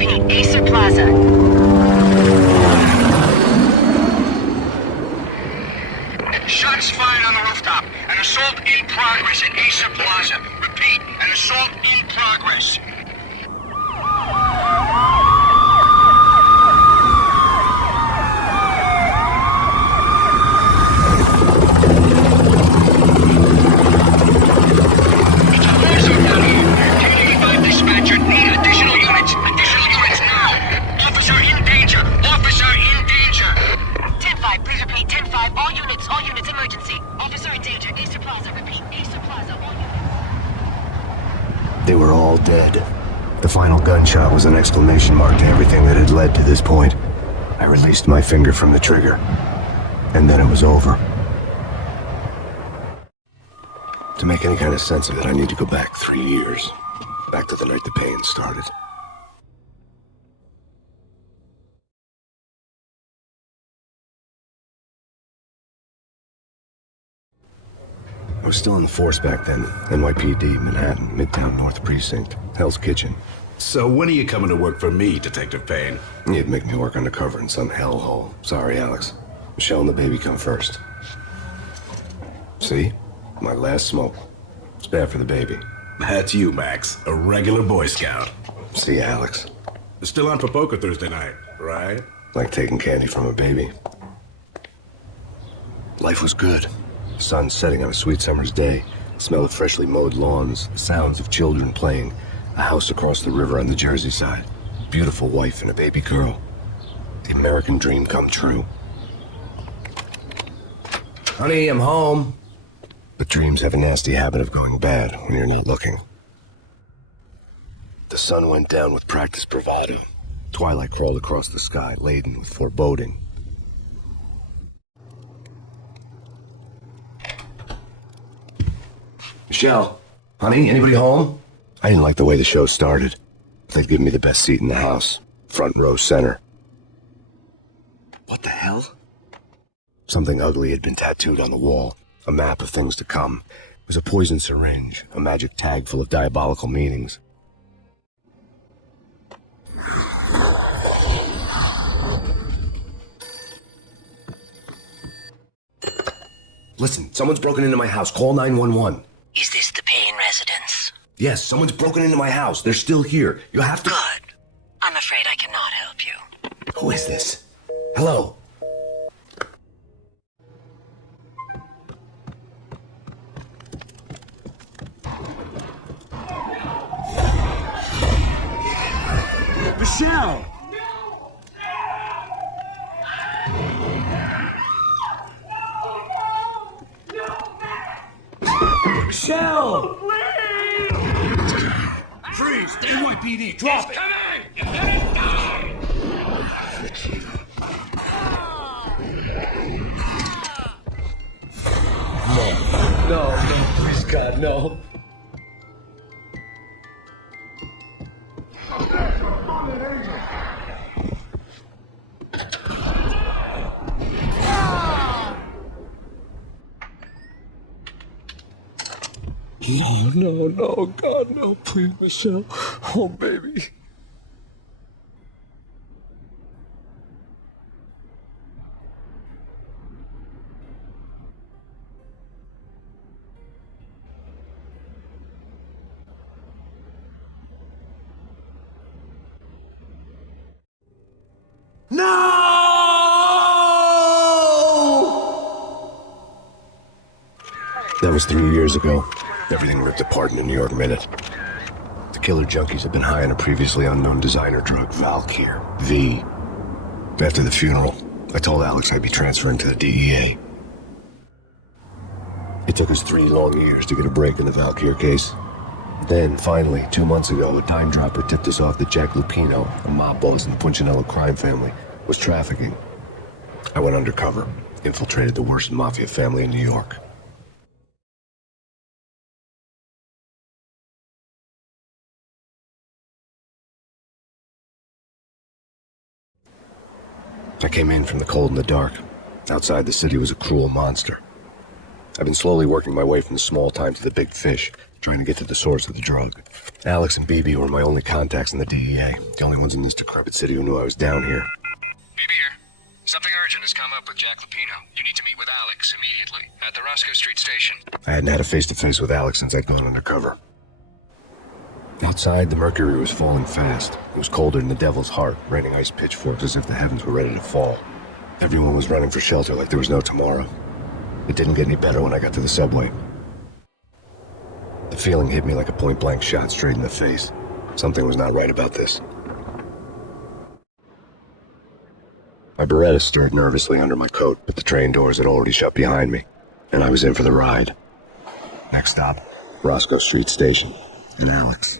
Repeat, Acer Plaza. Shots fired on the rooftop. An assault in progress at Acer Plaza. Repeat, an assault in progress. Dispatcher, need additional units. Additional units now. Officer in danger. Officer in danger. 10-5, please repeat. 10-5, all units, emergency. Officer in danger. Acer Plaza, repeat. Acer Plaza, all units. They were all dead. The final gunshot was an exclamation mark to everything that had led to this point. I released my finger from the trigger, and then it was over. To make any kind of sense of it, I need to go back 3 years. Back to the night the pain started. I was still in the force back then. NYPD, Manhattan, Midtown North Precinct, Hell's Kitchen. So when are you coming to work for me, Detective Payne? You'd make me work undercover in some hellhole. Sorry, Alex. Michelle and the baby come first. See? My last smoke. It's bad for the baby. That's you, Max. A regular Boy Scout. See, Alex. Still on for poker Thursday night, right? Like taking candy from a baby. Life was good. The sun setting on a sweet summer's day. The smell of freshly mowed lawns. The sounds of children playing. A house across the river on the Jersey side. Beautiful wife and a baby girl. The American dream come true. Honey, I'm home. But dreams have a nasty habit of going bad when you're not looking. The sun went down with practiced bravado. Twilight crawled across the sky, laden with foreboding. Michelle, honey, anybody home? I didn't like the way the show started. They'd given me the best seat in the house, front row center. What the hell? Something ugly had been tattooed on the wall. A map of things to come. It was a poison syringe, a magic tag full of diabolical meanings. Listen, someone's broken into my house. Call 911. Is this the Payne residence? Yes, someone's broken into my house. They're still here. You have to... Good. I'm afraid I cannot help you. Who is this? Hello? Michelle! Michelle! Freeze! The NYPD! Drop it! No, please God, no. No, God, no, please, Michelle. Oh, baby. That was 3 years ago. Everything ripped apart in a New York minute. The killer junkies had been high on a previously unknown designer drug, Valkyr, V. After the funeral, I told Alex I'd be transferring to the DEA. It took us 3 long years to get a break in the Valkyr case. Then, finally, 2 months ago, a dime dropper tipped us off that Jack Lupino, a mob boss in the Punchinello crime family, was trafficking. I went undercover, infiltrated the worst mafia family in New York. I came in from the cold and the dark. Outside, the city was a cruel monster. I've been slowly working my way from the small time to the big fish, trying to get to the source of the drug. Alex and BB were my only contacts in the DEA, the only ones in this decrepit city who knew I was down here. BB here. Something urgent has come up with Jack Lupino. You need to meet with Alex immediately at the Roscoe Street station. I hadn't had a face-to-face with Alex since I'd gone undercover. Outside, the mercury was falling fast. It was colder than the devil's heart, raining ice pitchforks as if the heavens were ready to fall. Everyone was running for shelter like there was no tomorrow. It didn't get any better when I got to the subway. The feeling hit me like a point-blank shot straight in the face. Something was not right about this. My Beretta stirred nervously under my coat, but the train doors had already shut behind me, and I was in for the ride. Next stop, Roscoe Street Station, and Alex.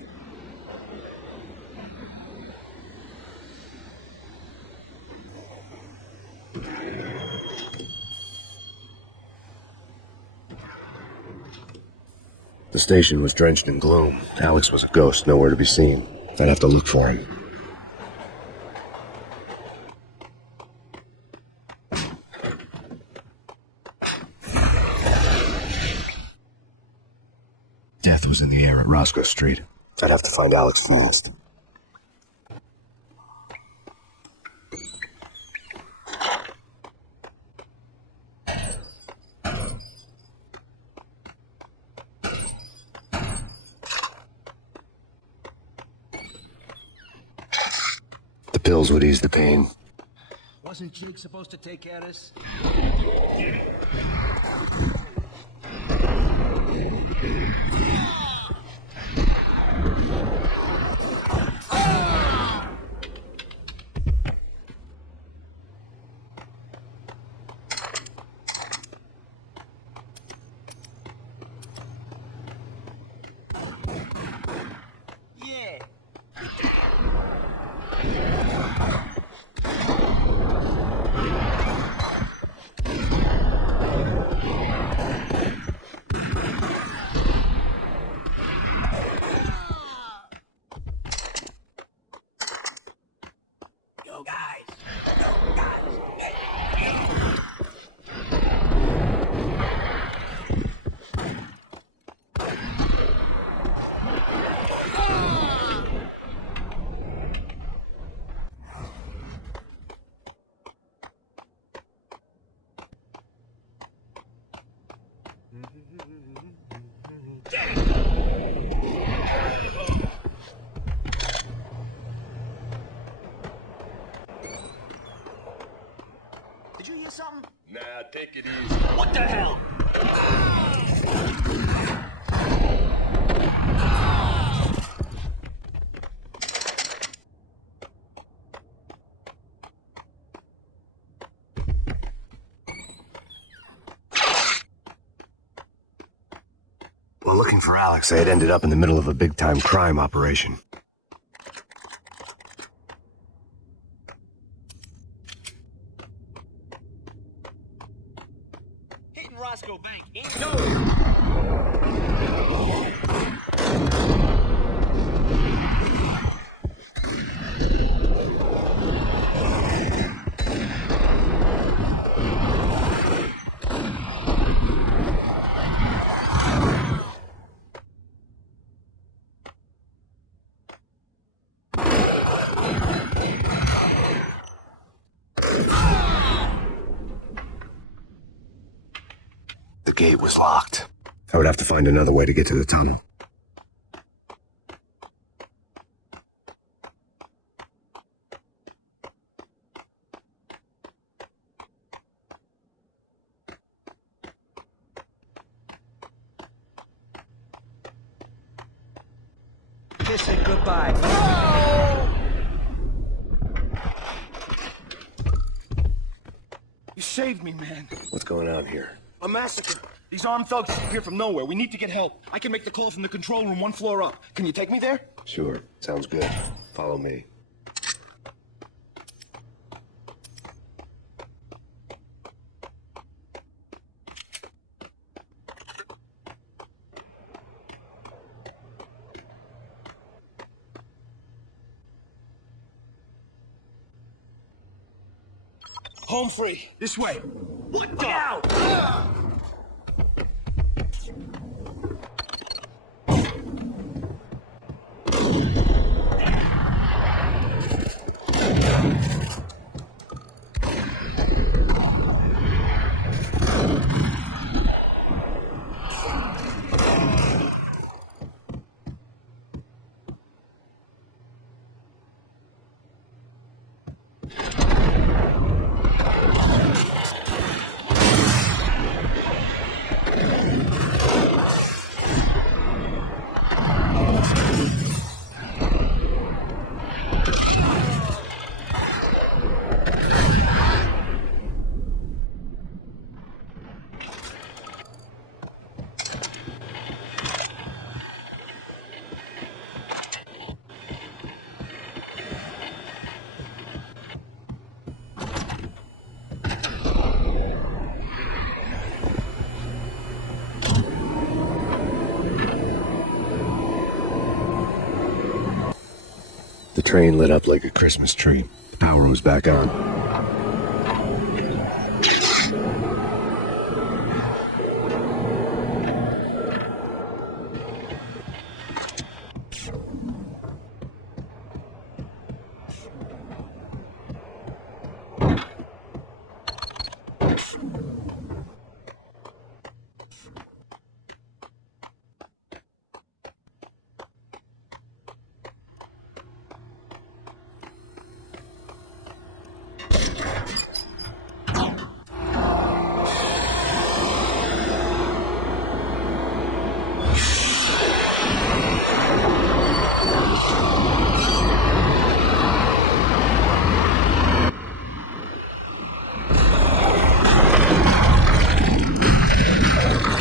The station was drenched in gloom. Alex was a ghost, nowhere to be seen. I'd have to look for him. Death was in the air at Roscoe Street. I'd have to find Alex fast. The pills would ease the pain. Wasn't Jake supposed to take care of this? Did you hear something? Nah, take it easy. What the hell? While looking for Alex, I had ended up in the middle of a big-time crime operation. Hitting Roscoe Bank ain't no. The gate was locked. I would have to find another way to get to the tunnel. Kiss it goodbye. You saved me, man. What's going on here? A massacre. These armed thugs appear from nowhere. We need to get help. I can make the call from the control room 1 floor up. Can you take me there? Sure, sounds good. Follow me. Home free. This way. Look out! Train lit up like a Christmas tree. Power was back on.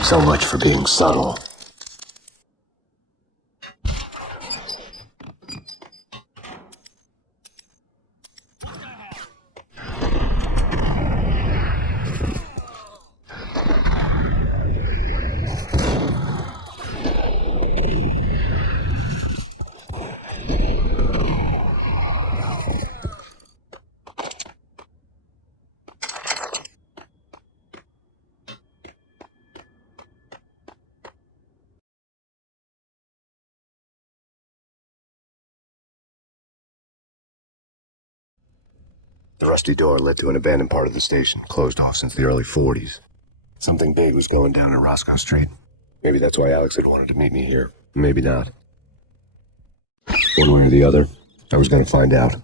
So much for being subtle. The rusty door led to an abandoned part of the station, closed off since the early 40s. Something big was going down at Roscoe Street. Maybe that's why Alex had wanted to meet me here. Maybe not. One way or the other, I was going to find out.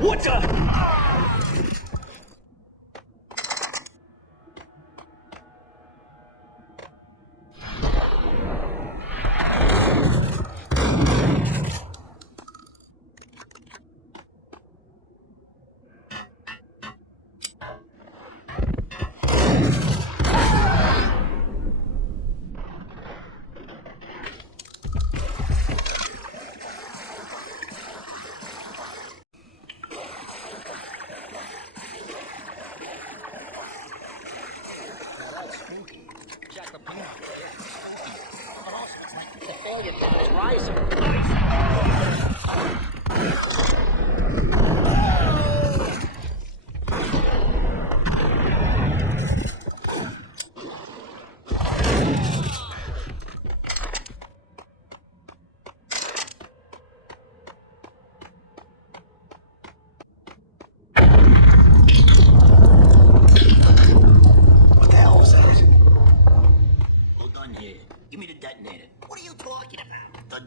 What the?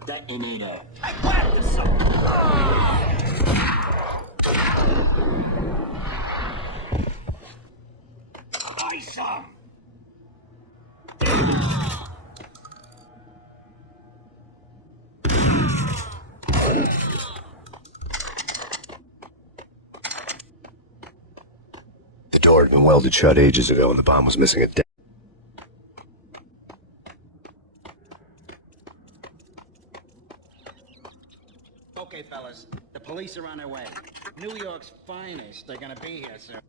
Detonator. I grabbed the sucker! Buy some! The door had been welded shut ages ago and the bomb was missing a deck. Okay, fellas. The police are on their way. New York's finest are gonna be here, sir.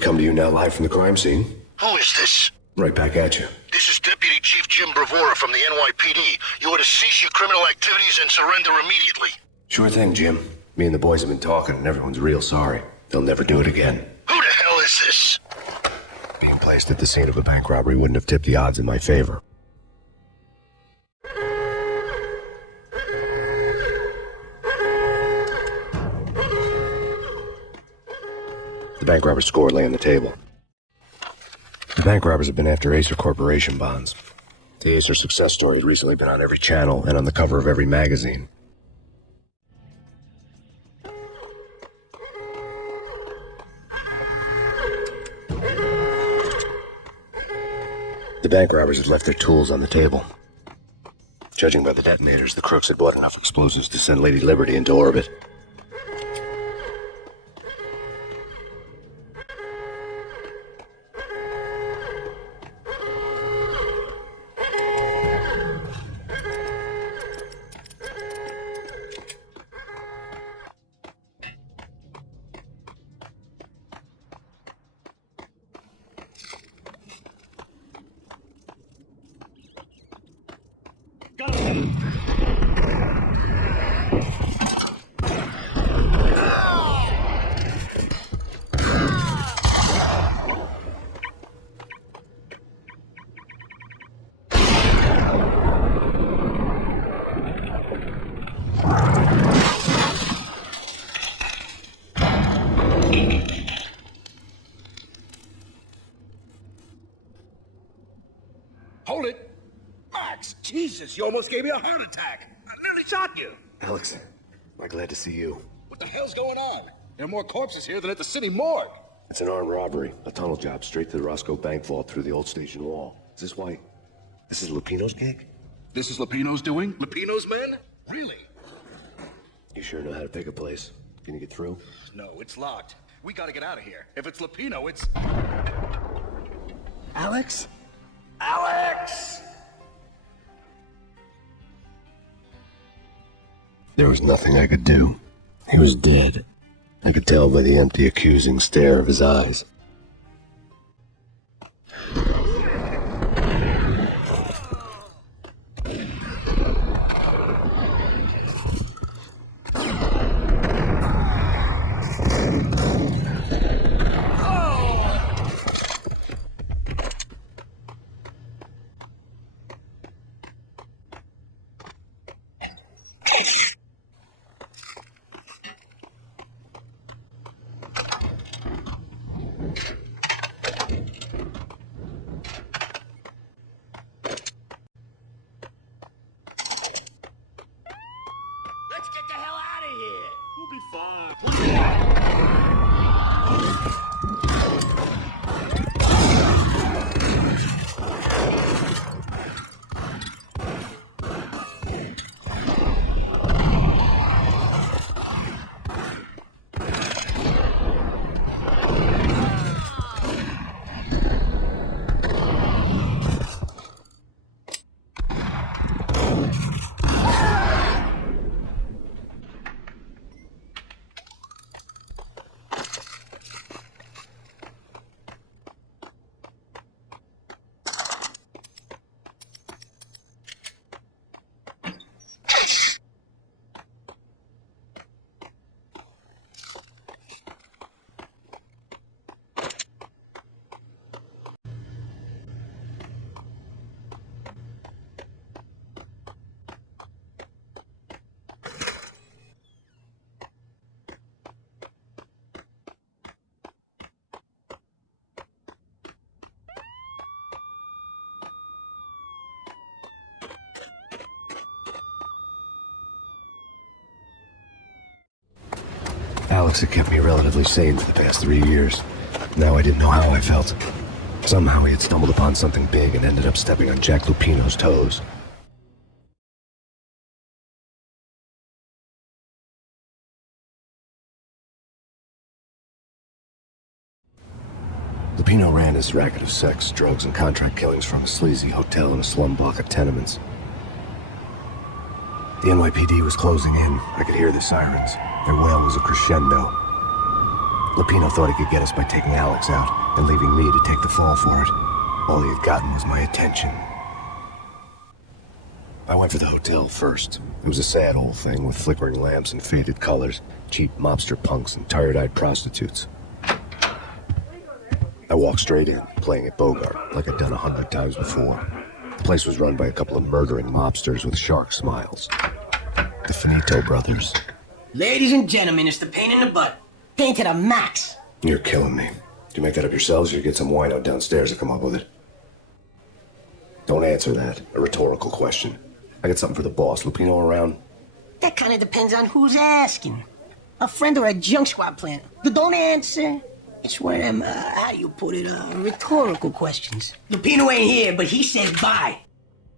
come to you now live from the crime scene. Who is this? Right back at you. This is Deputy Chief Jim Bravura from the NYPD. You are to cease your criminal activities and surrender immediately. Sure thing, Jim. Me and the boys have been talking, and everyone's real sorry. They'll never do it again. Who the hell is this? Being placed at the scene of a bank robbery wouldn't have tipped the odds in my favor. The bank robber's score lay on the table. The bank robbers have been after Acer Corporation bonds. The Acer success story had recently been on every channel and on the cover of every magazine. The bank robbers had left their tools on the table. Judging by the detonators, the crooks had bought enough explosives to send Lady Liberty into orbit. Hold it! Max! Jesus, you almost gave me a heart attack! I nearly shot you! Alex, I'm glad to see you. What the hell's going on? There are more corpses here than at the city morgue. It's an armed robbery. A tunnel job straight to the Roscoe Bank vault through the old station wall. Is this why? This is Lupino's gig? This is Lupino's doing? Lupino's men? Really? You sure know how to pick a place. Can you get through? No, it's locked. We gotta get out of here. If it's Lupino, it's... Alex? Alex! There was nothing I could do. He was dead. I could tell by the empty, accusing stare of his eyes. Let's get the hell out of here. We'll be fine. Alex had kept me relatively sane for the past 3 years. Now I didn't know how I felt. Somehow he had stumbled upon something big and ended up stepping on Jack Lupino's toes. Lupino ran his racket of sex, drugs, and contract killings from a sleazy hotel in a slum block of tenements. The NYPD was closing in. I could hear the sirens. Their wail was a crescendo. Lupino thought he could get us by taking Alex out and leaving me to take the fall for it. All he had gotten was my attention. I went for the hotel first. It was a sad old thing with flickering lamps and faded colors, cheap mobster punks and tired-eyed prostitutes. I walked straight in, playing at Bogart, like I'd done 100 times before. The place was run by a couple of murdering mobsters with shark smiles. The Finito brothers. Ladies and gentlemen, it's the pain in the butt. Pain to the max. You're killing me. Do you make that up yourselves or you get some wino downstairs to come up with it? Don't answer that. A rhetorical question. I got something for the boss. Lupino around? That kind of depends on who's asking. A friend or a junk squad plan. But don't answer. It's one of them, how you put it, rhetorical questions. Lupino ain't here, but he said bye.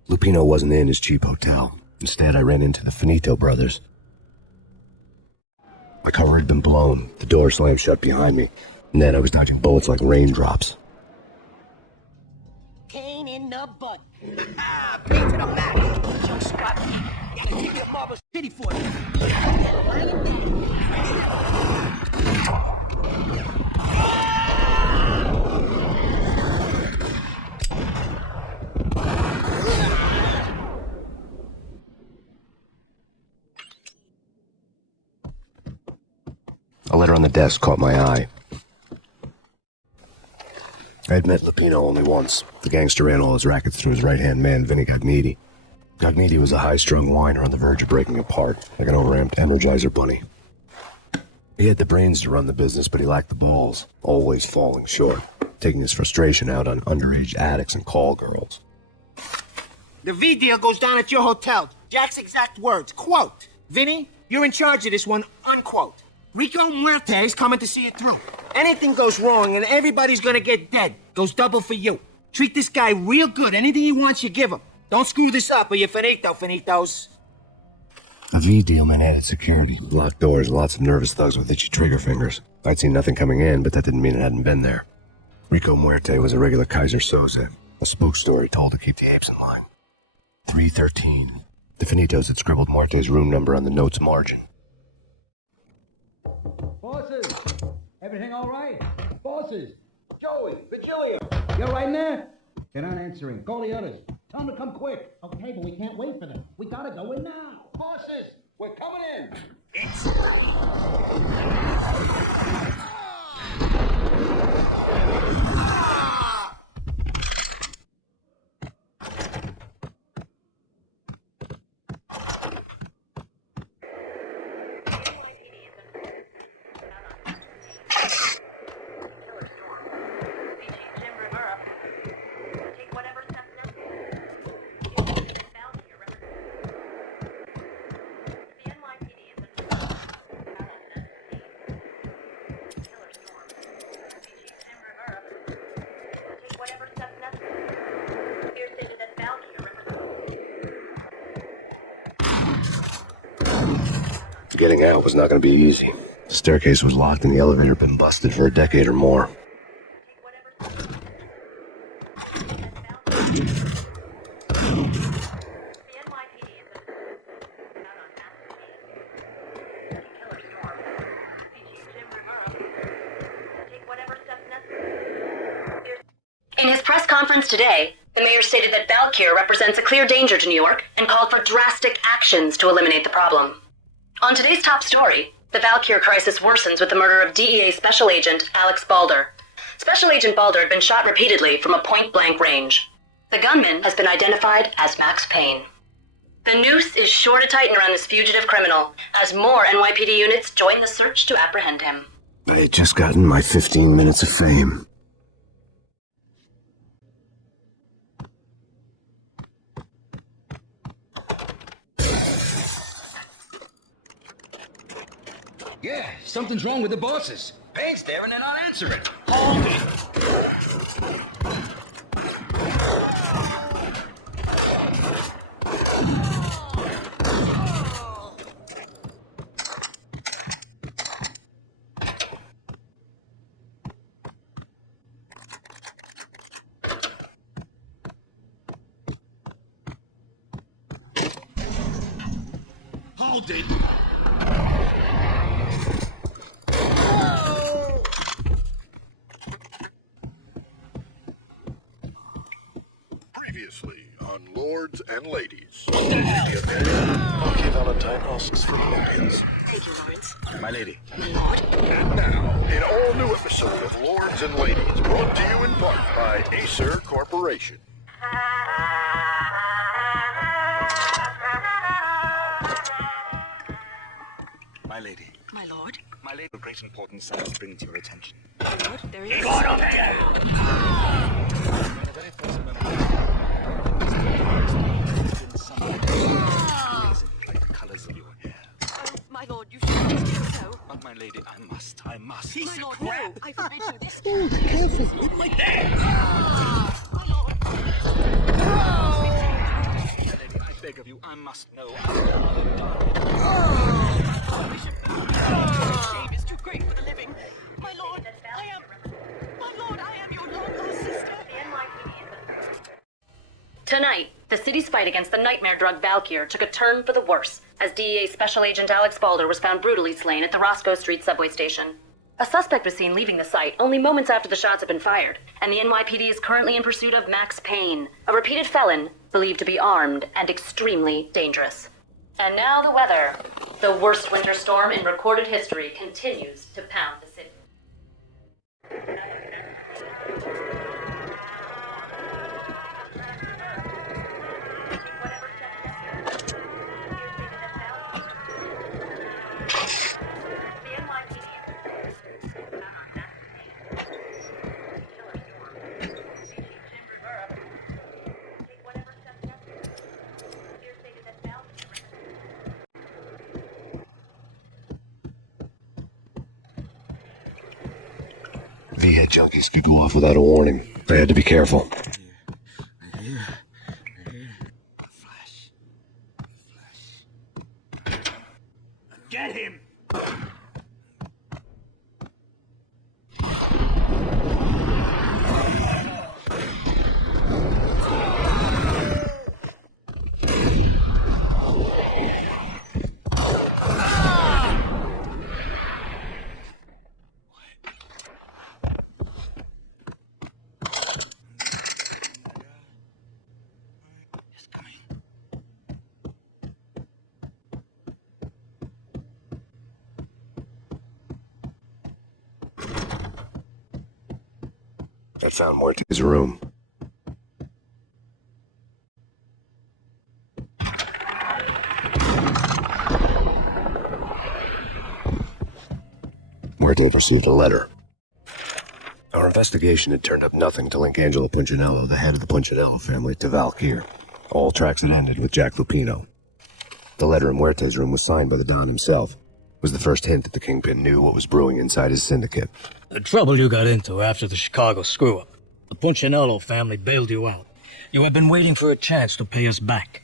Lupino wasn't in his cheap hotel. Instead, I ran into the Finito brothers. My cover had been blown. The door slammed shut behind me. And then I was dodging bullets like raindrops. Pain in the butt. Ah, pain to the max. Junk squad. Gotta give you a marble city for you. A letter on the desk caught my eye. I had met Lupino only once. The gangster ran all his rackets through his right-hand man, Vinny Gognitti. Gognitti was a high-strung whiner on the verge of breaking apart, like an overamped Energizer bunny. He had the brains to run the business, but he lacked the balls, always falling short, taking his frustration out on underage addicts and call girls. The V deal goes down at your hotel. Jack's exact words, quote, Vinny, you're in charge of this one, unquote. Rico Muerte's coming to see it through. Anything goes wrong and everybody's gonna get dead. Goes double for you. Treat this guy real good. Anything he wants, you give him. Don't screw this up or you're finito, finitos. A V deal meant added security, locked doors, lots of nervous thugs with itchy trigger fingers. I'd seen nothing coming in, but that didn't mean it hadn't been there. Rico Muerte was a regular Kaiser Soze, a spook story told to keep the apes in line. 313. The Finitos had scribbled Muerte's room number on the note's margin. Bosses! Everything all right? Bosses! Joey, Virgilia. You're right in there? They're not answering. Call the others. Tell them to come quick. Okay, but we can't wait for them. We gotta go in now. Bosses! We're coming in! Getting out was not going to be easy. The staircase was locked and the elevator had been busted for a decade or more. In his press conference today, the mayor stated that Valkyr represents a clear danger to New York and called for drastic actions to eliminate the problem. On today's top story, the Valkyr crisis worsens with the murder of DEA Special Agent Alex Balder. Special Agent Balder had been shot repeatedly from a point-blank range. The gunman has been identified as Max Payne. The noose is sure to tighten around this fugitive criminal as more NYPD units join the search to apprehend him. I had just gotten my 15 minutes of fame. Yeah, something's wrong with the bosses. Payne's there and they're not answering. Hold it! Hold it. Previously on Lords and Ladies. Okay, Valentine asks for opinions. Thank you, Lawrence. My lady. My lord. And now, an all-new episode of Lords and Ladies, brought to you in part by Acer Corporation. My lady. My lord. My lady, of great importance I must bring to your attention. My lord, there he is. In the very first moment, like the colors of your hair. Oh, my lord, you should not do so. But my lady, I must. My lord, no. I forbid you this. Careful, with my My lord. My lady, I beg of you, I must know. Shame is too great for the living. My lord, I am your long-lost sister. Tonight, the city's fight against the nightmare drug Valkyr took a turn for the worse as DEA Special Agent Alex Balder was found brutally slain at the Roscoe Street subway station. A suspect was seen leaving the site only moments after the shots had been fired, and the NYPD is currently in pursuit of Max Payne, a repeated felon believed to be armed and extremely dangerous. And now the weather. The worst winter storm in recorded history continues to pound the city. V-head junkies could go off without a warning. They had to be careful. Get him! I found Muerte's room. Muerte had received a letter. Our investigation had turned up nothing to link Angelo Punchinello, the head of the Punchinello family, to Valkyr. All tracks had ended with Jack Lupino. The letter in Muerte's room was signed by the Don himself. It was the first hint that the Kingpin knew what was brewing inside his syndicate. The trouble you got into after the Chicago screw-up. The Punchinello family bailed you out. You have been waiting for a chance to pay us back.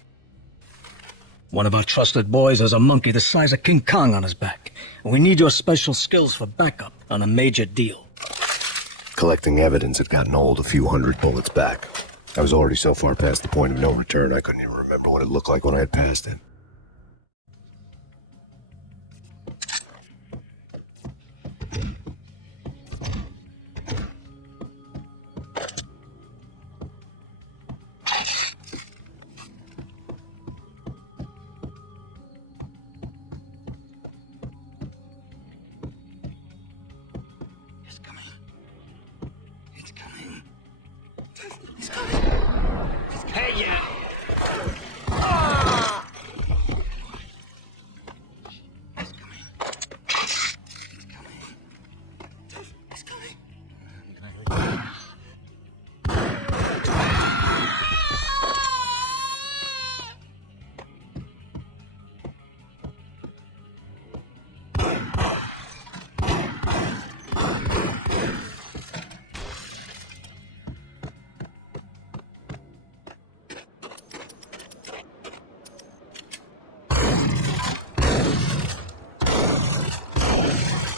One of our trusted boys has a monkey the size of King Kong on his back. And we need your special skills for backup on a major deal. Collecting evidence had gotten old, a few hundred bullets back. I was already so far past the point of no return, I couldn't even remember what it looked like when I had passed it. Hey, yeah!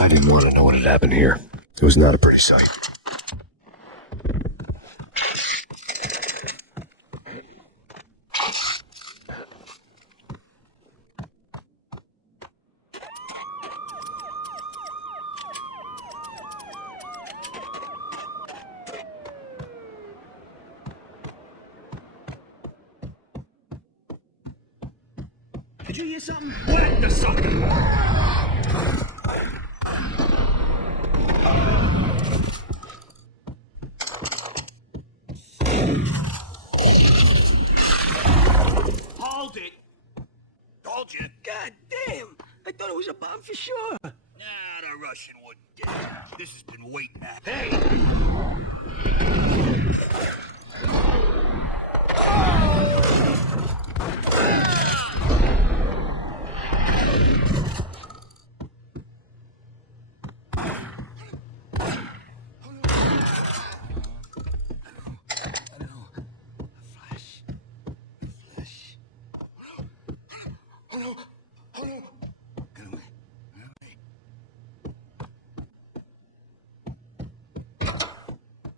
I didn't want to know what had happened here. It was not a pretty sight. Did you hear something? What the sucker? Hold it! Told you. God damn! I thought it was a bomb for sure. Nah, the Russian wouldn't get it. This has been waiting. Hey!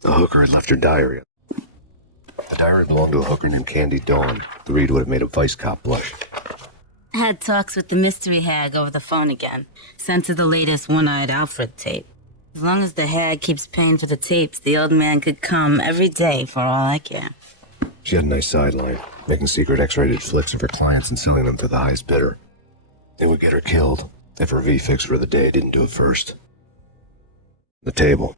The hooker had left her diary. The diary belonged to a hooker named Candy Dawn. The read would have made a vice cop blush. Had talks with the mystery hag over the phone again. Sent her the latest one-eyed Alfred tape. As long as the hag keeps paying for the tapes, the old man could come every day for all I care. She had a nice sideline, making secret X-rated flicks of her clients and selling them to the highest bidder. It would get her killed if her V-fix for the day didn't do it first. The table.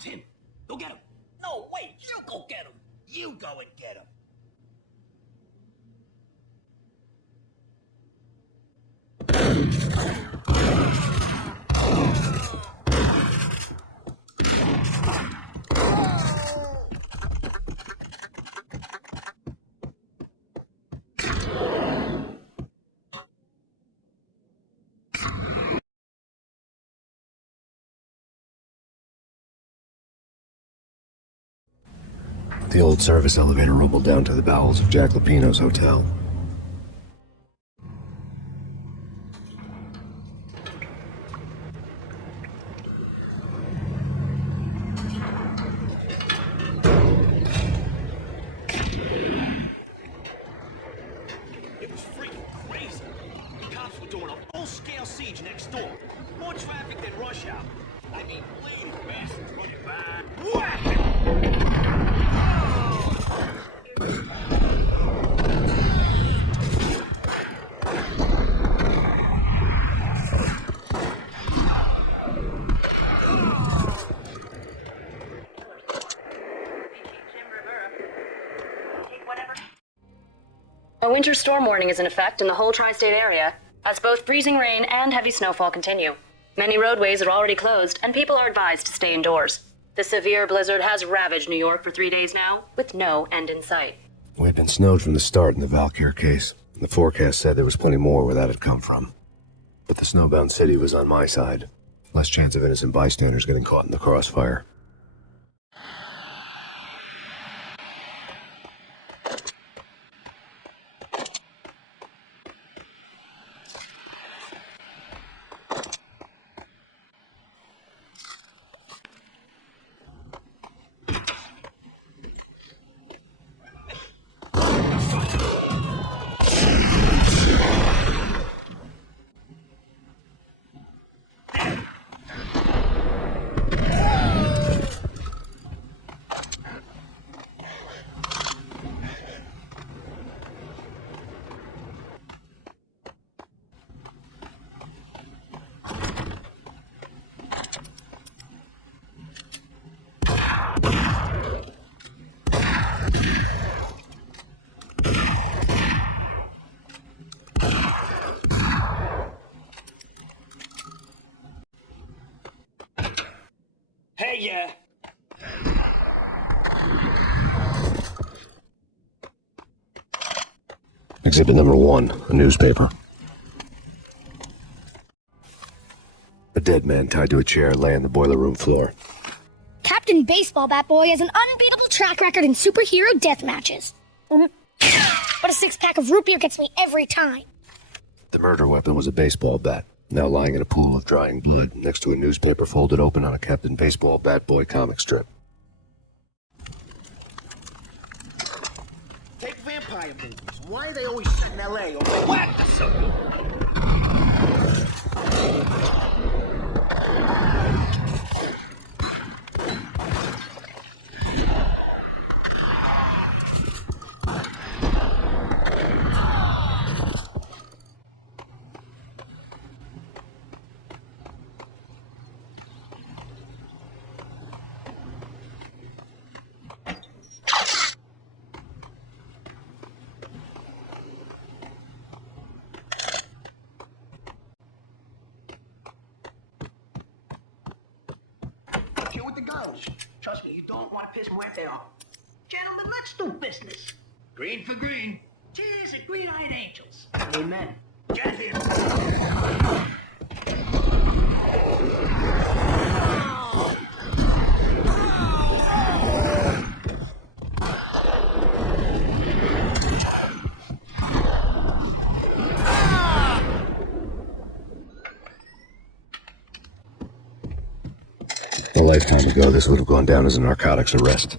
Tim, go get him. No, wait, you go get him. You go and get him. The old service elevator rumbled down to the bowels of Jack Lupino's hotel. It was freaking crazy. The cops were doing a full-scale siege next door. More traffic than rush hour. I mean, bleeding bastards running by. Whack! A winter storm warning is in effect in the whole tri-state area, as both freezing rain and heavy snowfall continue. Many roadways are already closed, and people are advised to stay indoors. The severe blizzard has ravaged New York for 3 days now, with no end in sight. We had been snowed from the start in the Valkyr case. The forecast said there was plenty more where that had come from. But the snowbound city was on my side. Less chance of innocent bystanders getting caught in the crossfire. Hey, yeah. Exhibit number 1, a newspaper. A dead man tied to a chair lay on the boiler room floor. Captain Baseball Bat Boy has an unbeatable track record in superhero death matches. But a six-pack of root beer gets me every time. The murder weapon was a baseball bat, now lying in a pool of drying blood next to a newspaper folded open on a Captain Baseball Bat Boy comic strip. Take vampire movies. Why are they always in L.A.? What? Here with the guns. Trust me, you don't want to piss Muerte off. Gentlemen, let's do business. Green for green. Cheers and green-eyed angels. Amen. Get here. A lifetime ago, this would have gone down as a narcotics arrest.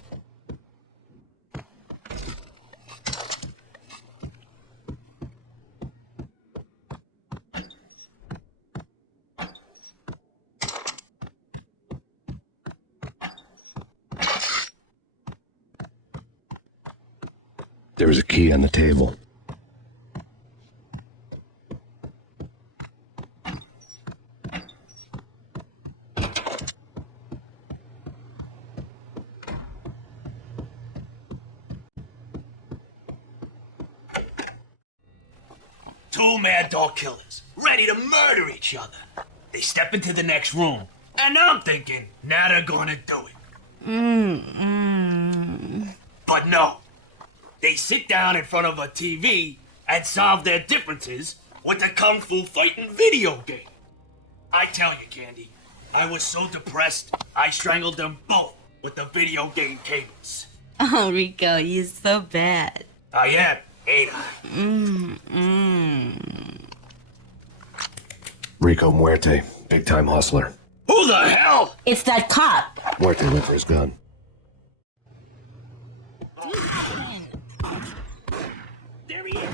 There was a key on the table. Two mad dog killers, ready to murder each other. They step into the next room, and I'm thinking, now they're gonna do it. But no. They sit down in front of a TV and solve their differences with a kung fu fighting video game. I tell you, Candy, I was so depressed, I strangled them both with the video game cables. Oh, Rico, you're so bad. I am, ain't I? Rico Muerte, big-time hustler. Who the hell? It's that cop. Muerte went for his gun. There he is.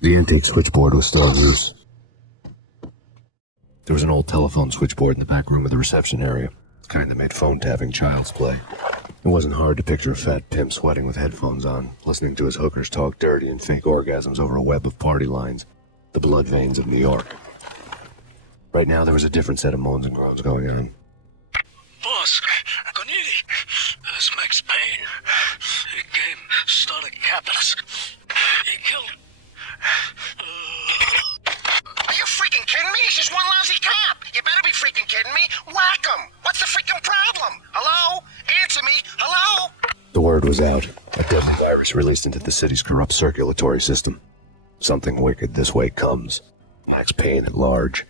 The intake switchboard was still in use. There was an old telephone switchboard in the back room of the reception area, the kind that made phone tapping child's play. It wasn't hard to picture a fat pimp sweating with headphones on, listening to his hookers talk dirty and fake orgasms over a web of party lines, the blood veins of New York. Right now, there was a different set of moans and groans going on. Boss, Conidi, that's Max Payne. He came, started capping us. He killed... Are you freaking kidding me? He's just one lousy cop. You better be freaking kidding me. word was out. A deadly virus released into the city's corrupt circulatory system. Something wicked this way comes. Max Payne at large.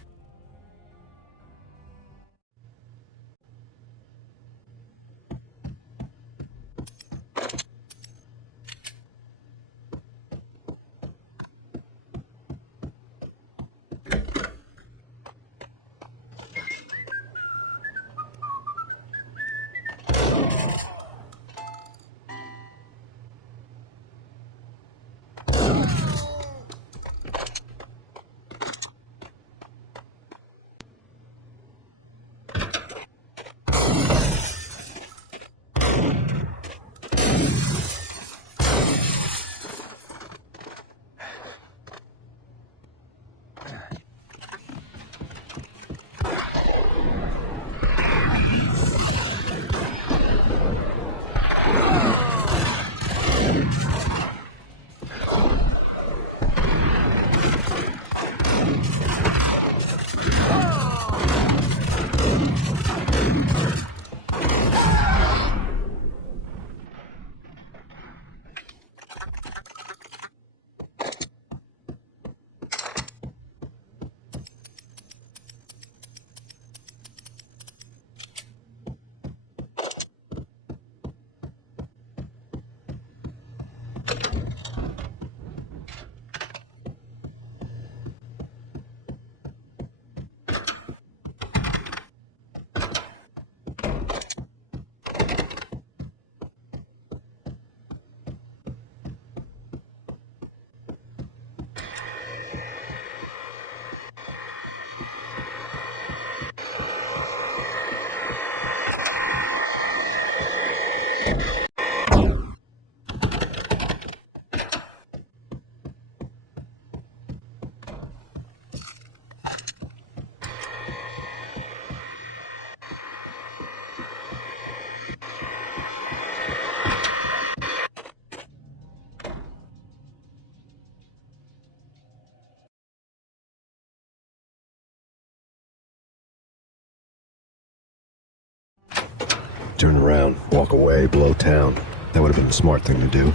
Turn around, walk away, blow town. That would have been the smart thing to do.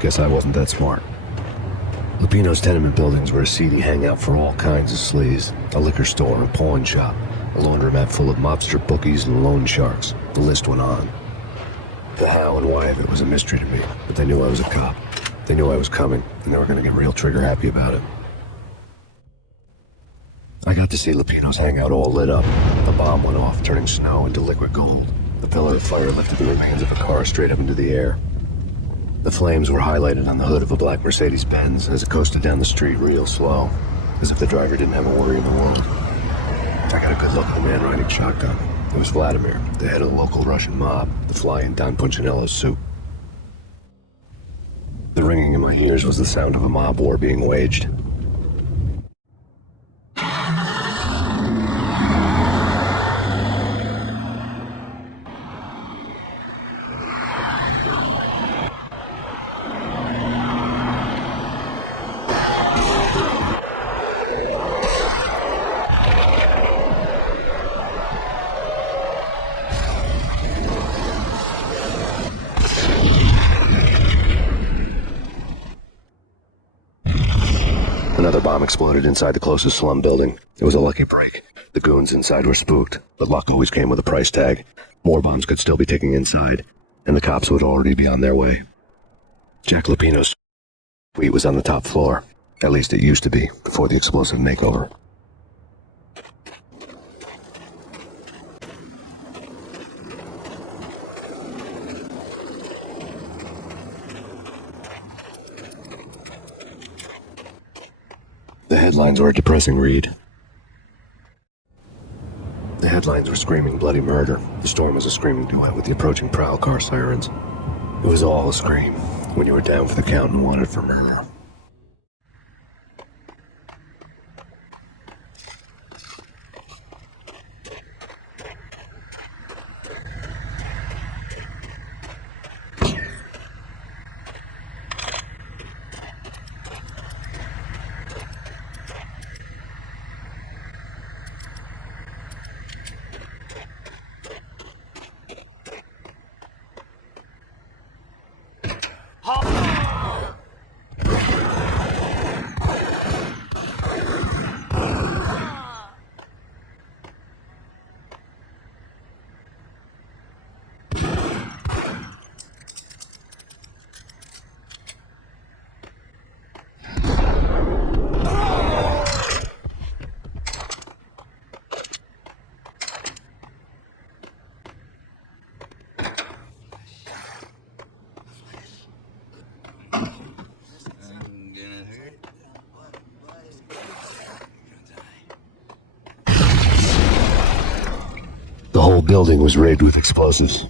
Guess I wasn't that smart. Lupino's tenement buildings were a seedy hangout for all kinds of sleaze. A liquor store, a pawn shop, a laundromat full of mobster bookies and loan sharks. The list went on. The how and why of it was a mystery to me, but they knew I was a cop. They knew I was coming, and they were going to get real trigger-happy about it. I got to see Lupino's hangout all lit up. A bomb went off, turning snow into liquid gold. The pillar of fire lifted the remains of a car straight up into the air. The flames were highlighted on the hood of a black Mercedes-Benz as it coasted down the street real slow, as if the driver didn't have a worry in the world. I got a good look at the man riding shotgun. It was Vladimir, the head of the local Russian mob, the fly in Don Punchinello's suit. The ringing in my ears was the sound of a mob war being waged. Another bomb exploded inside the closest slum building. It was a lucky break. The goons inside were spooked, but luck always came with a price tag. More bombs could still be ticking inside, and the cops would already be on their way. Jack Lupino's suite was on the top floor. At least it used to be, before the explosive makeover. The headlines were a depressing read. The headlines were screaming bloody murder. The storm was a screaming duet with the approaching prowl car sirens. It was all a scream when you were down for the count and wanted for murder. whole building was rigged with explosives.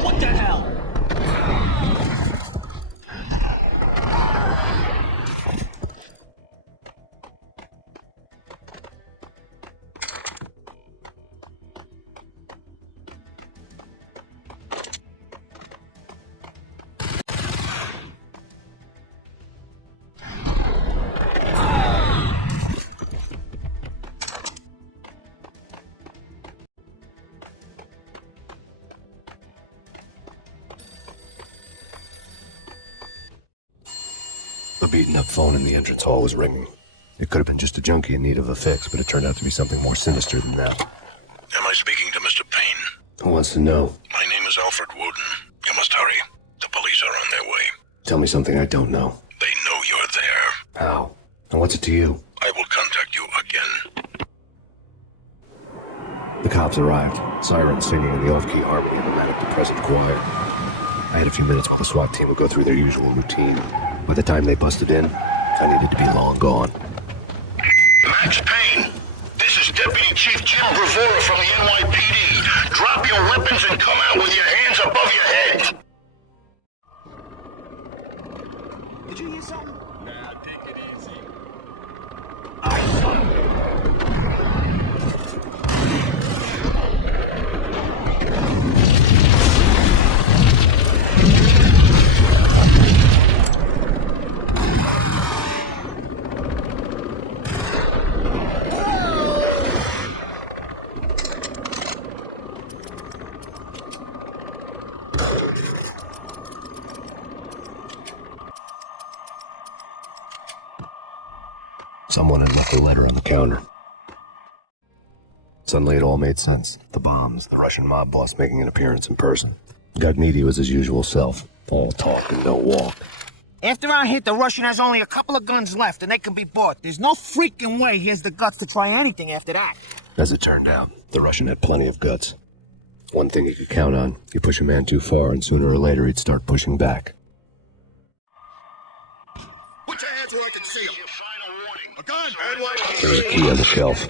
What the hell? The beaten-up phone in the entrance hall was ringing. It could have been just a junkie in need of a fix, but it turned out to be something more sinister than that. Am I speaking to Mr. Payne? Who wants to know? My name is Alfred Woden. You must hurry. The police are on their way. Tell me something I don't know. They know you're there. How? And what's it to you? I will contact you again. The cops arrived, sirens singing in the off-key harmony of a manic-depressive choir. I had a few minutes while the SWAT team would go through their usual routine. By the time they busted in, I needed to be long gone. Max Payne, this is Deputy Chief Jim Bravura from the NYPD. Drop your weapons and come out with your hands above your head. Did you hear something? Nah, take it easy. Someone had left a letter on the counter. Suddenly it all made sense. The bombs, the Russian mob boss making an appearance in person. Gagnidi was his usual self. All talk and no walk. After our hit, the Russian has only a couple of guns left, and they can be bought. There's no freaking way he has the guts to try anything after that. As it turned out, the Russian had plenty of guts. One thing he could count on, you push a man too far and sooner or later he'd start pushing back. Put your hands where I can see them. A gun! There was a key on the shelf.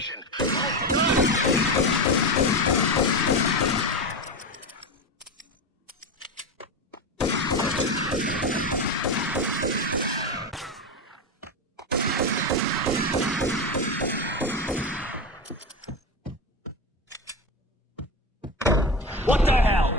What the hell?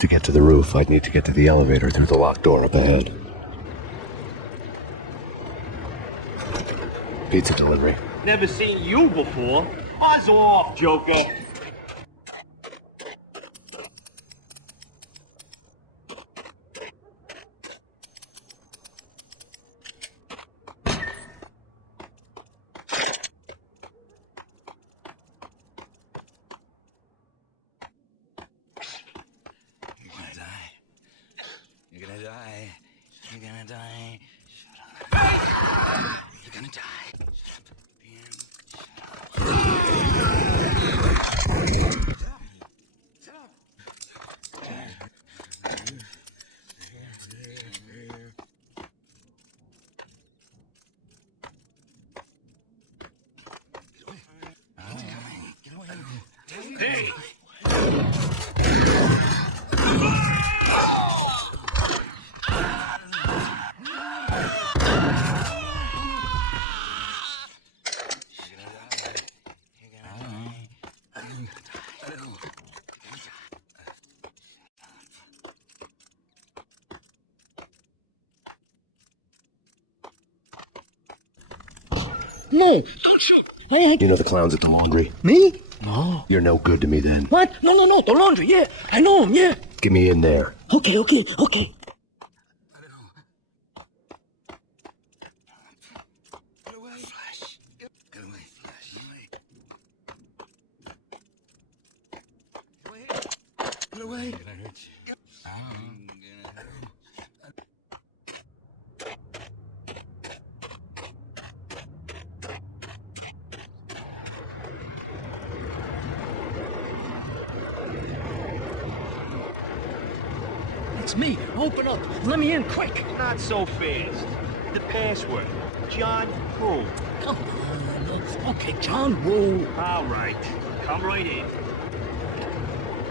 To get to the roof, I'd need to get to the elevator through the locked door up ahead. Pizza delivery. Never seen you before. Buzz off, Joker. You're gonna die. You're gonna die. Shut up. You're gonna die. Hey! No, don't shoot. You know the clowns at the laundry? Me? No. You're no good to me then. What? No, the laundry, yeah. I know him, yeah. Get me in there. Okay. Get away. It's me. Open up. Let me in, quick. Not so fast. The password. John Woo. Come on. Okay, John Woo. All right. Come right in.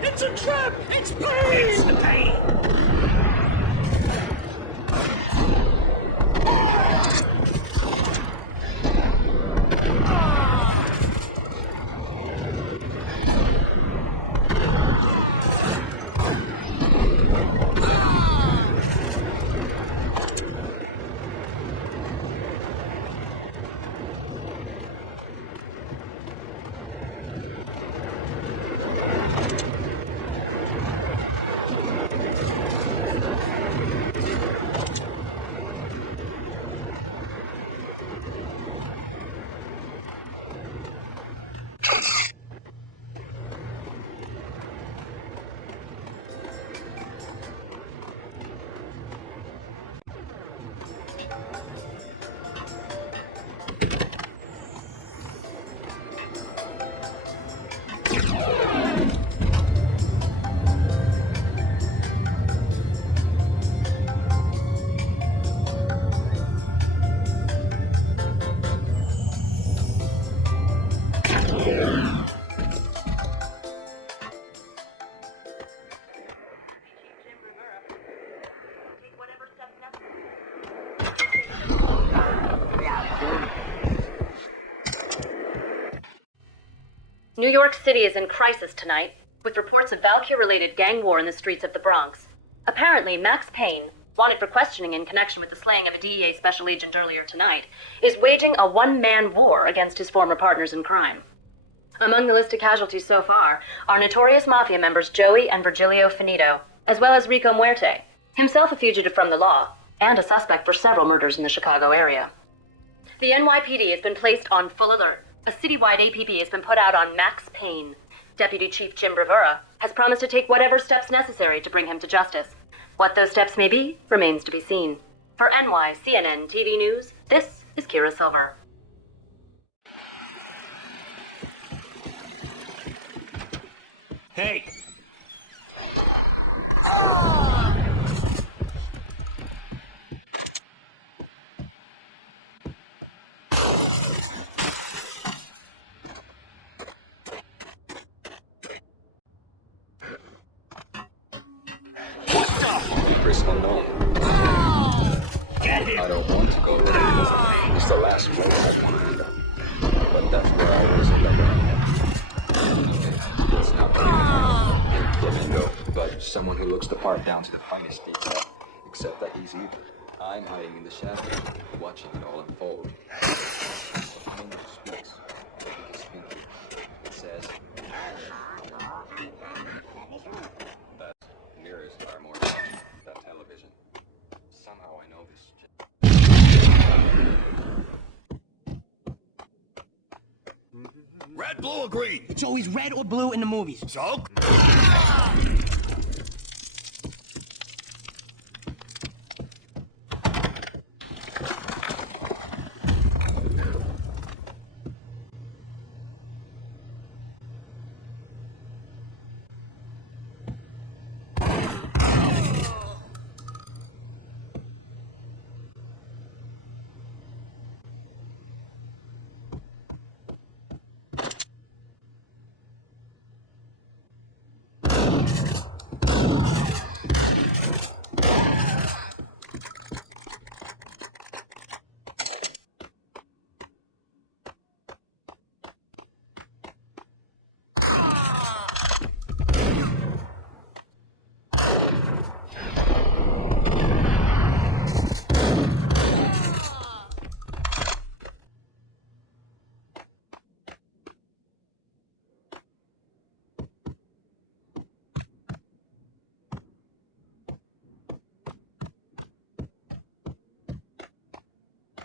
It's a trap. It's Payne. It's the Payne. New York City is in crisis tonight, with reports of Valkyr-related gang war in the streets of the Bronx. Apparently, Max Payne, wanted for questioning in connection with the slaying of a DEA special agent earlier tonight, is waging a one-man war against his former partners in crime. Among the list of casualties so far are notorious mafia members Joey and Virgilio Finito, as well as Rico Muerte, himself a fugitive from the law, and a suspect for several murders in the Chicago area. The NYPD has been placed on full alert. A citywide APB has been put out on Max Payne. Deputy Chief Jim Bravura has promised to take whatever steps necessary to bring him to justice. What those steps may be remains to be seen. For NYCNN TV News, this is Kira Silver. Hey! Chris unknown. Get him! I don't want to go there. It's the last one I wanted. But that's where I was in the run. It's not Flamingo, but someone who looks the part down to the finest detail, except that he's evil. I'm hiding in the shadows, watching it all unfold. The finger speaks. He's thinking. It says, that mirrors are more important than television. Somehow I know this. Red, blue, or green? It's always red or blue in the movies. So?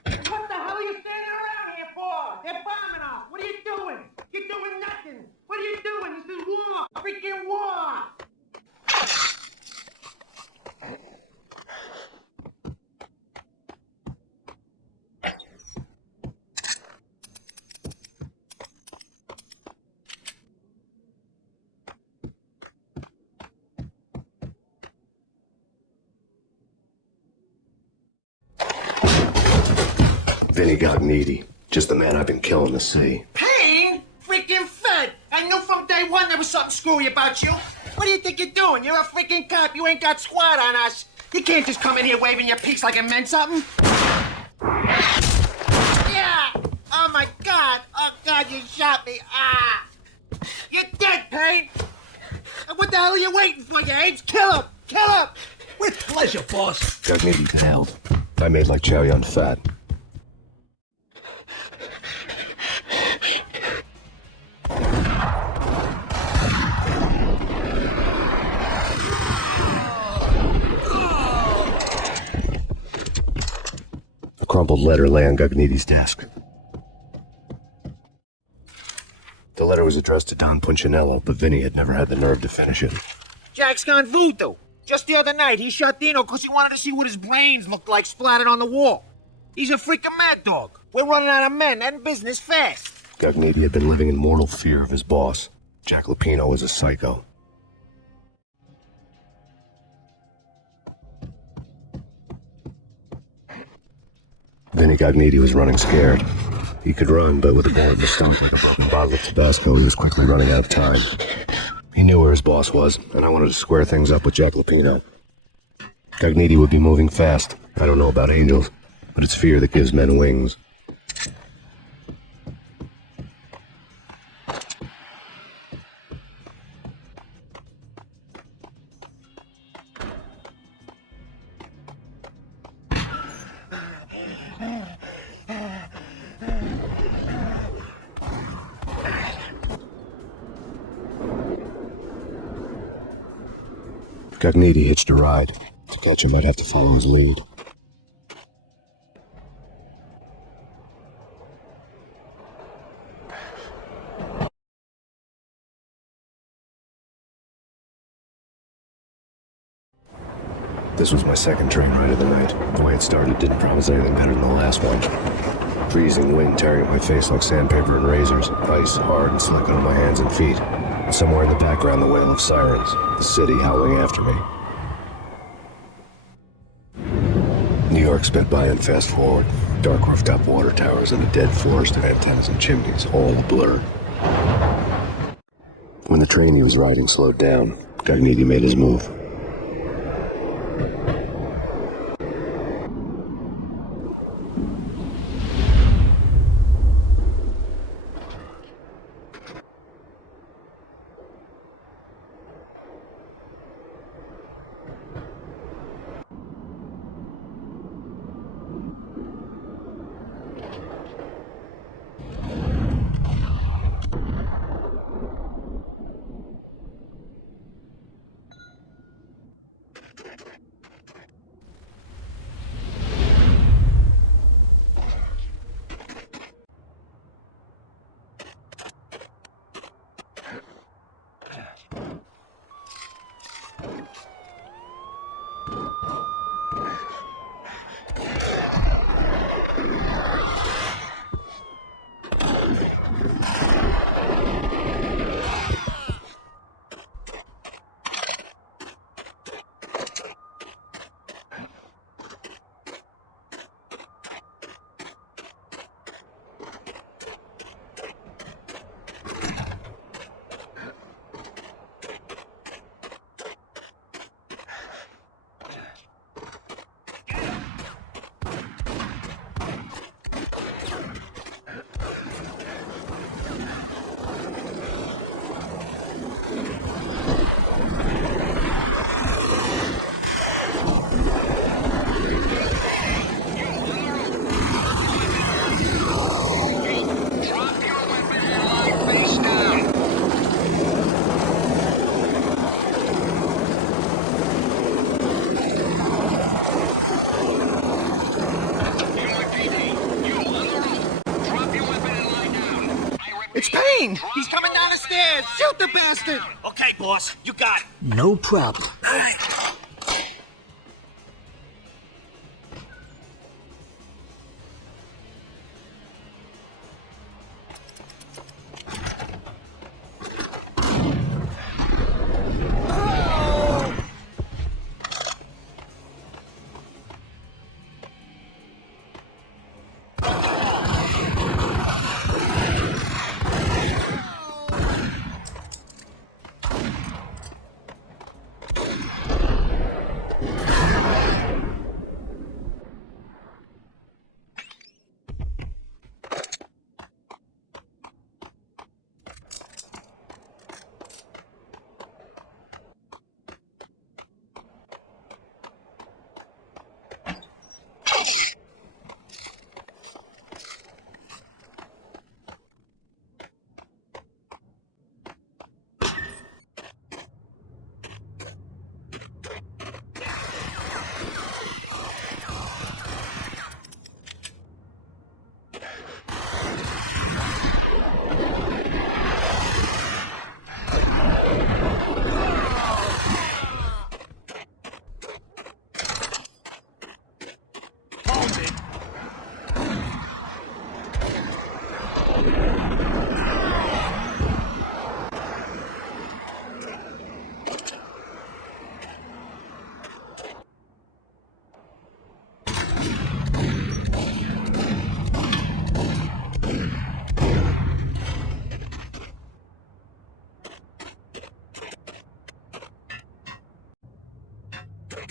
What the hell are you standing around here for? They're bombing us. What are you doing? You're doing nothing. What are you doing? This is war. Freaking war. Vinny got needy. Just the man I've been killing to see. Payne? Freaking Fed. I knew from day one there was something screwy about you. What do you think you're doing? You're a freaking cop. You ain't got squad on us. You can't just come in here waving your piece like it meant something. Yeah. Oh, my God. Oh, God, you shot me. Ah. You're dead, Payne. And what the hell are you waiting for, you apes? Kill him. Kill him. With pleasure, boss. Got needy held. I made like Chow Yun Fat. A crumpled letter lay on Gugneedy's desk. The letter was addressed to Don Punchinello, but Vinny had never had the nerve to finish it. Jack's gone voodoo. Just the other night, he shot Dino because he wanted to see what his brains looked like splattered on the wall. He's a freaking mad dog. We're running out of men and business fast. Gugneedy had been living in mortal fear of his boss. Jack Lupino was a psycho. Vinny Gugneedy was running scared. He could run, but with a bullet in the stomach like a broken bottle of Tabasco, he was quickly running out of time. He knew where his boss was, and I wanted to square things up with Jack Lupino. Gugneedy would be moving fast. I don't know about angels, but it's fear that gives men wings. Gugneedy hitched a ride. To catch him, I'd have to follow his lead. This was my second train ride of the night. The way it started didn't promise anything better than the last one. Freezing wind tearing at my face like sandpaper and razors, ice hard and slick on my hands and feet. And somewhere in the background, the wail of sirens, the city howling after me. New York sped by and fast forward. Dark rooftop water towers and a dead forest of antennas and chimneys, all a blur. When the train he was riding slowed down, Gugneedy made his move. Payne! He's coming down the stairs! Shoot the bastard! Okay, boss, you got it. No problem.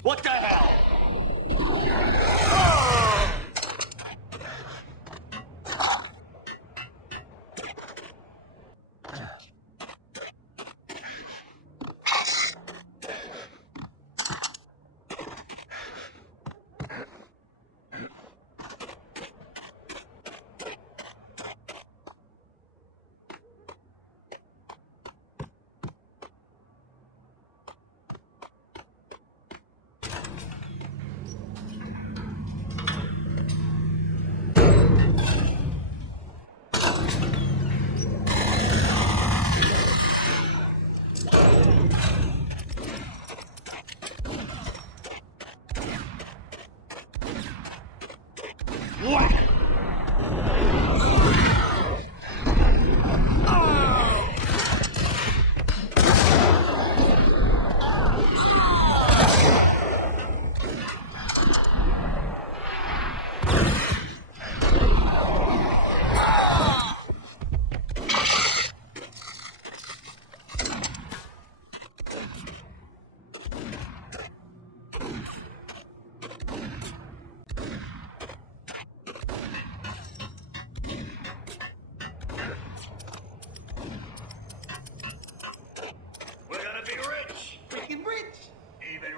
What the hell?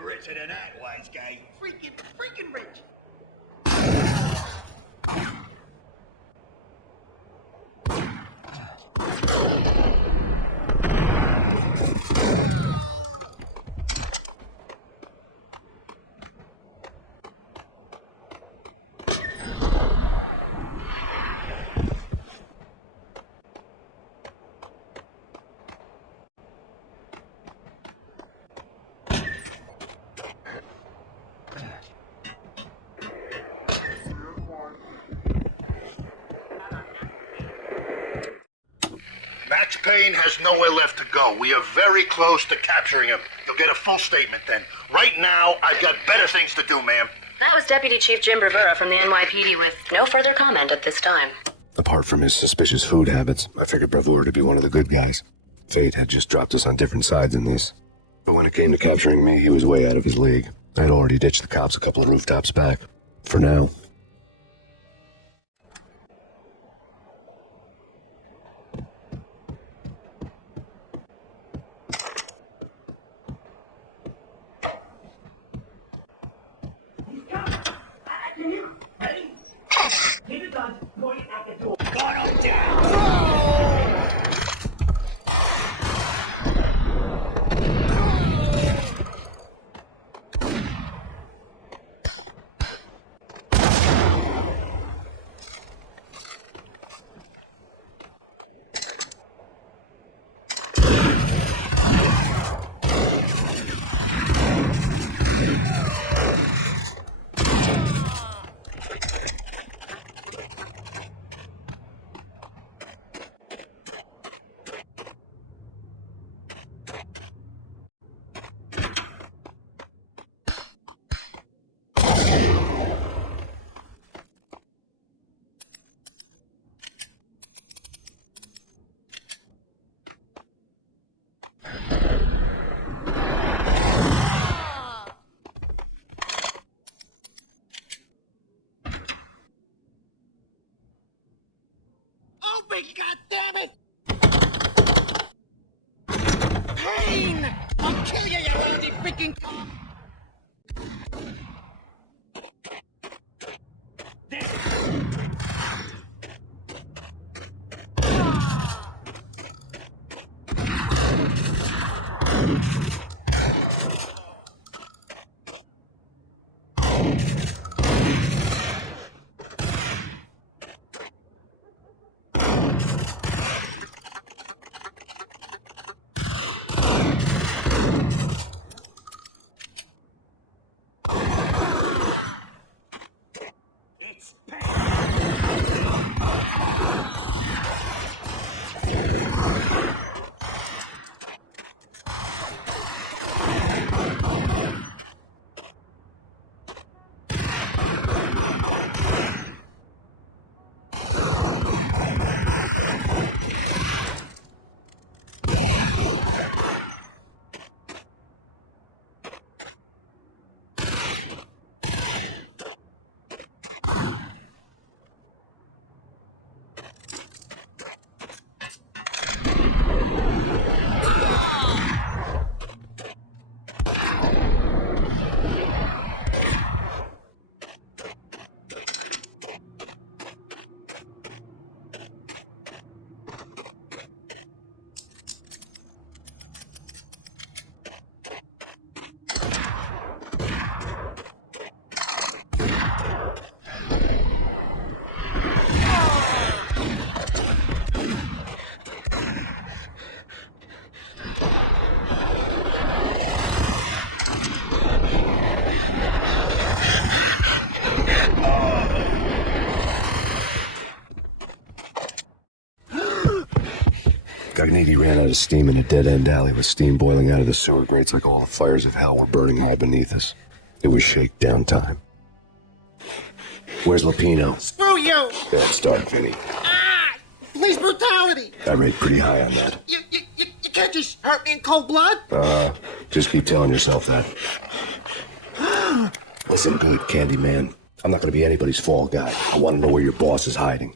Richer than that, wise guy. Freaking rich. Max Payne has nowhere left to go. We are very close to capturing him. You'll get a full statement then. Right now, I've got better things to do, ma'am. That was Deputy Chief Jim Rivera from the NYPD with no further comment at this time. Apart from his suspicious food habits, I figured Bravour to be one of the good guys. Fate had just dropped us on different sides in these. But when it came to capturing me, he was way out of his league. I'd already ditched the cops a couple of rooftops back. For now. fucking... Gagniti ran out of steam in a dead-end alley with steam boiling out of the sewer grates like all the fires of hell were burning high beneath us. It was shakedown time. Where's Lupino? Screw you! Bad start, Vinny. Ah! Police brutality! I rate pretty high on that. You can't just hurt me in cold blood? Just keep telling yourself that. Listen good, Candyman. I'm not gonna be anybody's fall guy. I want to know where your boss is hiding.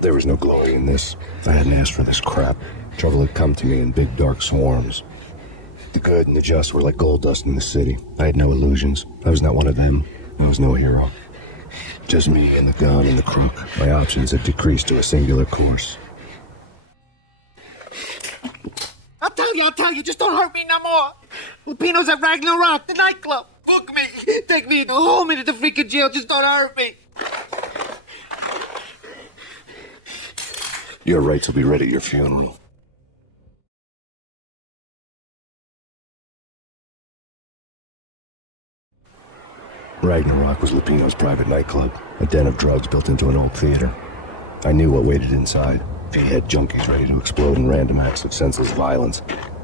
There was no glory in this. I hadn't asked for this crap. Trouble had come to me in big dark swarms. The good and the just were like gold dust in the city. I had no illusions. I was not one of them. I was no hero. Just me and the gun and the crook. My options had decreased to a singular course. I'll tell you, just don't hurt me no more. Lupino's at Ragnarök, the nightclub. Book me. Take me to hold me to the freaking jail, just don't hurt me. Your rights will be read at your funeral. Ragnarök was Lupino's private nightclub, a den of drugs built into an old theater. I knew what waited inside. V-head junkies ready to explode in random acts of senseless violence,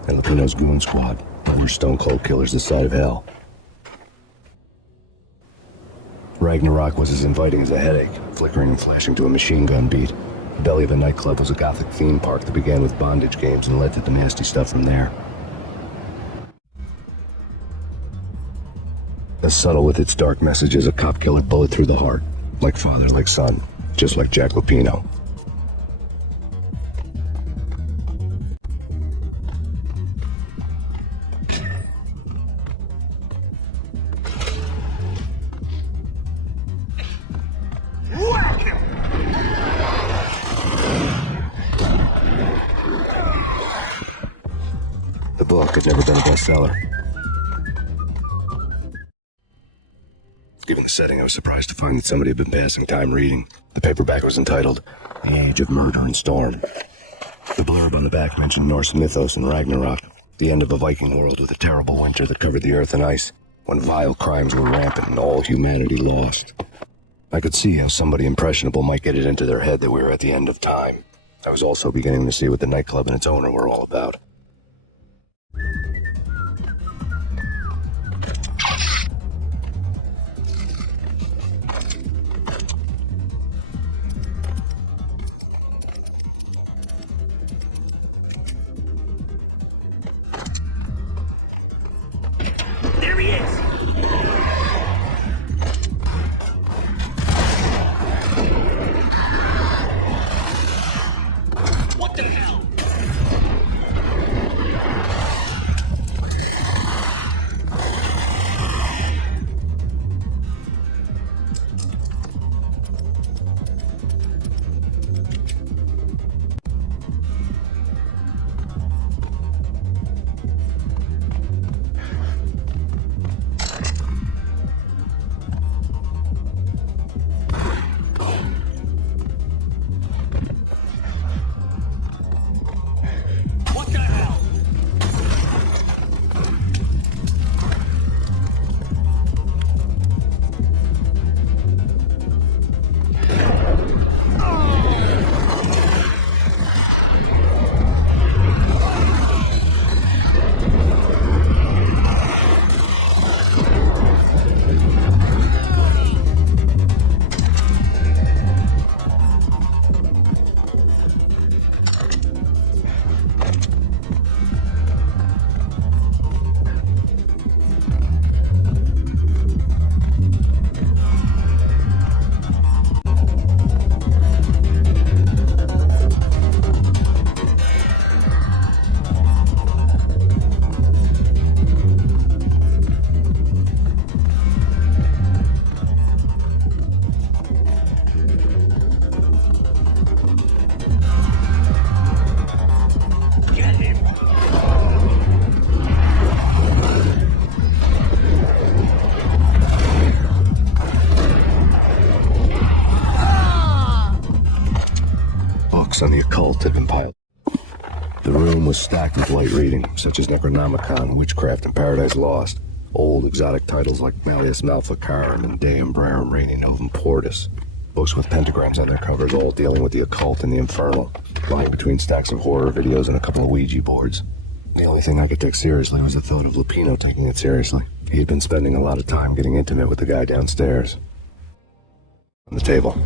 and Lupino's goon squad, the worst stone-cold killers this side of hell. Ragnarök was as inviting as a headache, flickering and flashing to a machine gun beat. The belly of the nightclub was a gothic theme park that began with bondage games and led to the nasty stuff from there. As subtle with its dark message as a cop killer bullet through the heart. Like father, like son. Just like Jack Lupino. The book had never been a bestseller. Given the setting, I was surprised to find that somebody had been passing time reading. The paperback was entitled, The Age of Murder and Storm. The blurb on the back mentioned Norse mythos and Ragnarök, the end of a Viking world with a terrible winter that covered the earth in ice, when vile crimes were rampant and all humanity lost. I could see how somebody impressionable might get it into their head that we were at the end of time. I was also beginning to see what the nightclub and its owner were all about. There he is! What the hell? books on the occult had been piled. The room was stacked with light reading, such as Necronomicon, Witchcraft, and Paradise Lost. Old exotic titles like Malleus Maleficarum and De Umbrarum Reini Novum Portus. Books with pentagrams on their covers, all dealing with the occult and the infernal, lying between stacks of horror videos and a couple of Ouija boards. The only thing I could take seriously was the thought of Lupino taking it seriously. He'd been spending a lot of time getting intimate with the guy downstairs. On the table.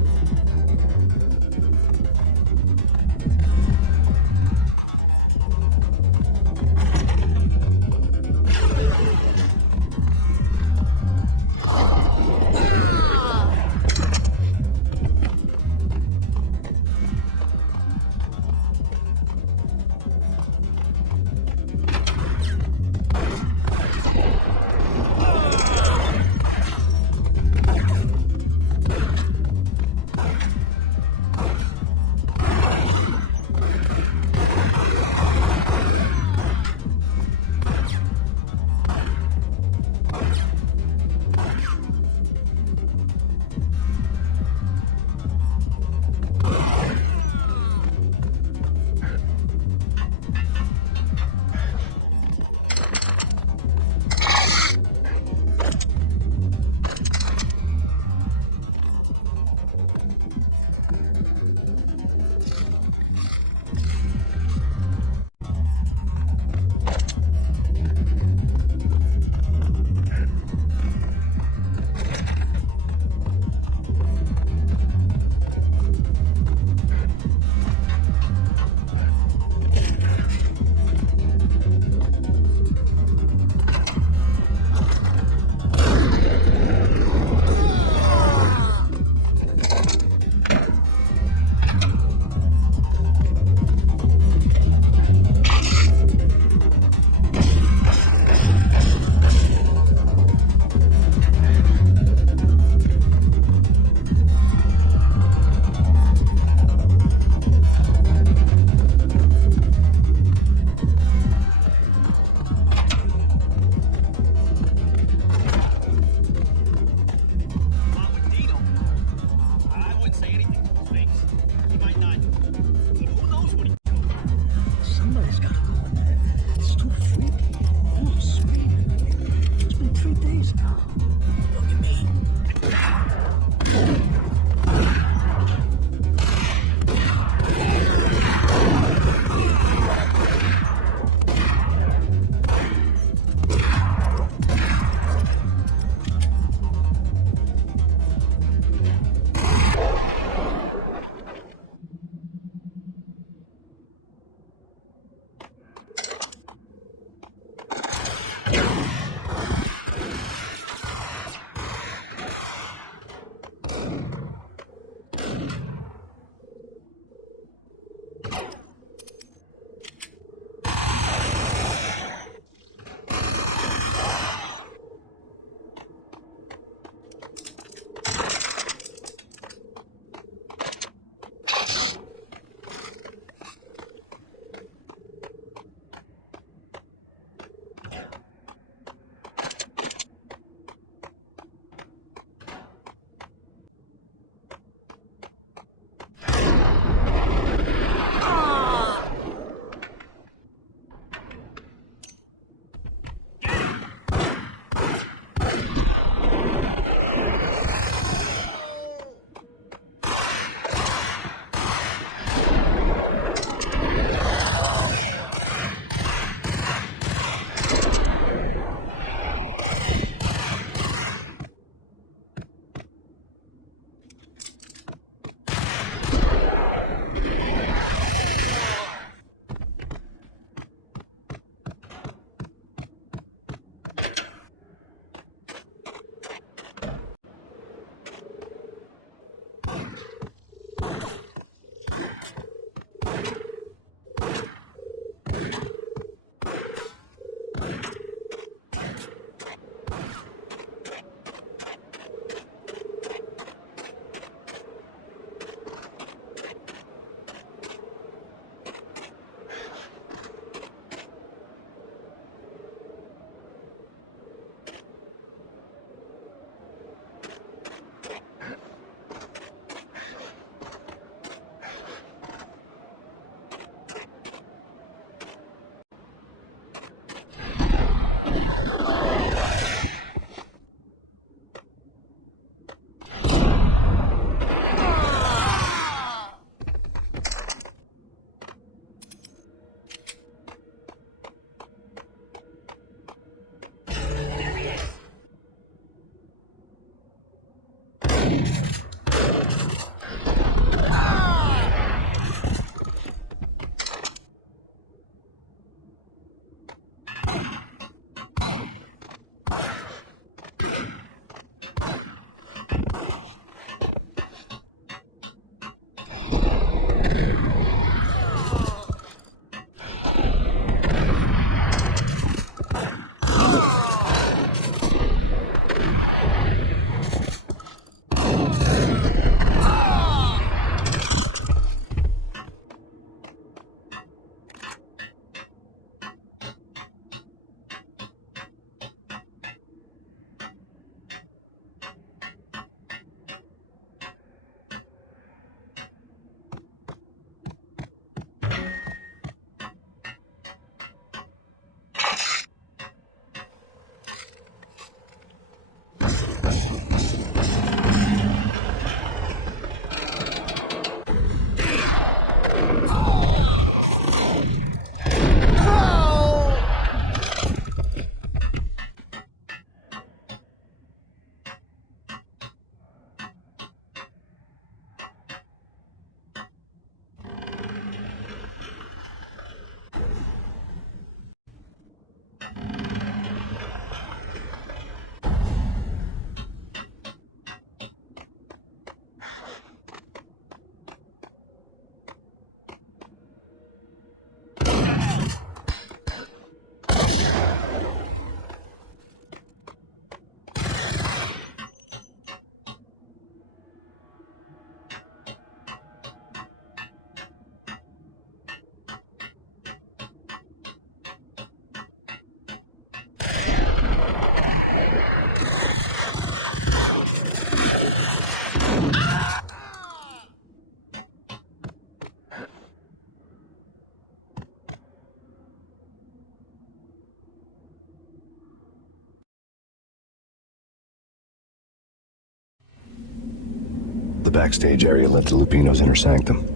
The backstage area led to Lupino's inner sanctum.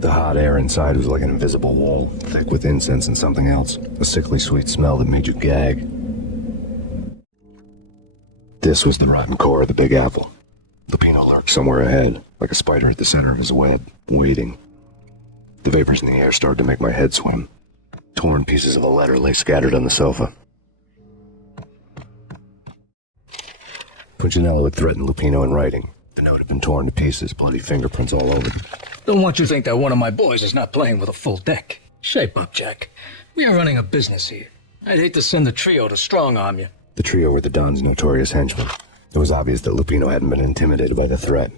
The hot air inside was like an invisible wall, thick with incense and something else. A sickly sweet smell that made you gag. This was the rotten core of the Big Apple. Lupino lurked somewhere ahead, like a spider at the center of his web, waiting. The vapors in the air started to make my head swim. Torn pieces of a letter lay scattered on the sofa. Punchinello had threatened Lupino in writing. The note had been torn to pieces, bloody fingerprints all over it. Don't want you to think that one of my boys is not playing with a full deck. Shape up, Jack. We are running a business here. I'd hate to send the trio to strong-arm you. The trio were the Don's notorious henchmen. It was obvious that Lupino hadn't been intimidated by the threat.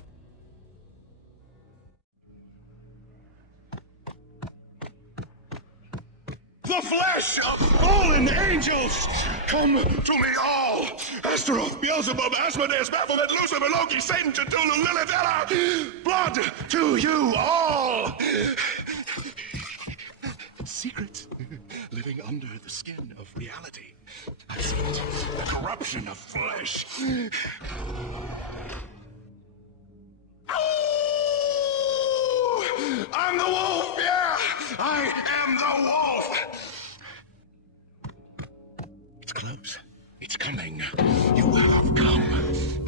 The flesh of fallen angels! Come to me all! Astaroth, Beelzebub, Asmodeus, Baphomet, Lucifer, Loki, Satan, Cthulhu, Lilith, Ella! Blood to you all! Secret living under the skin of reality. I see it, the corruption of flesh. Oh! I'm the wolf, yeah! I am the wolf! It's close. It's coming. You have come.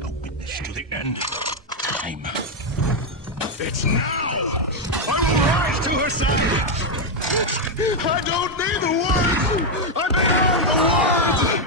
A witness to the end of time. It's now! I will rise to her side! I don't need the words! I am the words!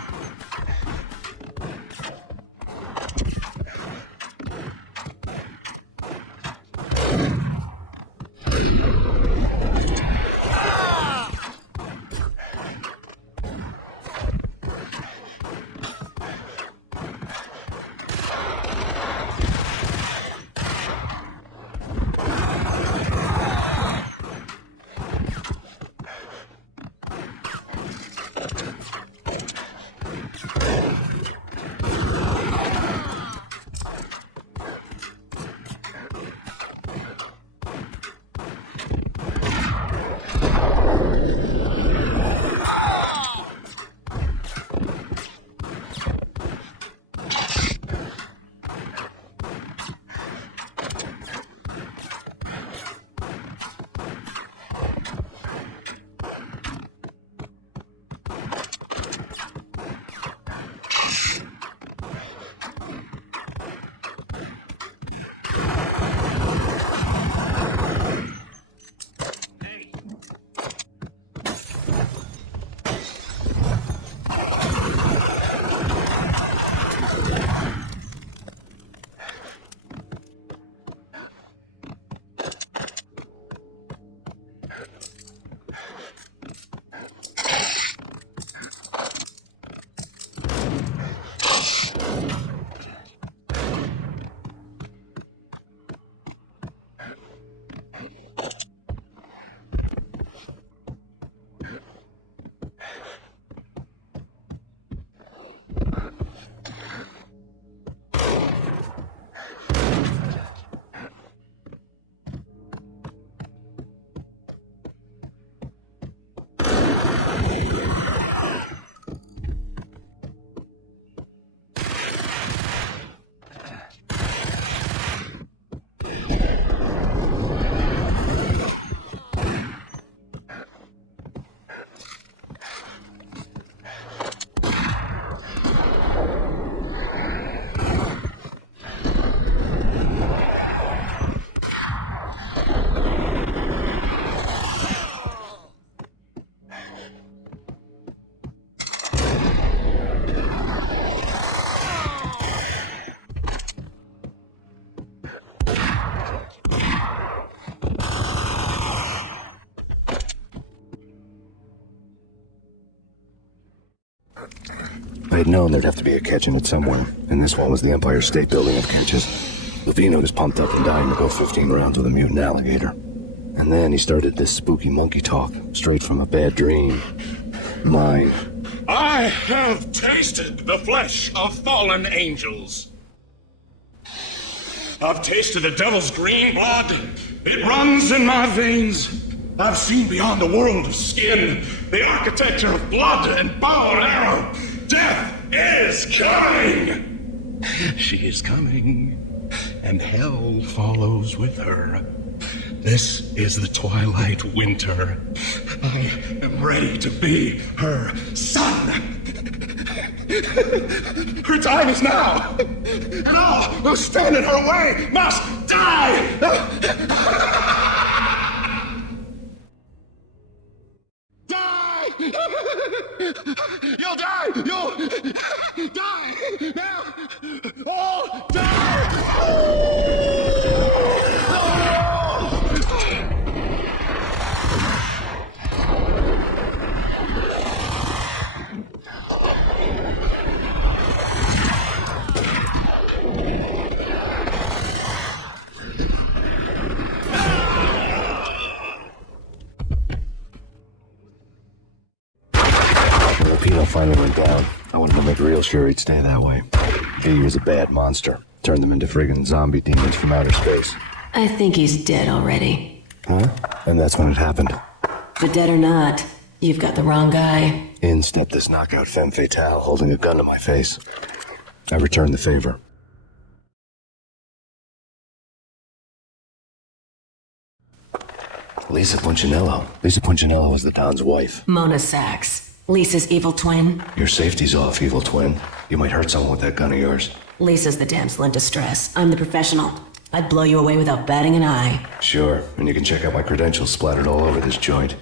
I had known there'd have to be a catch in it somewhere, and this one was the Empire State Building of catches. Lupino was pumped up and dying to go 15 rounds with a mutant alligator. And then he started this spooky monkey talk, straight from a bad dream. Mine. I have tasted the flesh of fallen angels. I've tasted the devil's green blood. It runs in my veins. I've seen beyond the world of skin, the architecture of blood and bow and arrow. Death is coming! She is coming, and hell follows with her. This is the twilight winter. I am ready to be her son. Her time is now. And all who stand in her way must die. Die! You'll die! You'll die! Now! All die! When Pino finally went down, I wanted to make real sure he'd stay that way. He was a bad monster. Turned them into friggin' zombie demons from outer space. I think he's dead already. Huh? And that's when it happened. But dead or not, you've got the wrong guy. In stepped this knockout femme fatale holding a gun to my face. I returned the favor. Lisa Punchinello. Lisa Punchinello was the Don's wife. Mona Sachs. Lisa's evil twin. Your safety's off, evil twin. You might hurt someone with that gun of yours. Lisa's the damsel in distress. I'm the professional. I'd blow you away without batting an eye. Sure, and you can check out my credentials splattered all over this joint.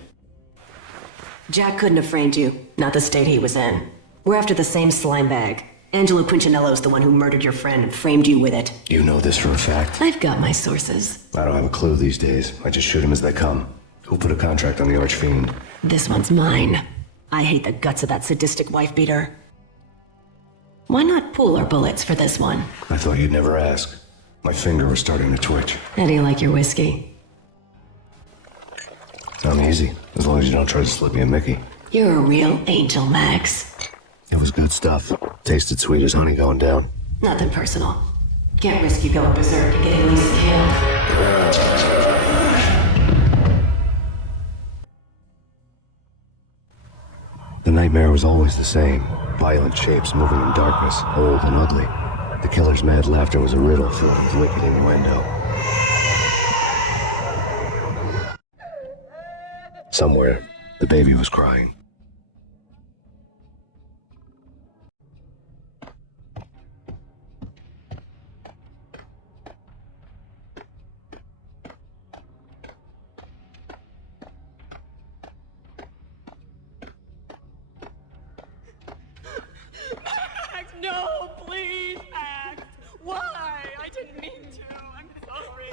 Jack couldn't have framed you. Not the state he was in. We're after the same slime bag. Angelo Punchinello's the one who murdered your friend and framed you with it. You know this for a fact? I've got my sources. I don't have a clue these days. I just shoot them as they come. Who put a contract on the Archfiend? This one's mine. I hate the guts of that sadistic wife-beater. Why not pool our bullets for this one? I thought you'd never ask. My finger was starting to twitch. How do you like your whiskey? I'm easy, as long as you don't try to slip me a Mickey. You're a real angel, Max. It was good stuff. Tasted sweet as honey going down. Nothing personal. Can't risk you going berserk and getting Lisa killed. The nightmare was always the same. Violent shapes moving in darkness, old and ugly. The killer's mad laughter was a riddle filled with wicked innuendo. Somewhere, the baby was crying. Max, no, please, Max. Why? I didn't mean to. I'm sorry.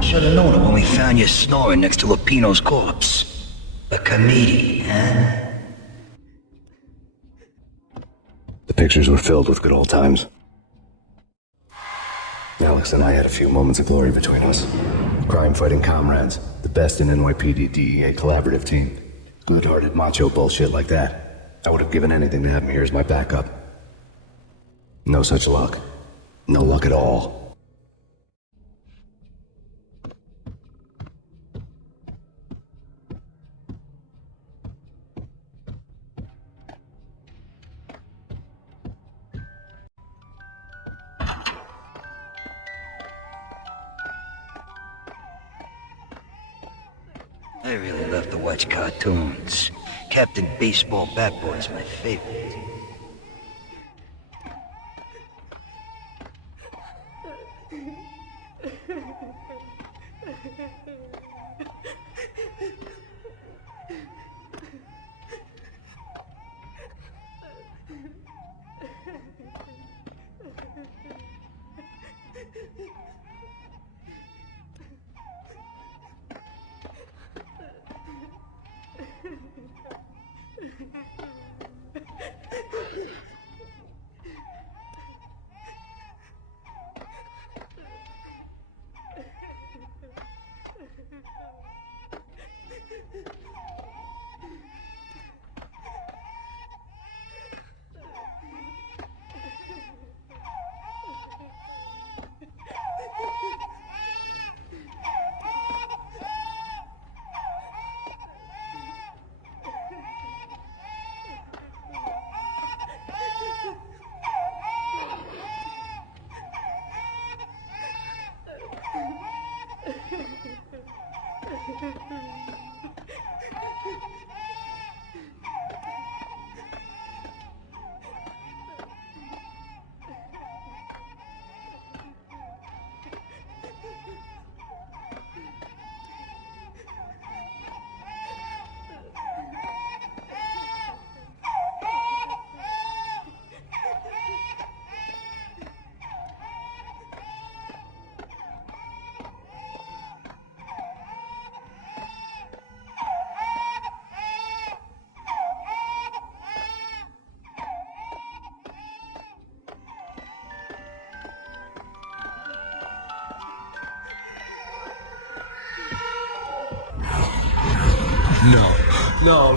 Should have known it when we found you snoring next to Lupino's corpse. A comedian, huh? The pictures were filled with good old times. Alex and I had a few moments of glory between us. Crime-fighting comrades, the best in NYPD DEA collaborative team. Good-hearted macho bullshit like that. I would have given anything to have him here as my backup. No such luck. No luck at all. I really love to watch cartoons. Captain Baseball Bat Boy's my favorite.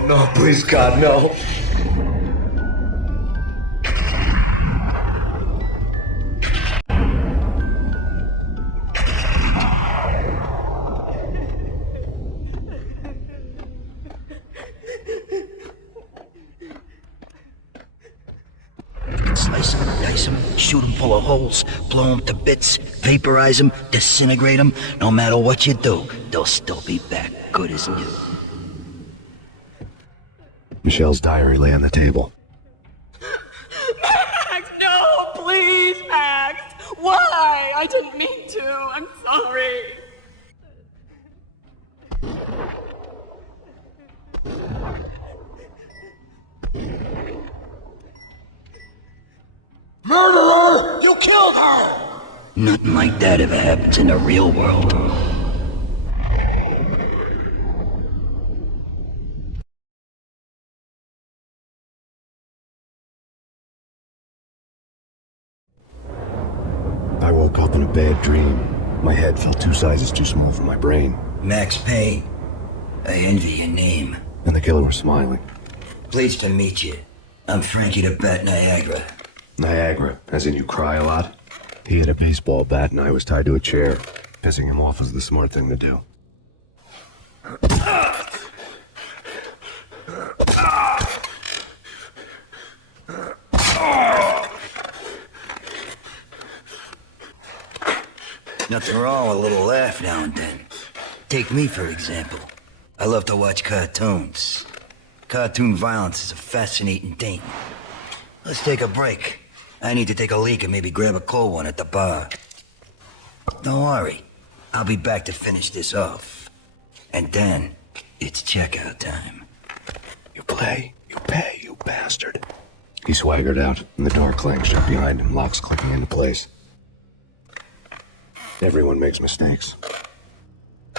No, please God, no. Slice them, dice them, shoot them full of holes, blow them to bits, vaporize them, disintegrate them. No matter what you do, they'll still be back good as new. Michelle's diary lay on the table. Max, no, please, Max. Why? I didn't mean to. I'm sorry. Murderer! You killed her! Nothing like that ever happens in the real world. I woke up in a bad dream. My head felt 2 sizes too small for my brain. Max Payne. I envy your name. And the killer was smiling. Pleased to meet you. I'm Frankie the Bat Niagara. Niagara, as in you cry a lot? He had a baseball bat and I was tied to a chair. Pissing him off was the smart thing to do. Nothing wrong with a little laugh now and then. Take me, for example. I love to watch cartoons. Cartoon violence is a fascinating thing. Let's take a break. I need to take a leak and maybe grab a cold one at the bar. Don't worry. I'll be back to finish this off. And then, it's checkout time. You play, you pay, you bastard. He swaggered out, and the door clang shut behind him, locks clicking into place. Everyone makes mistakes.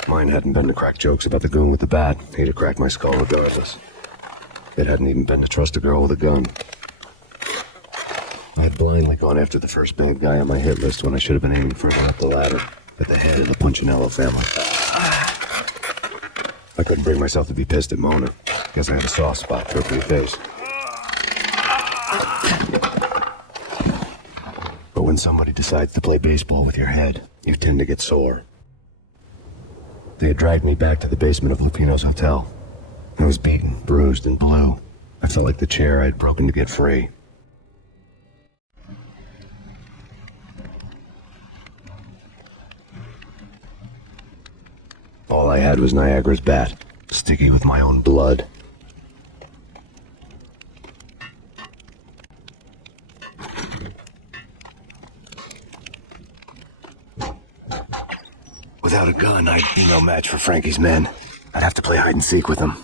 Mine hadn't been to crack jokes about the goon with the bat. He'd have cracked my skull regardless. It hadn't even been to trust a girl with a gun. I'd blindly gone after the first bad guy on my hit list when I should have been aiming further up the ladder, at the head of the Punchinello family. I couldn't bring myself to be pissed at Mona. Guess I had a soft spot for her pretty face. But when somebody decides to play baseball with your head, you tend to get sore. They had dragged me back to the basement of Lupino's hotel. I was beaten, bruised, and blue. I felt like the chair I'd broken to get free. All I had was Niagara's bat, sticky with my own blood. Without a gun, I'd be no match for Frankie's men. I'd have to play hide and seek with them.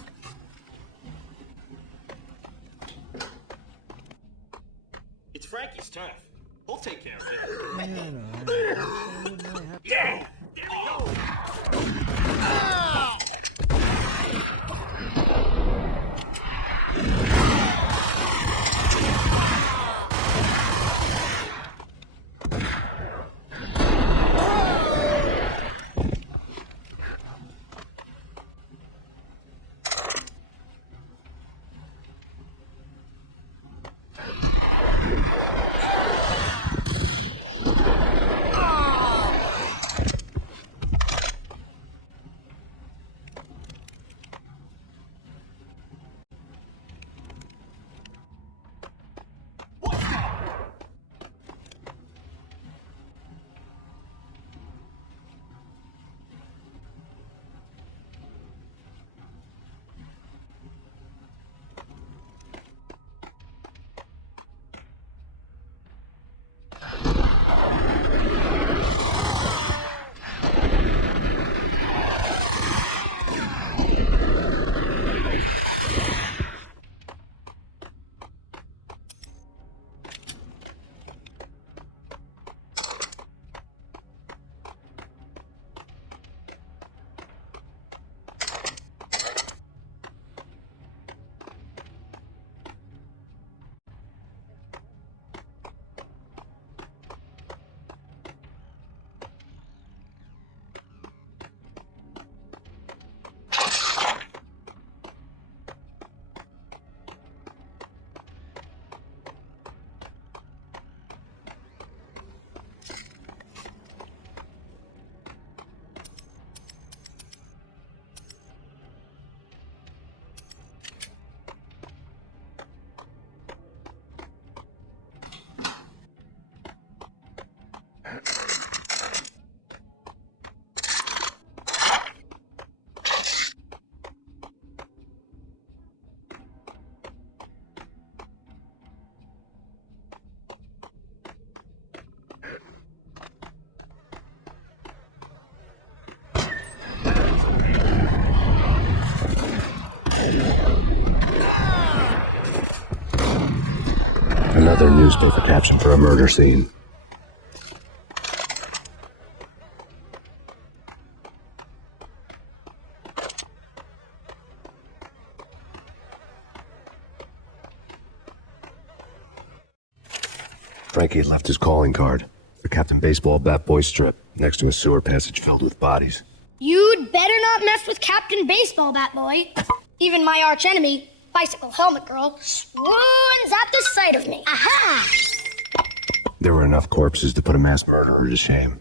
It's Frankie's turf. We'll take care of it. Yeah! There we go! Another newspaper caption for a murder scene. Frankie had left his calling card, the Captain Baseball Bat Boy strip, next to a sewer passage filled with bodies. You'd better not mess with Captain Baseball, Bat Boy. Even my archenemy, Bicycle Helmet Girl, swoons at the sight of me. Aha! There were enough corpses to put a mass murderer to shame.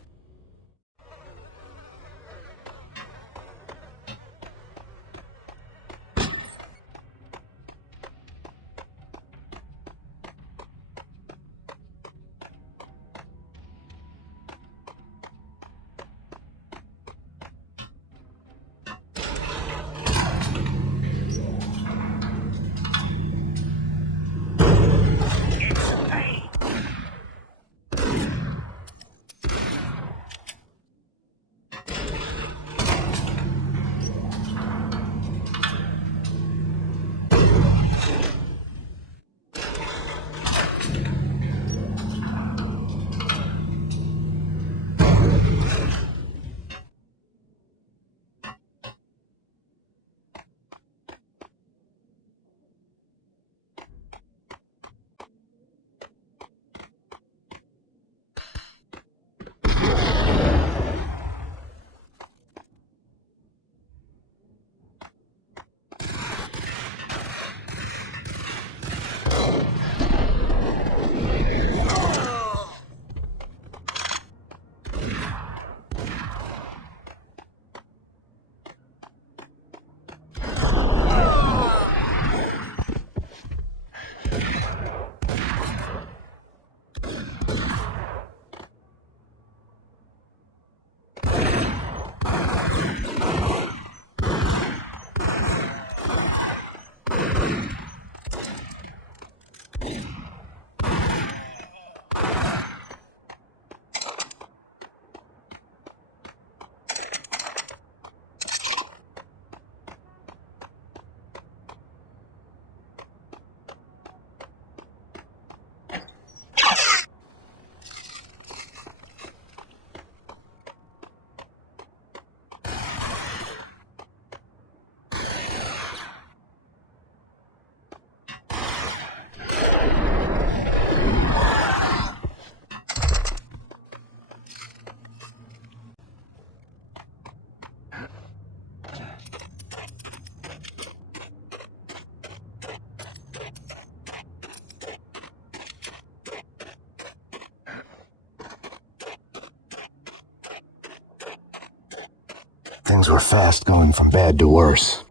Things were fast going from bad to worse.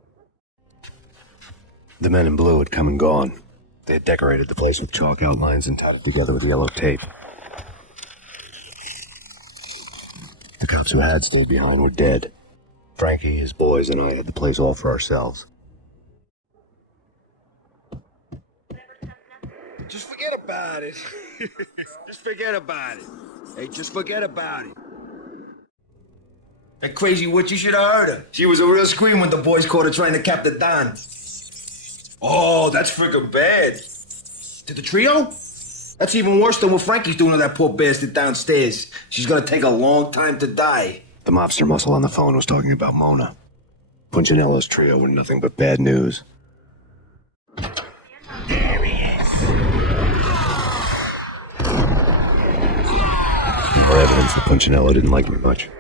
The men in blue had come and gone. They had decorated the place with chalk outlines and tied it together with yellow tape. The cops who had stayed behind were dead. Frankie, his boys, and I had the place all for ourselves. Just forget about it. Just forget about it. Hey, just forget about it. That crazy witch, you should have heard her. She was a real scream when the boys caught her trying to cap the Don. Oh, that's freaking bad. To the trio? That's even worse than what Frankie's doing to that poor bastard downstairs. She's gonna take a long time to die. The mobster muscle on the phone was talking about Mona. Punchinello's trio were nothing but bad news. There he is. More evidence that Punchinello didn't like me much.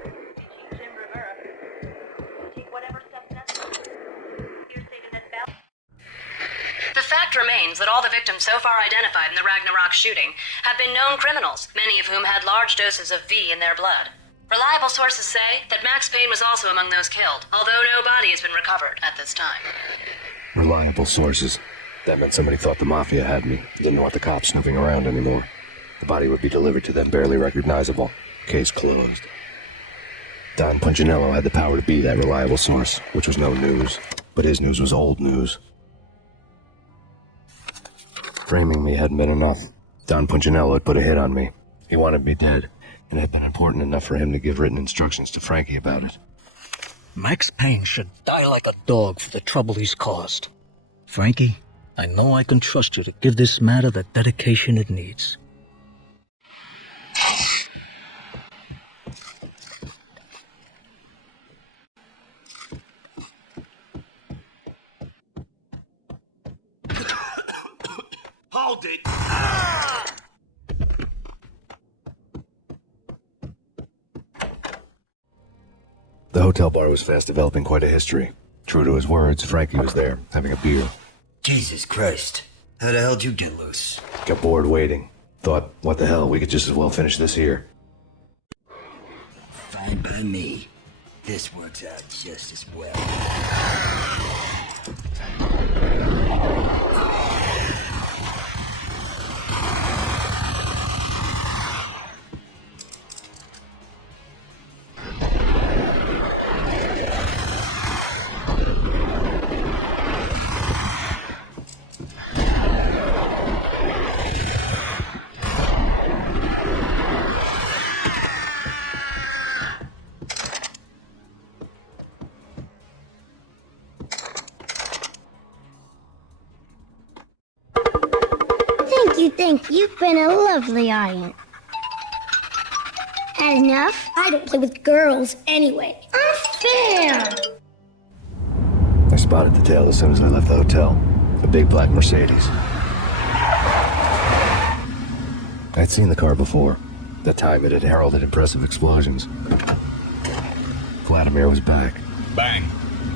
The fact remains that all the victims so far identified in the Ragnarök shooting have been known criminals, many of whom had large doses of V in their blood. Reliable sources say that Max Payne was also among those killed, although no body has been recovered at this time. Reliable sources. That meant somebody thought the Mafia had me. Didn't want the cops snooping around anymore. The body would be delivered to them barely recognizable. Case closed. Don Punchinello had the power to be that reliable source, which was no news. But his news was old news. Framing me hadn't been enough. Don Punchinello had put a hit on me. He wanted me dead, and it had been important enough for him to give written instructions to Frankie about it. Max Payne should die like a dog for the trouble he's caused. Frankie, I know I can trust you to give this matter the dedication it needs. Hold it! The hotel bar was fast developing quite a history. True to his words, Frankie was there, having a beer. Jesus Christ. How the hell did you get loose? Got bored waiting. Thought, what the hell, we could just as well finish this here. Fine by me. This works out just as well. Thank you. You've been a lovely audience. Had enough? I don't play with girls anyway. Unfair! I spotted the tail as soon as I left the hotel. A big black Mercedes. I'd seen the car before. That time it had heralded impressive explosions. Vladimir was back. Bang!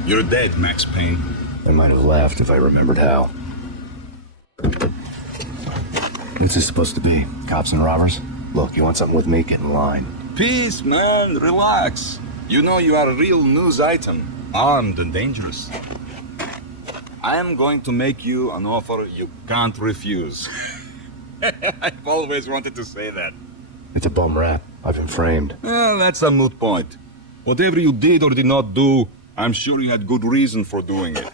You're dead, Max Payne. I might have laughed if I remembered how. What's this supposed to be? Cops and robbers? Look, you want something with me? Get in line. Peace, man. Relax. You know you are a real news item. Armed and dangerous. I am going to make you an offer you can't refuse. I've always wanted to say that. It's a bum rap. I've been framed. Well, that's a moot point. Whatever you did or did not do, I'm sure you had good reason for doing it.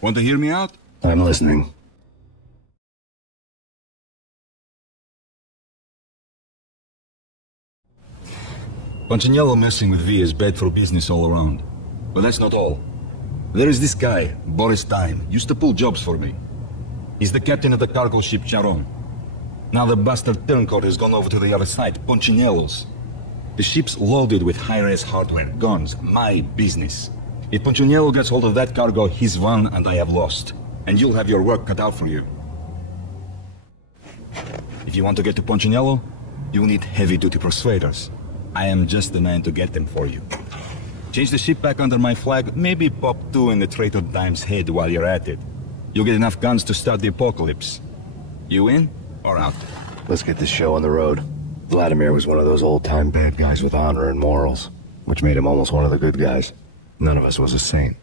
Want to hear me out? I'm listening. Punchinello messing with V is bad for business all around. But that's not all. There is this guy, Boris Time, used to pull jobs for me. He's the captain of the cargo ship Charon. Now the bastard turncoat has gone over to the other side, Punchinello's. The ship's loaded with high-res hardware, guns, my business. If Punchinello gets hold of that cargo, he's won and I have lost. And you'll have your work cut out for you. If you want to get to Punchinello, you'll need heavy-duty persuaders. I am just the man to get them for you. Change the ship back under my flag, maybe pop 2 in the traitor Dime's head while you're at it. You'll get enough guns to start the apocalypse. You in or out? Let's get this show on the road. Vladimir was one of those old-time bad guys with honor and morals, which made him almost one of the good guys. None of us was a saint.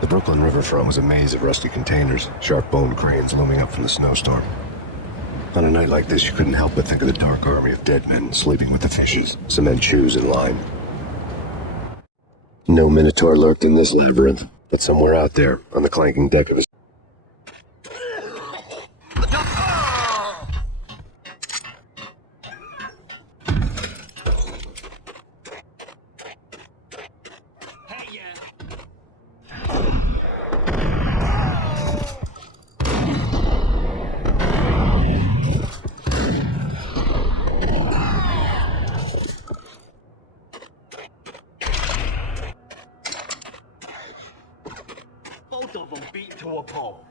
The Brooklyn riverfront was a maze of rusty containers, sharp bone cranes looming up from the snowstorm. On a night like this, you couldn't help but think of the dark army of dead men sleeping with the fishes, cement shoes in line. No minotaur lurked in this labyrinth, but somewhere out there, on the clanking deck of his... Both of them beat to a pulp.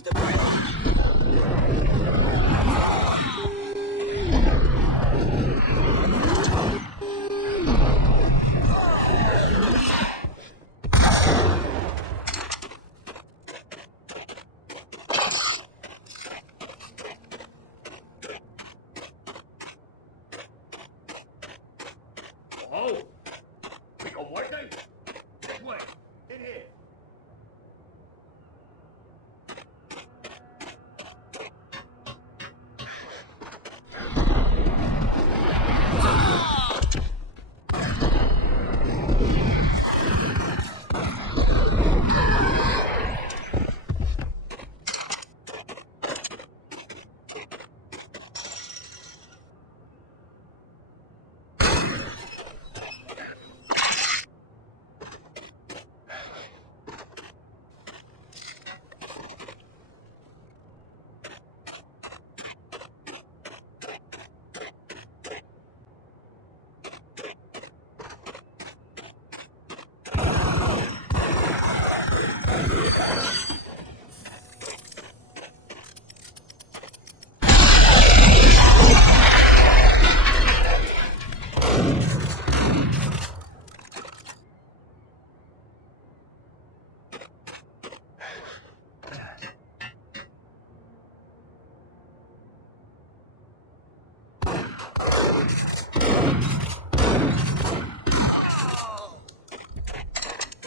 he's the best. Oh, we go working. This way. In here.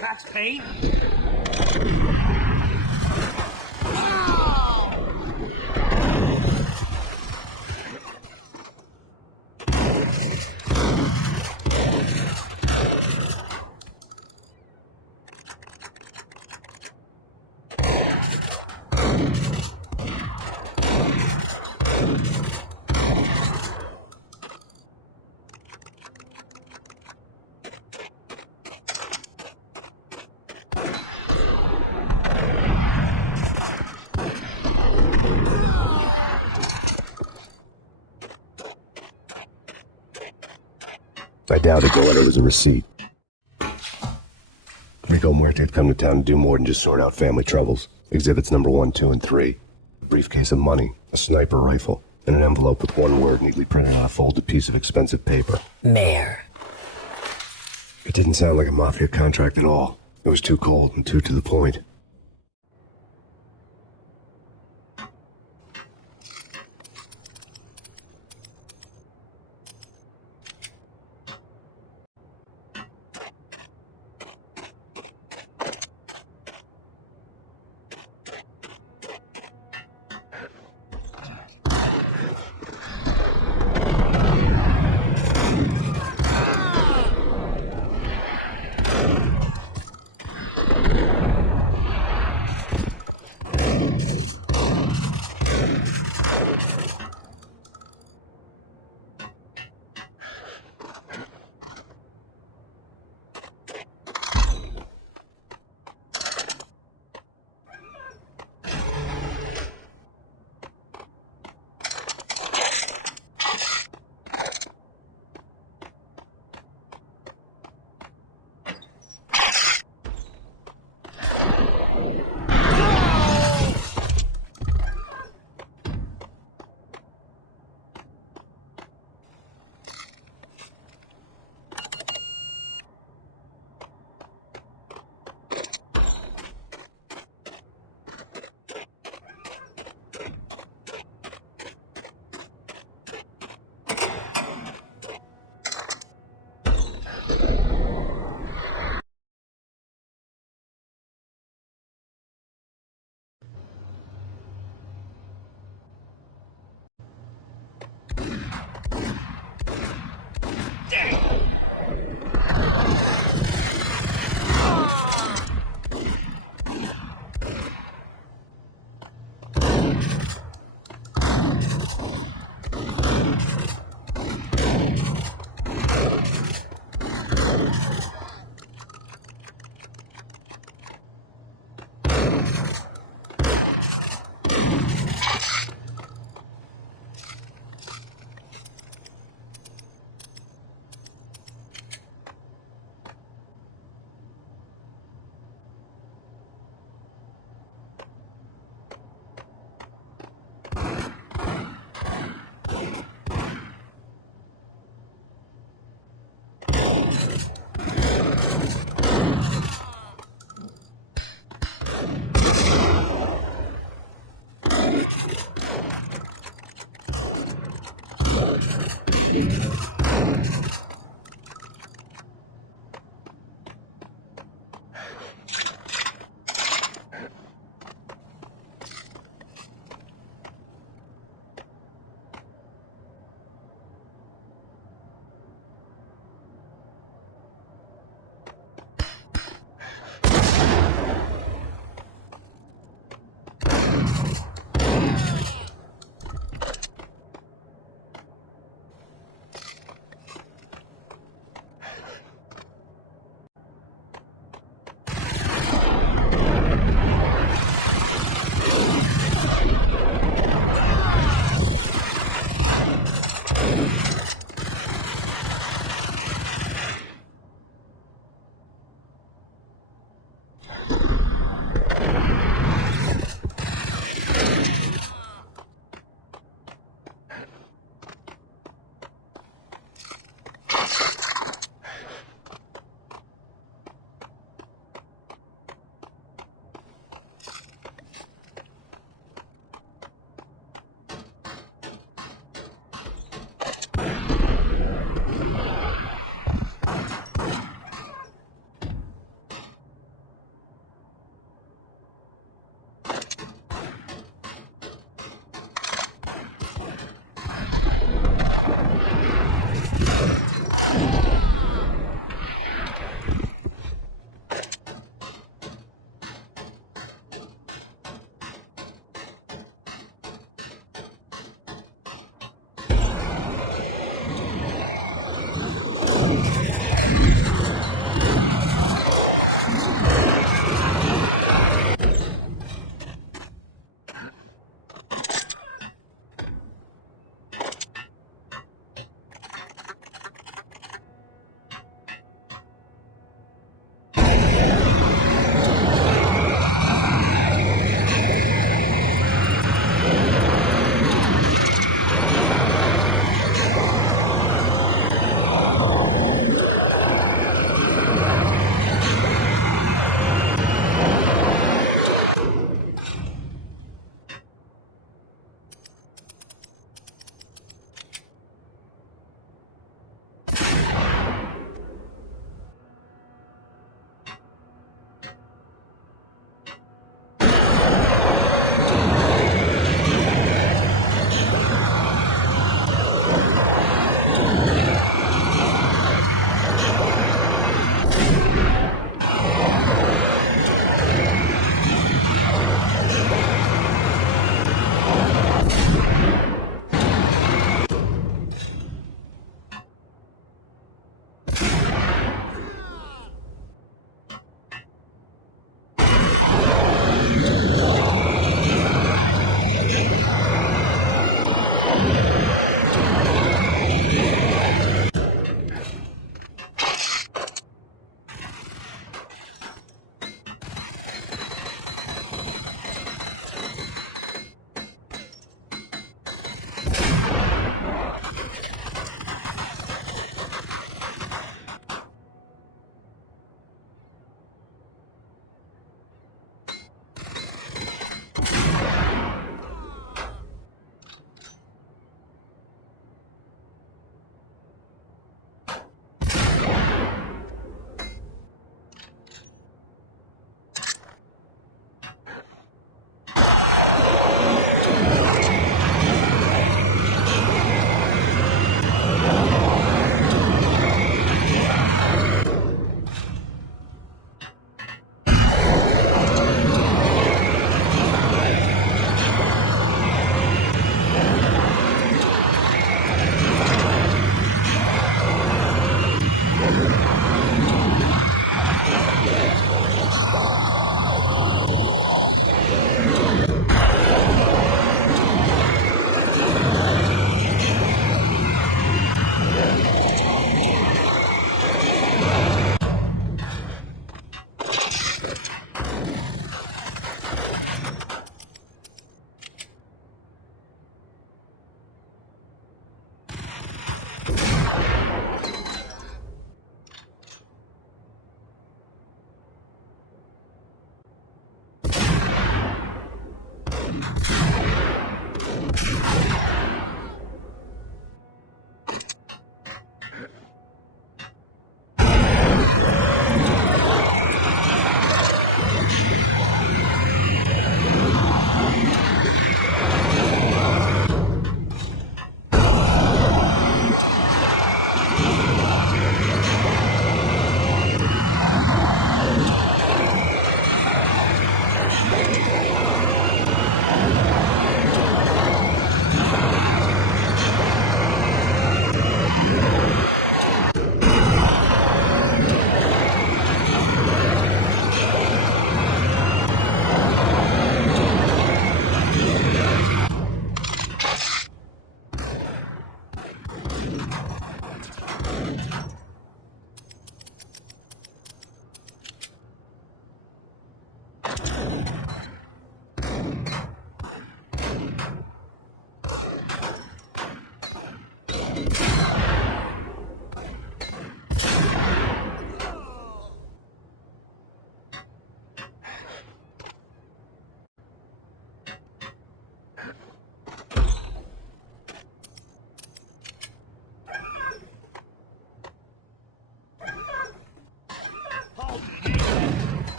Max Payne? I doubted the letter was a receipt. Rico Muerte had come to town to do more than just sort out family troubles. Exhibits number 1, 2, and 3. A briefcase of money, a sniper rifle, and an envelope with one word neatly printed on a folded piece of expensive paper. Mayor. It didn't sound like a mafia contract at all. It was too cold and too to the point.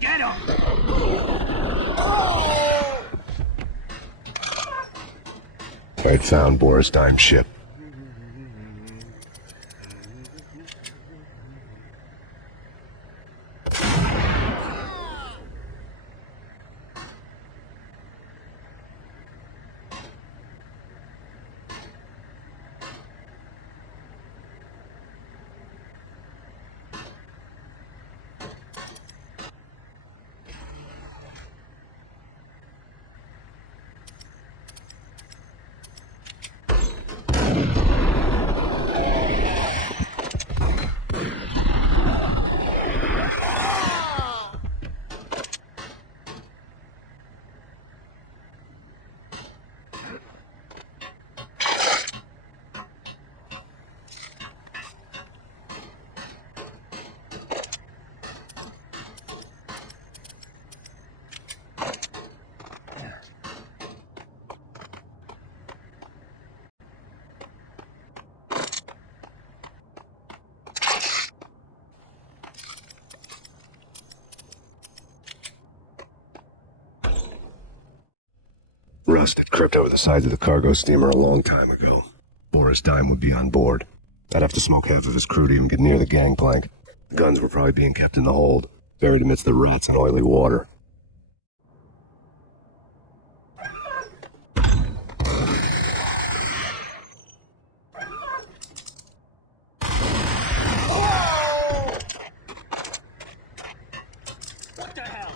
Get him! I had found Boris Dime's ship. Rust had crept over the sides of the cargo steamer a long time ago. Boris Dime would be on board. I'd have to smoke half of his crew to even get near the gangplank. The guns were probably being kept in the hold, buried amidst the rats and oily water. What the hell?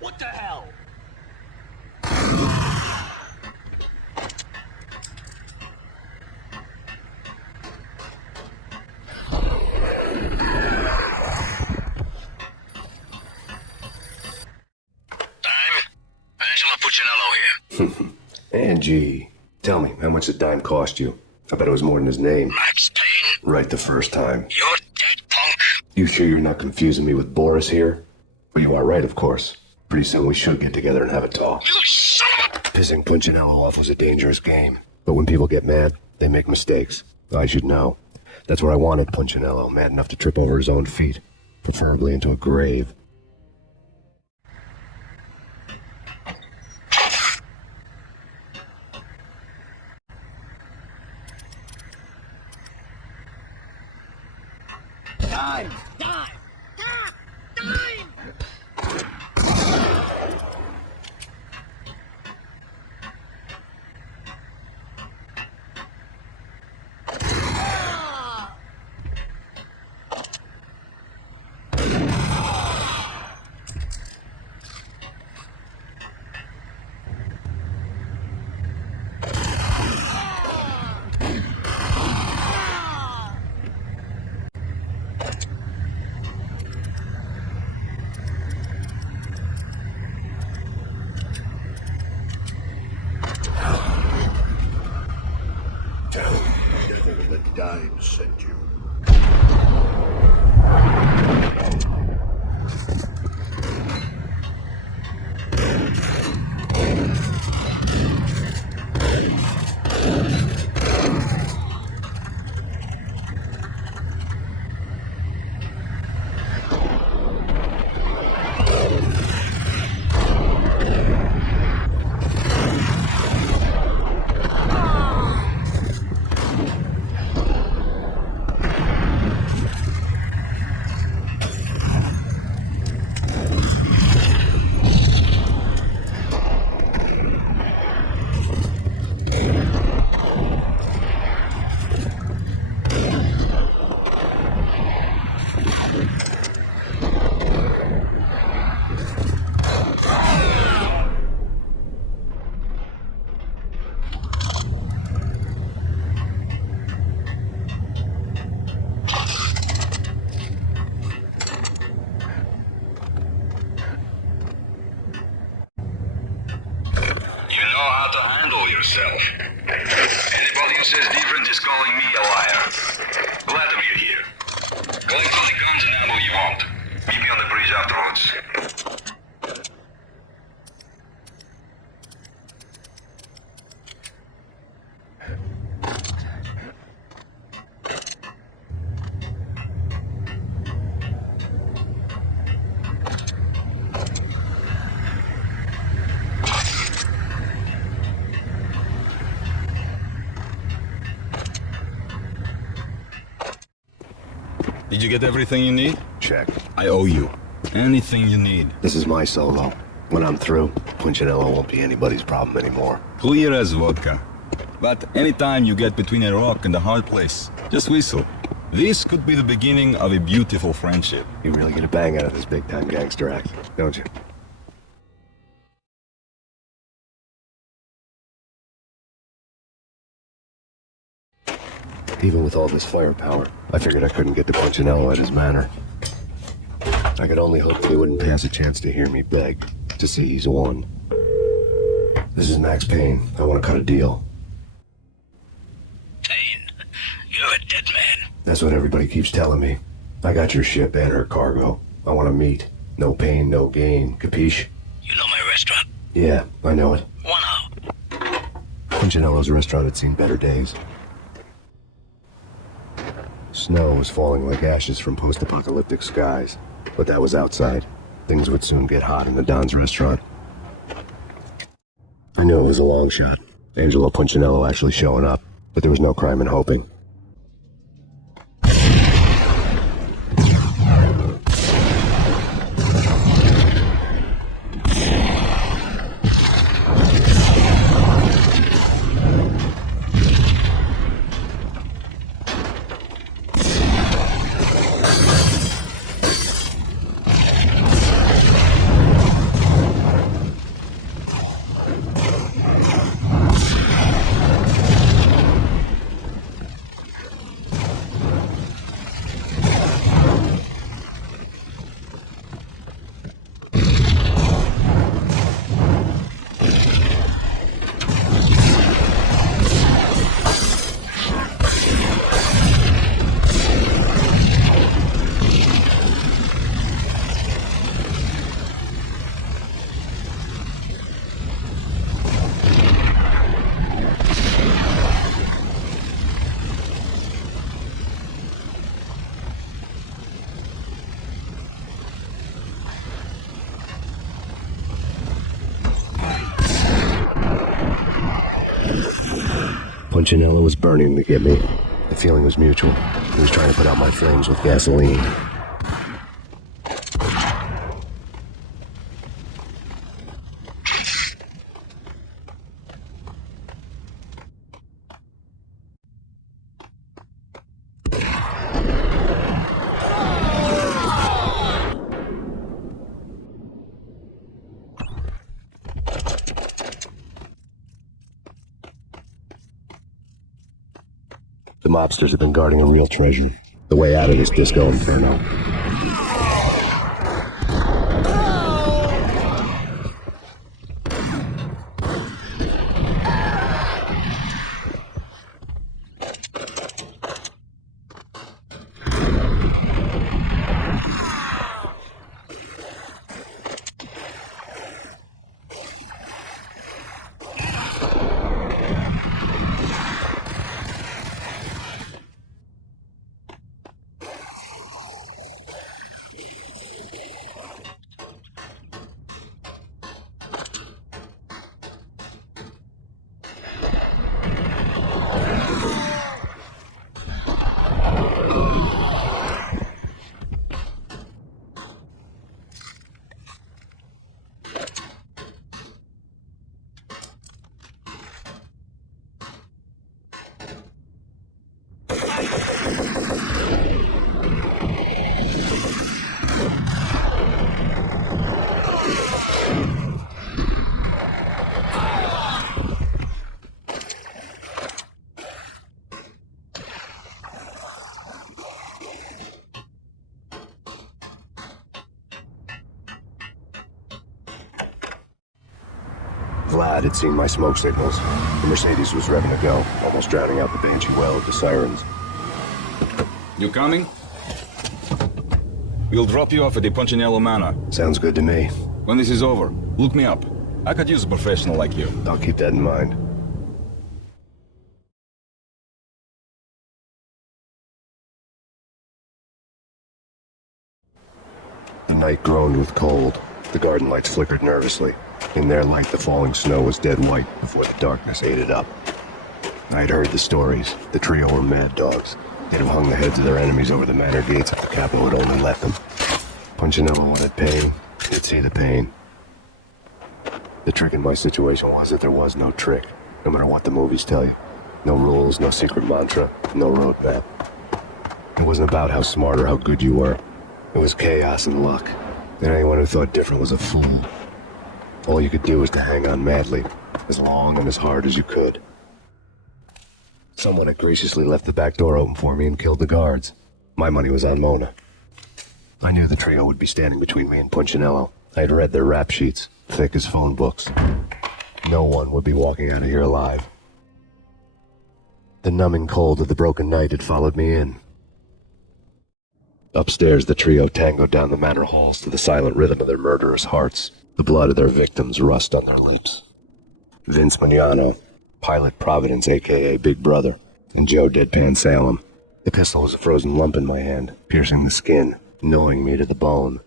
What the hell? Angie, tell me, how much did Dime cost you? I bet it was more than his name. Max Payne! Right the first time. You're dead, punk! You sure you're not confusing me with Boris here? Well, you are right, of course. Pretty soon we should get together and have a talk. You son of a... Pissing Punchinello off was a dangerous game. But when people get mad, they make mistakes. I should know. That's where I wanted Punchinello, mad enough to trip over his own feet. Preferably into a grave. Dime! Dime! Dime! Tell the devil that Dime sent you. Anybody who says different is calling me a liar. Glad to meet you here. Collect all the guns and ammo you want. Meet me on the bridge afterwards. Did you get everything you need? Check. I owe you. Anything you need. This is my solo. When I'm through, Punchinello won't be anybody's problem anymore. Clear as vodka. But anytime you get between a rock and a hard place, just whistle. This could be the beginning of a beautiful friendship. You really get a bang out of this big-time gangster act, don't you? Even with all this firepower, I figured I couldn't get to Punchinello at his manor. I could only hope that he wouldn't pass a chance to hear me beg, to see he's won. This is Max Payne. I want to cut a deal. Payne, you're a dead man. That's what everybody keeps telling me. I got your ship and her cargo. I want to meet. No pain, no gain. Capiche? You know my restaurant? Yeah, I know it. One out. Punchinello's restaurant had seen better days. Snow was falling like ashes from post-apocalyptic skies, but that was outside. Things would soon get hot in the Don's restaurant. I knew it was a long shot, Angelo Punchinello actually showing up, but there was no crime in hoping. Punchinello was burning to get me. The feeling was mutual. He was trying to put out my flames with gasoline. The mobsters have been guarding a real treasure. The way out of this disco inferno. Vlad had seen my smoke signals. The Mercedes was revving to go, almost drowning out the banshee wail of the sirens. You coming? We'll drop you off at the Punchinello Manor. Sounds good to me. When this is over, look me up. I could use a professional like you. I'll keep that in mind. The night groaned with cold. The garden lights flickered nervously. In their light, the falling snow was dead white before the darkness ate it up. I'd heard the stories. The trio were mad dogs. They'd have hung the heads of their enemies over the manor gates if the capital would only let them. Punchinello wanted pain. He'd see the pain. The trick in my situation was that there was no trick, no matter what the movies tell you. No rules, no secret mantra, no roadmap. It wasn't about how smart or how good you were. It was chaos and luck. And anyone who thought different was a fool. All you could do was to hang on madly, as long and as hard as you could. Someone had graciously left the back door open for me and killed the guards. My money was on Mona. I knew the trio would be standing between me and Punchinello. I had read their rap sheets, thick as phone books. No one would be walking out of here alive. The numbing cold of the broken night had followed me in. Upstairs, the trio tangoed down the manor halls to the silent rhythm of their murderous hearts. The blood of their victims rust on their lips. Vince Mignano, Pilot Providence, a.k.a. Big Brother, and Joe Deadpan Salem. The pistol was a frozen lump in my hand, piercing the skin, gnawing me to the bone.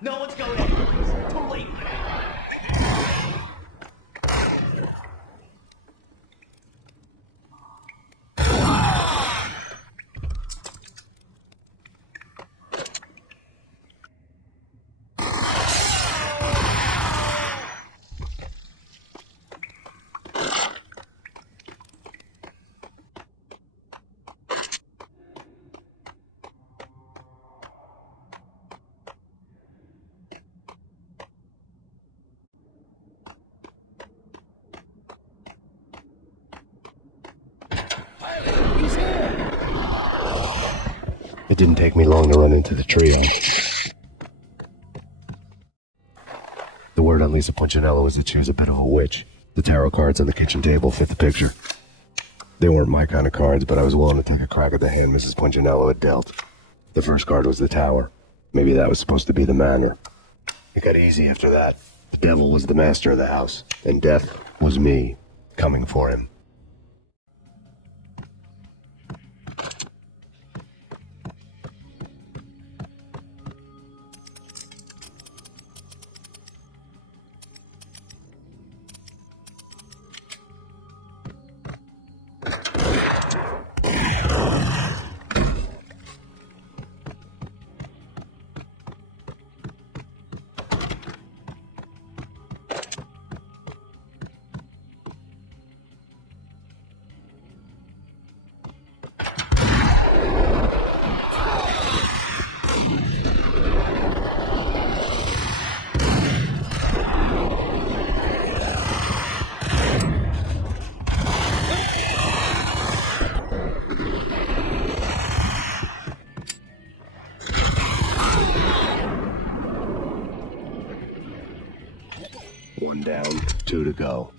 No one's going anywhere. It's too late. It didn't take me long to run into the trio. The word on Lisa Punchinello was that she was a bit of a witch. The tarot cards on the kitchen table fit the picture. They weren't my kind of cards, but I was willing to take a crack at the hand Mrs. Punchinello had dealt. The first card was the tower. Maybe that was supposed to be the manor. It got easy after that. The devil was the master of the house, and death was me, coming for him. One down, 2 to go.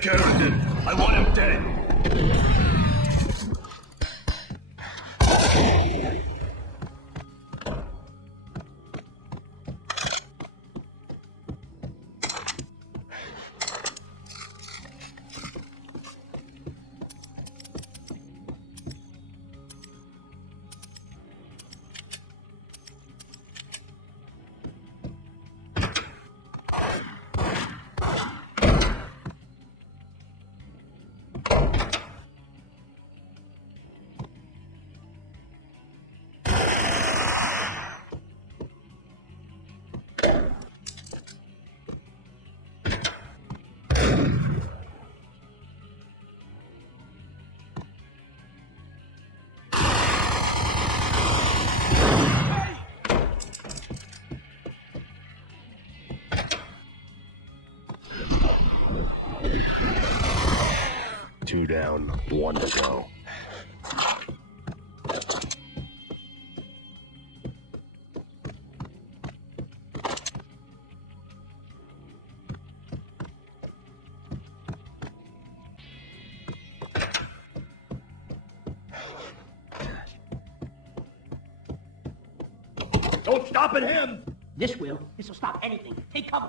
take care of him. I want him dead. Two down, one to go. Don't stop at him! This will. This will stop anything. Take cover.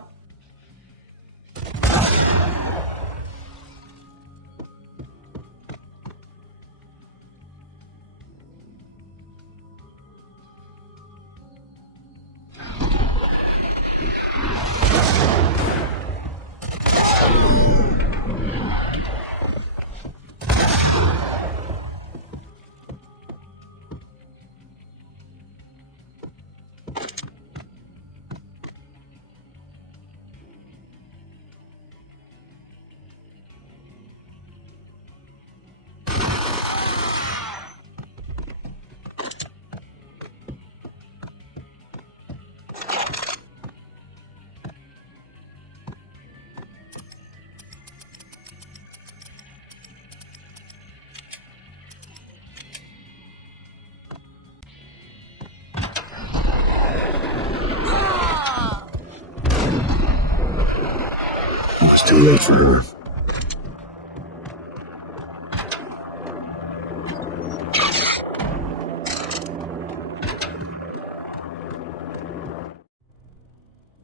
It's too late for her.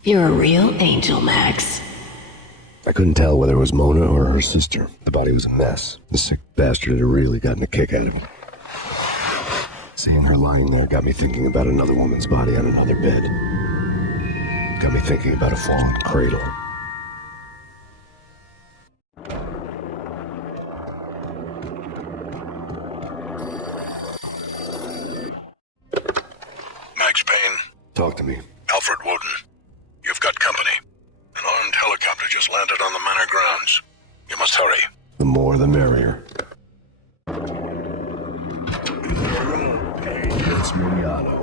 You're a real angel, Max. I couldn't tell whether it was Mona or her sister. The body was a mess. The sick bastard had really gotten a kick out of it. Seeing her lying there got me thinking about another woman's body on another bed. Got me thinking about a fallen cradle. Max Payne. Talk to me. Alfred Woden. You've got company. An armed helicopter just landed on the manor grounds. You must hurry. The more the merrier. It's Miliano.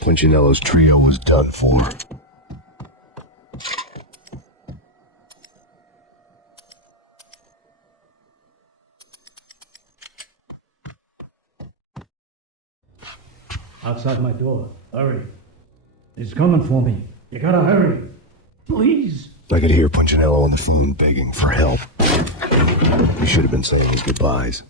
Punchinello's trio was done for. Outside my door. Hurry. He's coming for me. You gotta hurry. Please. I could hear Punchinello on the phone begging for help. He should have been saying his goodbyes.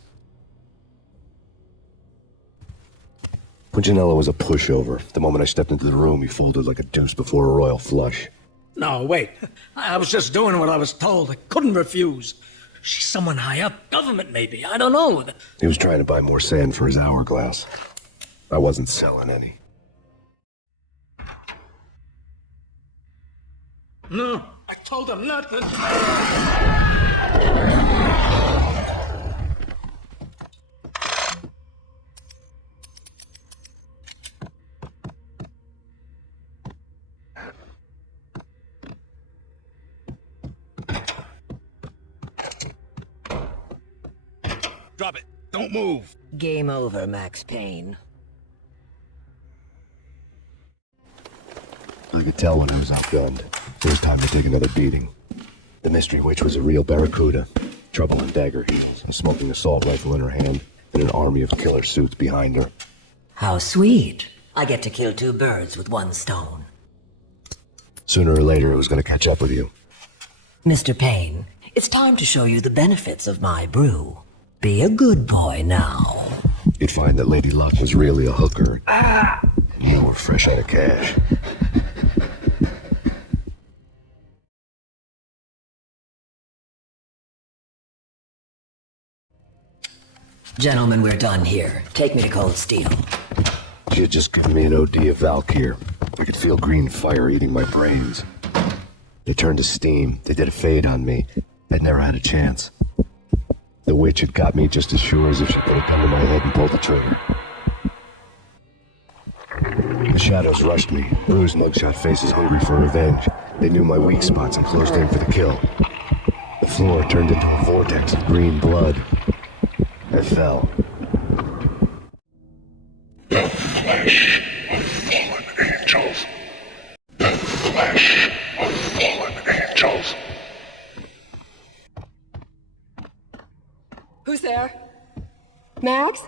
Punchinello was a pushover. The moment I stepped into the room, he folded like a deuce before a royal flush. No, wait. I was just doing what I was told. I couldn't refuse. She's someone high up. Government, maybe. I don't know. He was trying to buy more sand for his hourglass. I wasn't selling any. No, I told him not to. Drop it. Don't move. Game over, Max Payne. I could tell when I was outgunned. It was time to take another beating. The mystery witch was a real barracuda. Trouble on dagger heels, a smoking assault rifle in her hand, and an army of killer suits behind her. How sweet. I get to kill two birds with one stone. Sooner or later, it was going to catch up with you. Mr. Payne, it's time to show you the benefits of my brew. Be a good boy now. You'd find that Lady Luck was really a hooker. You were fresh out of cash. Gentlemen, we're done here. Take me to Cold Steel. She had just given me an OD of Valkyr. I could feel green fire eating my brains. They turned to steam. They did a fade on me. I'd never had a chance. The witch had got me just as sure as if she put a gun to my head and pulled the trigger. The shadows rushed me, bruised mugshot faces hungry for revenge. They knew my weak spots and closed in for the kill. The floor turned into a vortex of green blood. I fell. The flesh of fallen angels. The flesh of fallen angels. Who's there? Max?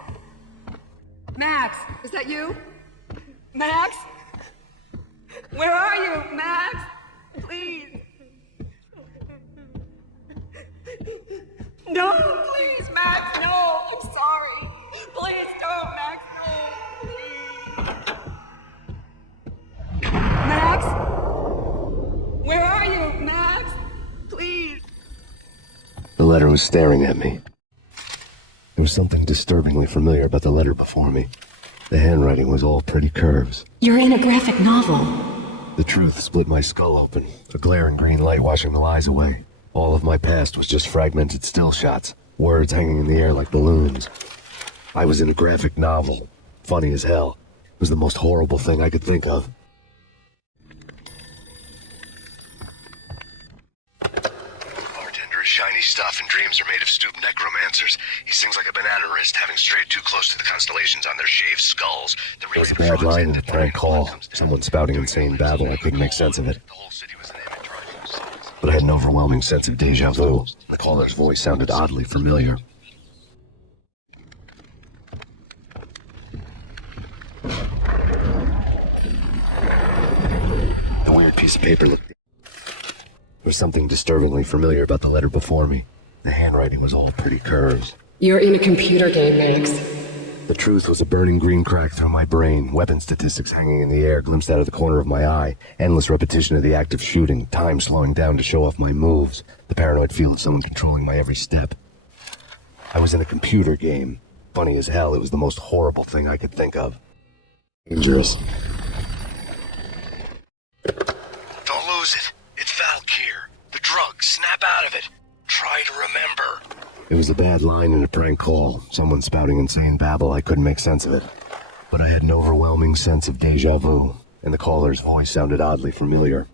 Max, is that you? Max? Where are you, Max? Please. No, please, Max, no. I'm sorry. Please don't, Max, no. Please. Max? Where are you, Max? Please. The letter was staring at me. There was something disturbingly familiar about the letter before me. The handwriting was all pretty curves. You're in a graphic novel. The truth split my skull open, a glaring green light washing the lies away. All of my past was just fragmented still shots, words hanging in the air like balloons. I was in a graphic novel. Funny as hell. It was the most horrible thing I could think of. Bartender is shiny stuff and dreams are made of stooped necromancers. He sings like a banana wrist, having strayed too close to the constellations on their shaved skulls. There was a bad line in a prank call. Someone spouting insane babble. I couldn't make sense of it. But I had an overwhelming sense of deja vu. The caller's voice sounded oddly familiar. The weird piece of paper looked... There was something disturbingly familiar about the letter before me. The handwriting was all pretty curves. You're in a computer game, Max. The truth was a burning green crack through my brain, weapon statistics hanging in the air glimpsed out of the corner of my eye, endless repetition of the act of shooting, time slowing down to show off my moves, the paranoid feel of someone controlling my every step. I was in a computer game. Funny as hell, it was the most horrible thing I could think of. Dangerous. Don't lose it. It's Valkyr. The drug. Snap out of it. Try to remember. It was a bad line in a prank call. Someone spouting insane babble. I couldn't make sense of it. But I had an overwhelming sense of deja vu, and the caller's voice sounded oddly familiar.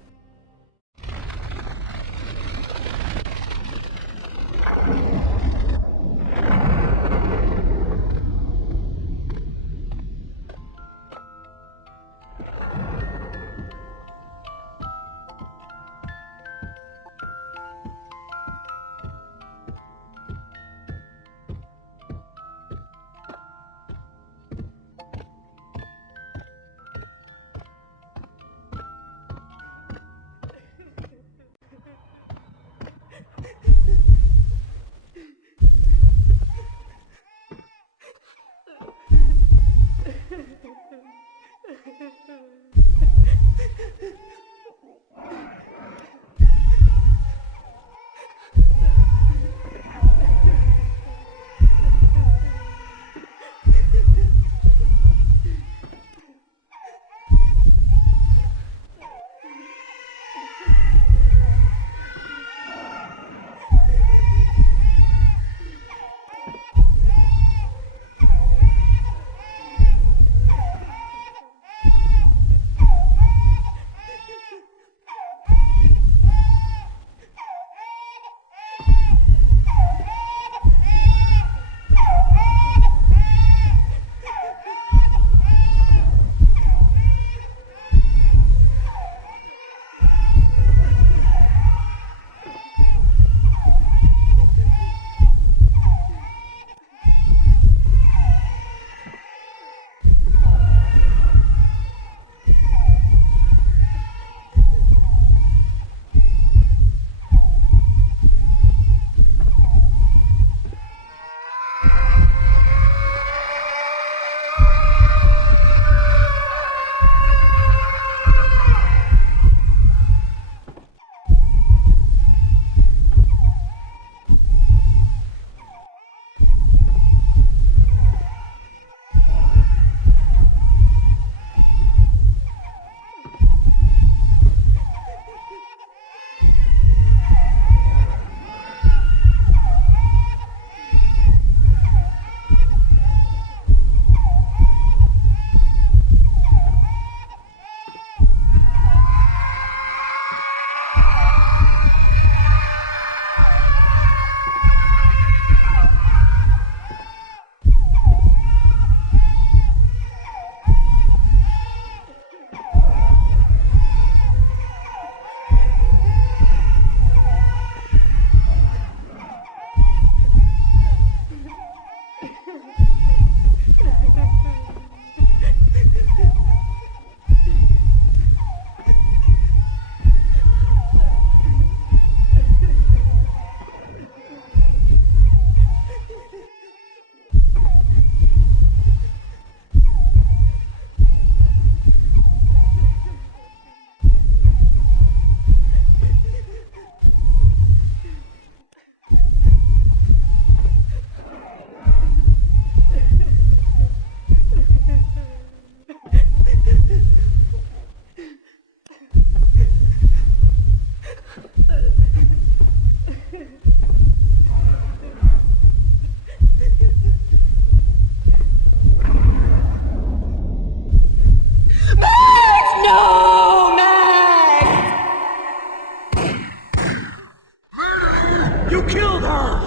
You killed her!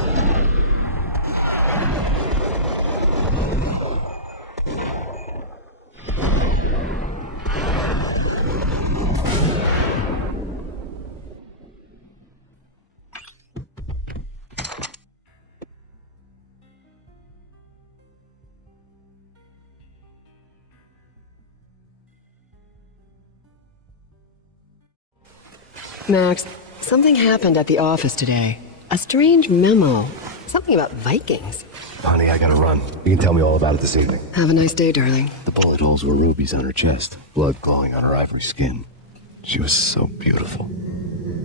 Max, something happened at the office today. A strange memo. Something about Vikings. Honey, I gotta run. You can tell me all about it this evening. Have a nice day, darling. The bullet holes were rubies on her chest, blood glowing on her ivory skin. She was so beautiful.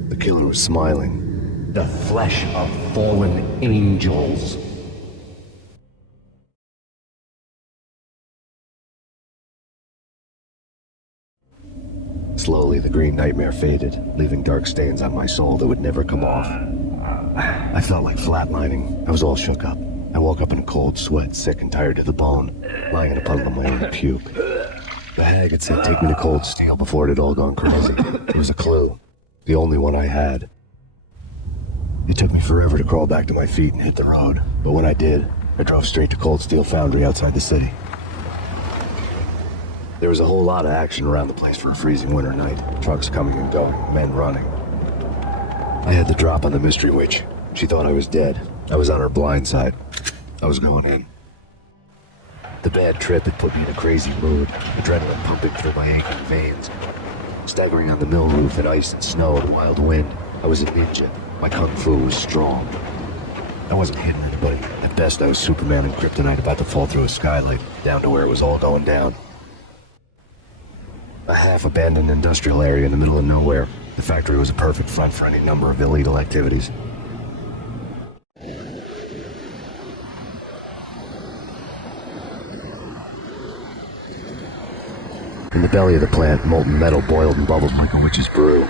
The killer was smiling. The flesh of fallen angels. Slowly, the green nightmare faded, leaving dark stains on my soul that would never come off. I felt like flatlining. I was all shook up. I woke up in a cold sweat, sick and tired to the bone, lying in a puddle of my own puke. The hag had said take me to Cold Steel before it had all gone crazy. It was a clue. The only one I had. It took me forever to crawl back to my feet and hit the road, but when I did, I drove straight to Cold Steel Foundry outside the city. There was a whole lot of action around the place for a freezing winter night. Trucks coming and going, men running. I had the drop on the mystery witch. She thought I was dead. I was on her blind side. I was going in. The bad trip had put me in a crazy mood, adrenaline pumping through my aching veins. Staggering on the mill roof in ice and snow and wild wind, I was a ninja. My kung fu was strong. I wasn't hitting anybody. At best, I was Superman in kryptonite about to fall through a skylight, down to where it was all going down. A half-abandoned industrial area in the middle of nowhere. The factory was a perfect front for any number of illegal activities. In the belly of the plant, molten metal boiled and bubbled like a witch's brew.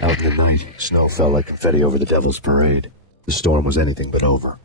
Out in the night, snow fell like confetti over the Devil's Parade. The storm was anything but over.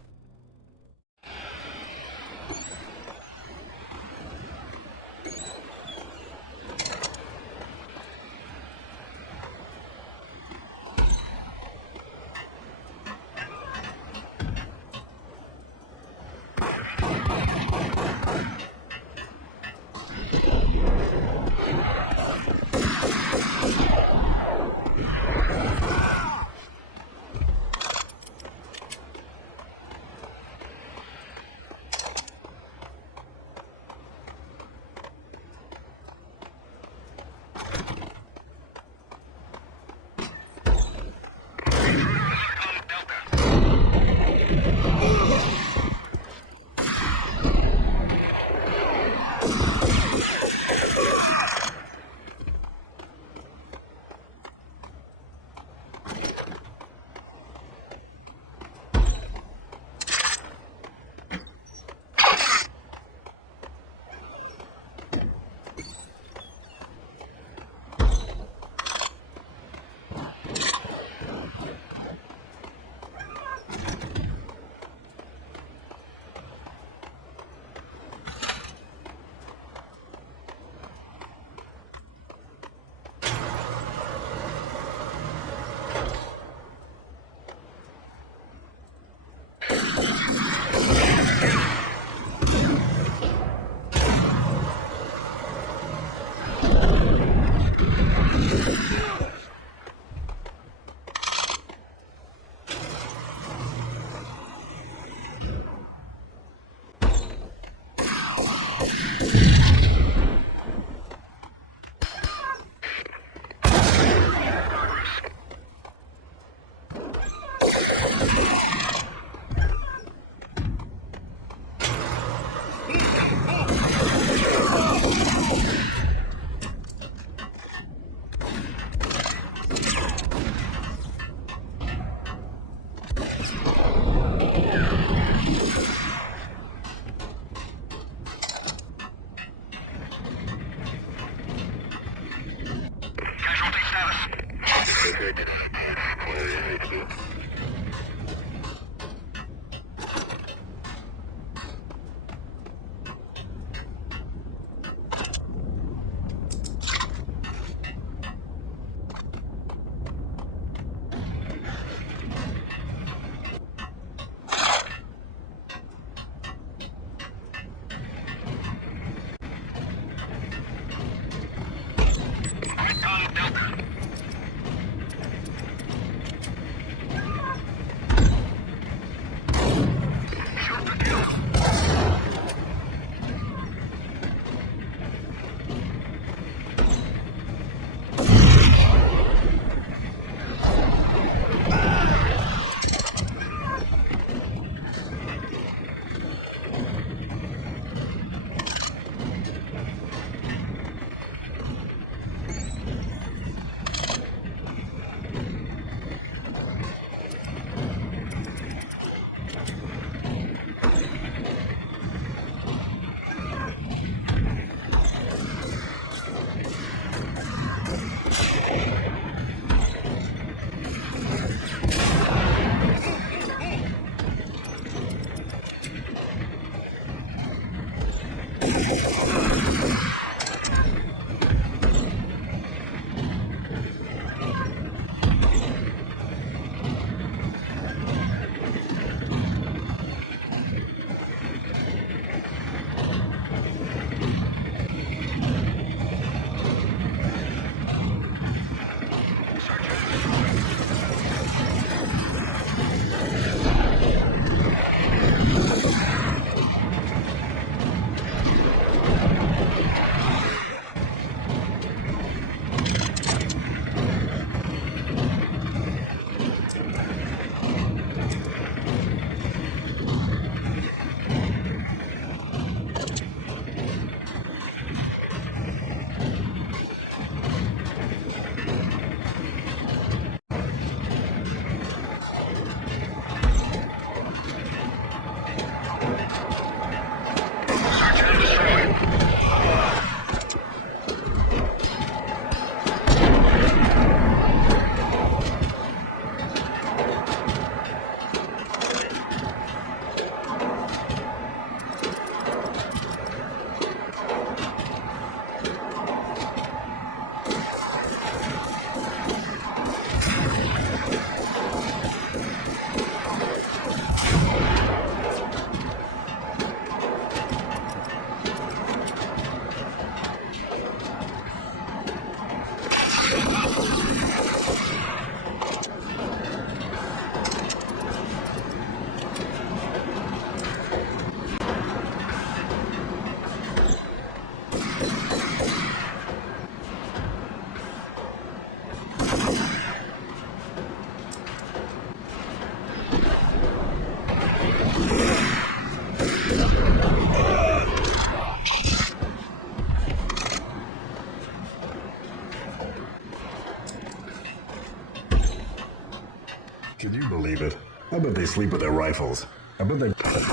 Can you believe it? I bet they sleep with their rifles. I bet they... Perimeter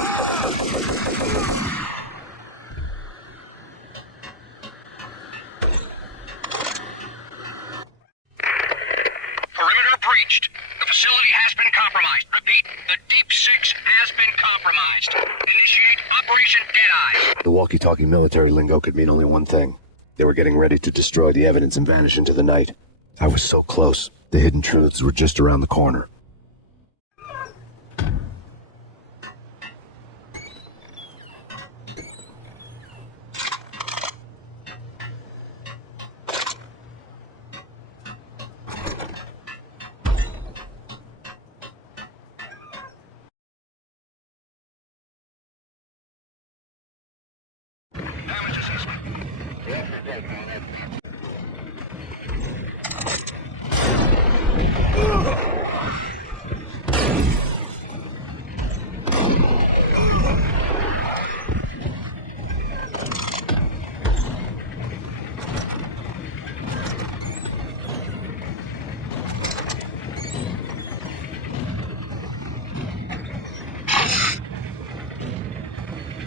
breached. The facility has been compromised. Repeat, the Deep Six has been compromised. Initiate Operation Deadeye. The walkie-talkie military lingo could mean only one thing. They were getting ready to destroy the evidence and vanish into the night. I was so close. The hidden truths were just around the corner.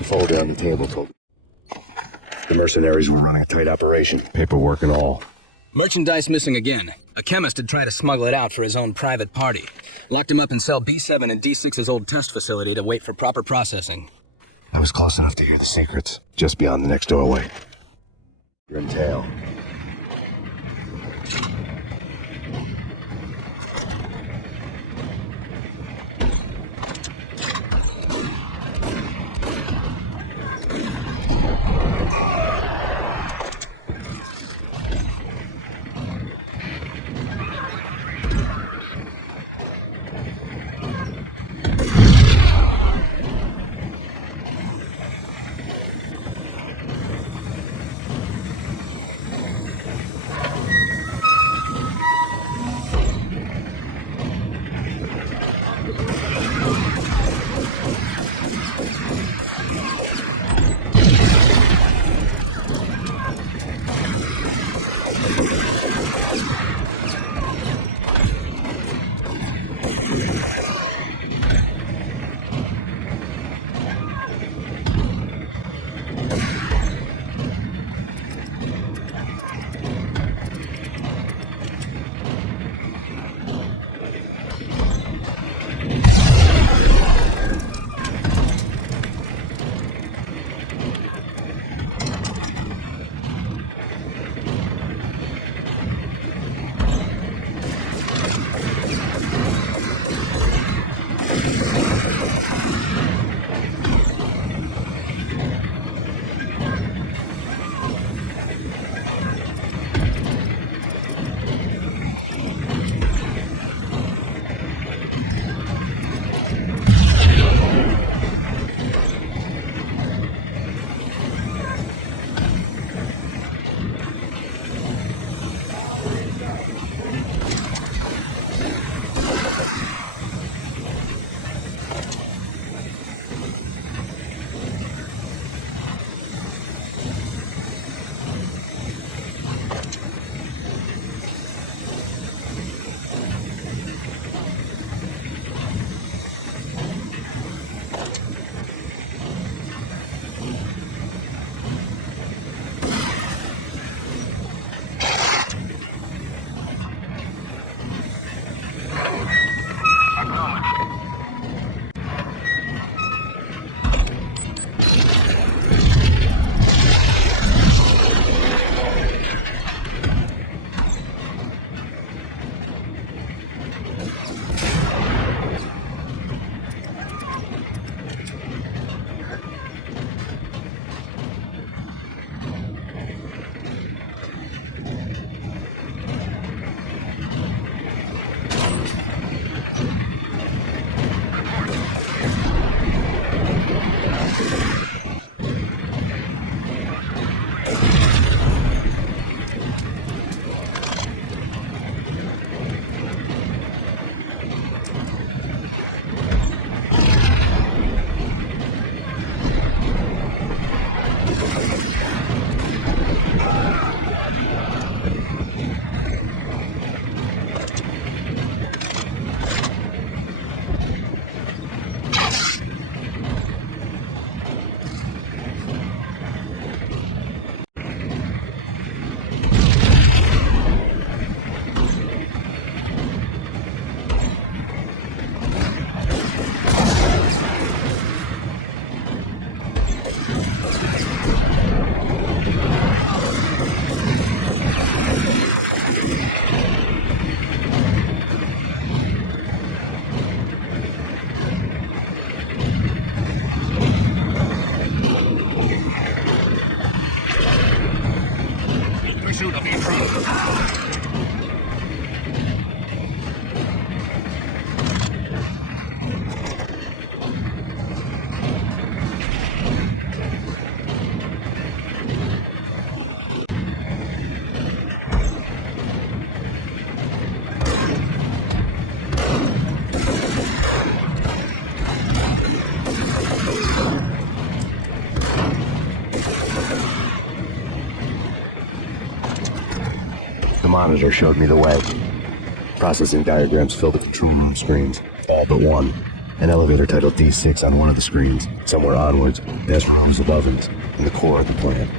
folder on the table told the mercenaries were running a tight operation, paperwork and all. Merchandise missing again. A chemist had tried to smuggle it out for his own private party. Locked him up in cell B7 in D6's old test facility to wait for proper processing. I was close enough to hear the secrets, just beyond the next doorway. Grim tale. The monitor showed me the way. Processing diagrams filled the control room screens, all but one. An elevator titled D6 on one of the screens. Somewhere onwards, past rooms of ovens, in the core of the plant.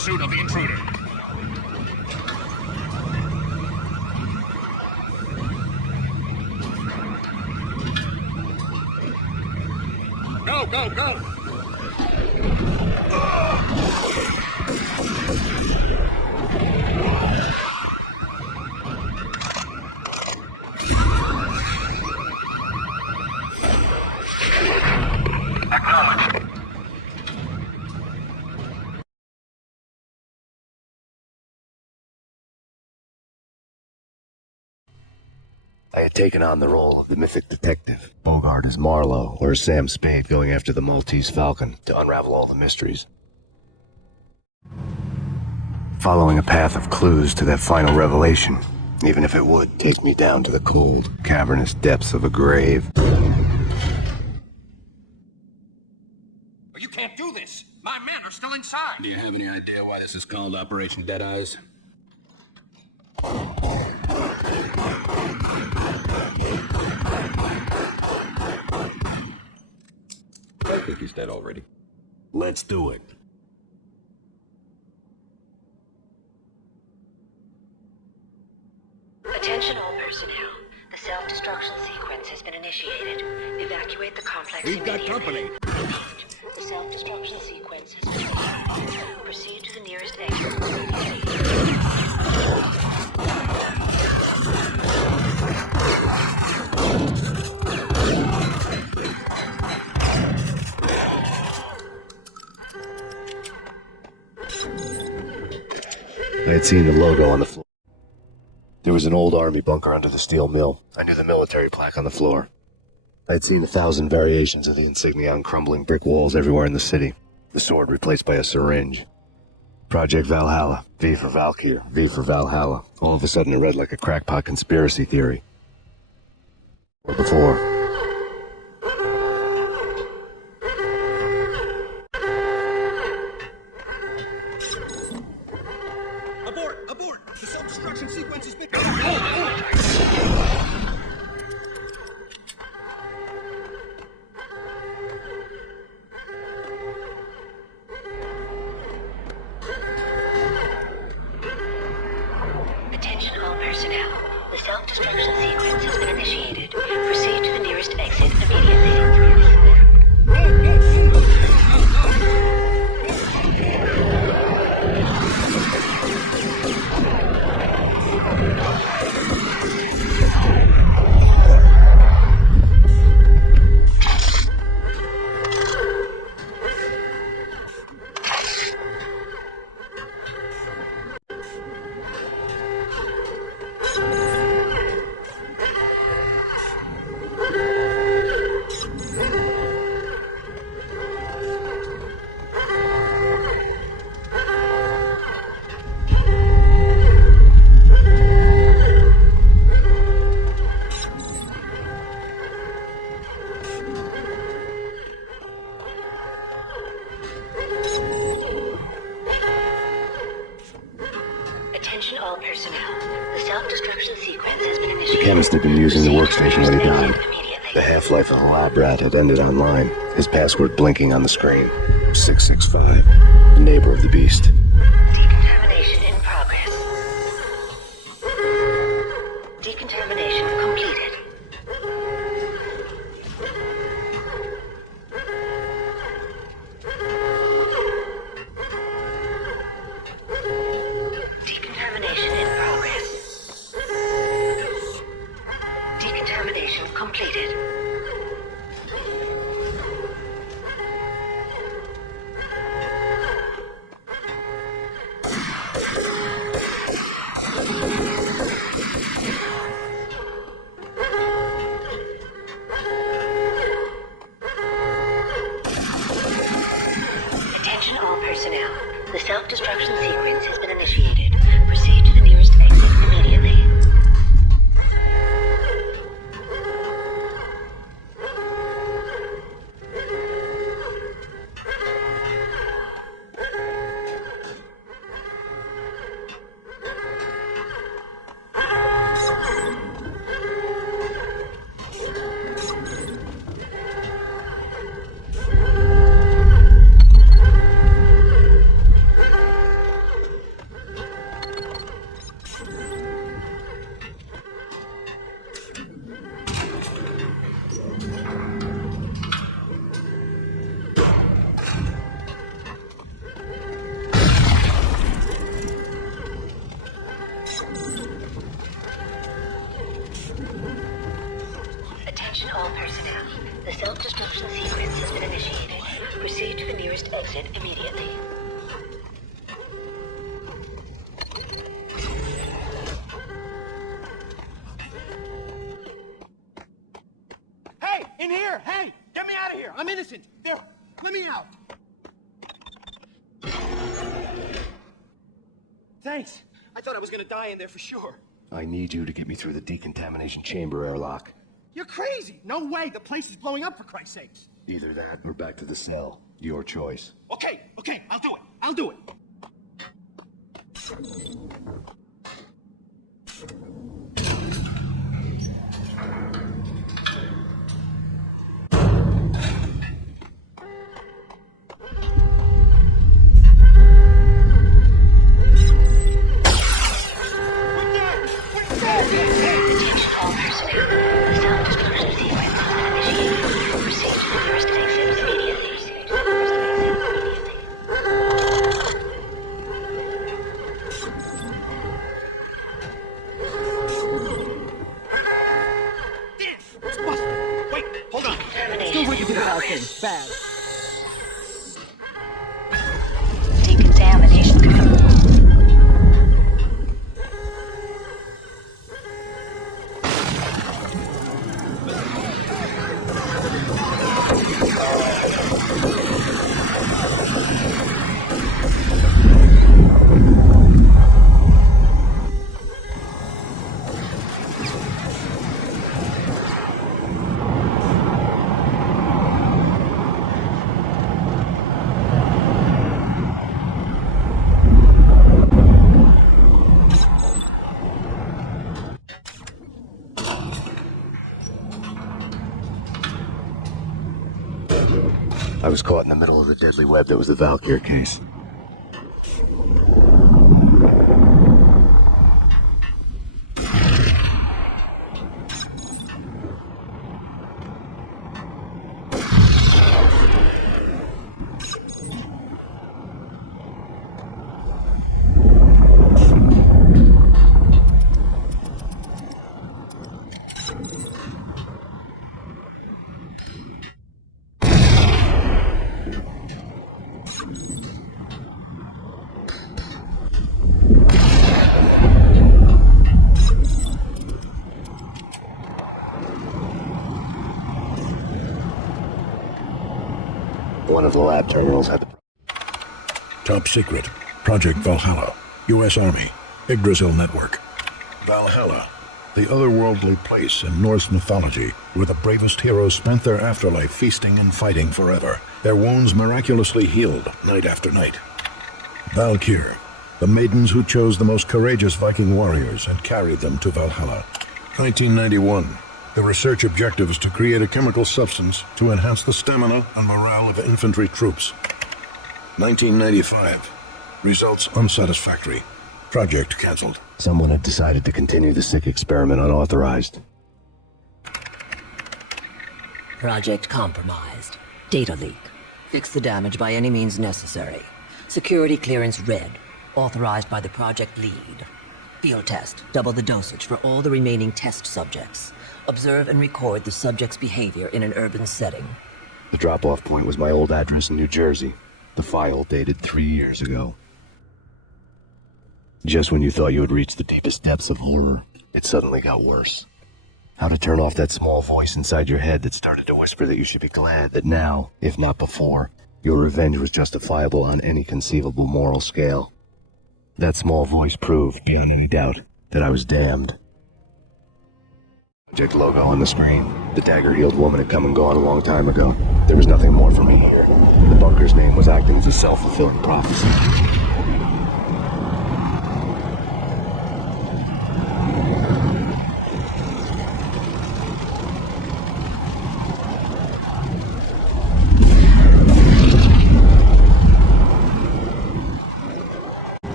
pursuit of the intruder. Go, go, go! I had taken on the role of the mythic detective, Bogart as Marlowe, or as Sam Spade going after the Maltese Falcon to unravel all the mysteries. Following a path of clues to that final revelation, even if it would take me down to the cold, cavernous depths of a grave. You can't do this! My men are still inside! Do you have any idea why this is called Operation Dead Eyes? I think he's dead already. Let's do it. Attention all personnel. The self-destruction sequence has been initiated. Evacuate the complex immediately. company. The self-destruction sequence has been initiated. Proceed to the nearest exit. I had seen the logo on the floor. There was an old army bunker under the steel mill. I knew the military plaque on the floor. I had seen 1,000 variations of the insignia on crumbling brick walls everywhere in the city. The sword replaced by a syringe. Project Valhalla, V for Valkyr, V for Valhalla. All of a sudden it read like a crackpot conspiracy theory. Or before. Abort! Abort! The self-destruction sequence has been... Attention all personnel. The self-destruction sequence has been initiated. Proceed to the nearest exit immediately. Attention all personnel. The self-destruction sequence has been initiated. The chemist had been using the workstation when he died. The half-life of the lab rat had ended online, his password blinking on the screen. 665, the neighbor of the beast. Decontamination in progress. Decontamination completed. Decontamination in progress. Decontamination completed. Attention all personnel. The self-destruction sequence has been initiated. Proceed to the nearest exit immediately. posted immediately. Hey, in here! Hey, get me out of here! I'm innocent. There, let me out. Thanks. I thought I was gonna die in there for sure. I need you to get me through the decontamination chamber airlock. You're crazy. No way. The place is blowing up, for Christ's sakes. Either that or back to the cell. Your choice. Okay, I'll do it. I'll do it. Bad. Decontamination control. I was caught in the middle of the deadly web that was the Valkyr case. One of the lab terminals had the... Top secret. Project Valhalla. U.S. Army. Yggdrasil Network. Valhalla. The otherworldly place in Norse mythology where the bravest heroes spent their afterlife feasting and fighting forever. Their wounds miraculously healed night after night. Valkyr. The maidens who chose the most courageous Viking warriors and carried them to Valhalla. 1991. The research objective is to create a chemical substance to enhance the stamina and morale of infantry troops. 1995. Results unsatisfactory. Project cancelled. Someone had decided to continue the sick experiment unauthorized. Project compromised. Data leak. Fix the damage by any means necessary. Security clearance red. Authorized by the project lead. Field test. Double the dosage for all the remaining test subjects. Observe and record the subject's behavior in an urban setting. The drop-off point was my old address in New Jersey. The file dated 3 years ago. Just when you thought you had reached the deepest depths of horror, it suddenly got worse. How to turn off that small voice inside your head that started to whisper that you should be glad that now, if not before, your revenge was justifiable on any conceivable moral scale. That small voice proved, beyond any doubt, that I was damned. Project logo on the screen. The dagger-heeled woman had come and gone a long time ago. There was nothing more for me here. The bunker's name was acting as a self-fulfilling prophecy.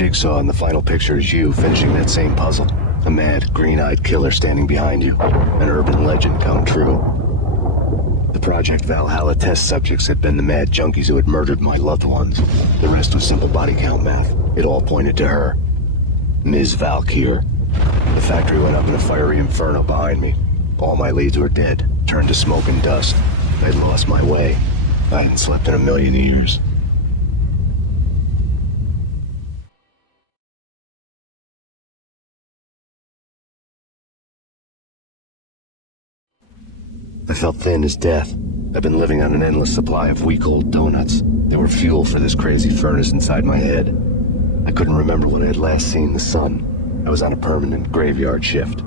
jigsaw and the final picture is you finishing that same puzzle. A mad, green-eyed killer standing behind you. An urban legend come true. The Project Valhalla test subjects had been the mad junkies who had murdered my loved ones. The rest was simple body count math. It all pointed to her. Ms. Valkyr. The factory went up in a fiery inferno behind me. All my leads were dead, turned to smoke and dust. I'd lost my way. I hadn't slept in a million years. I felt thin as death. I've been living on an endless supply of week-old donuts. They were fuel for this crazy furnace inside my head. I couldn't remember when I had last seen the sun. I was on a permanent graveyard shift.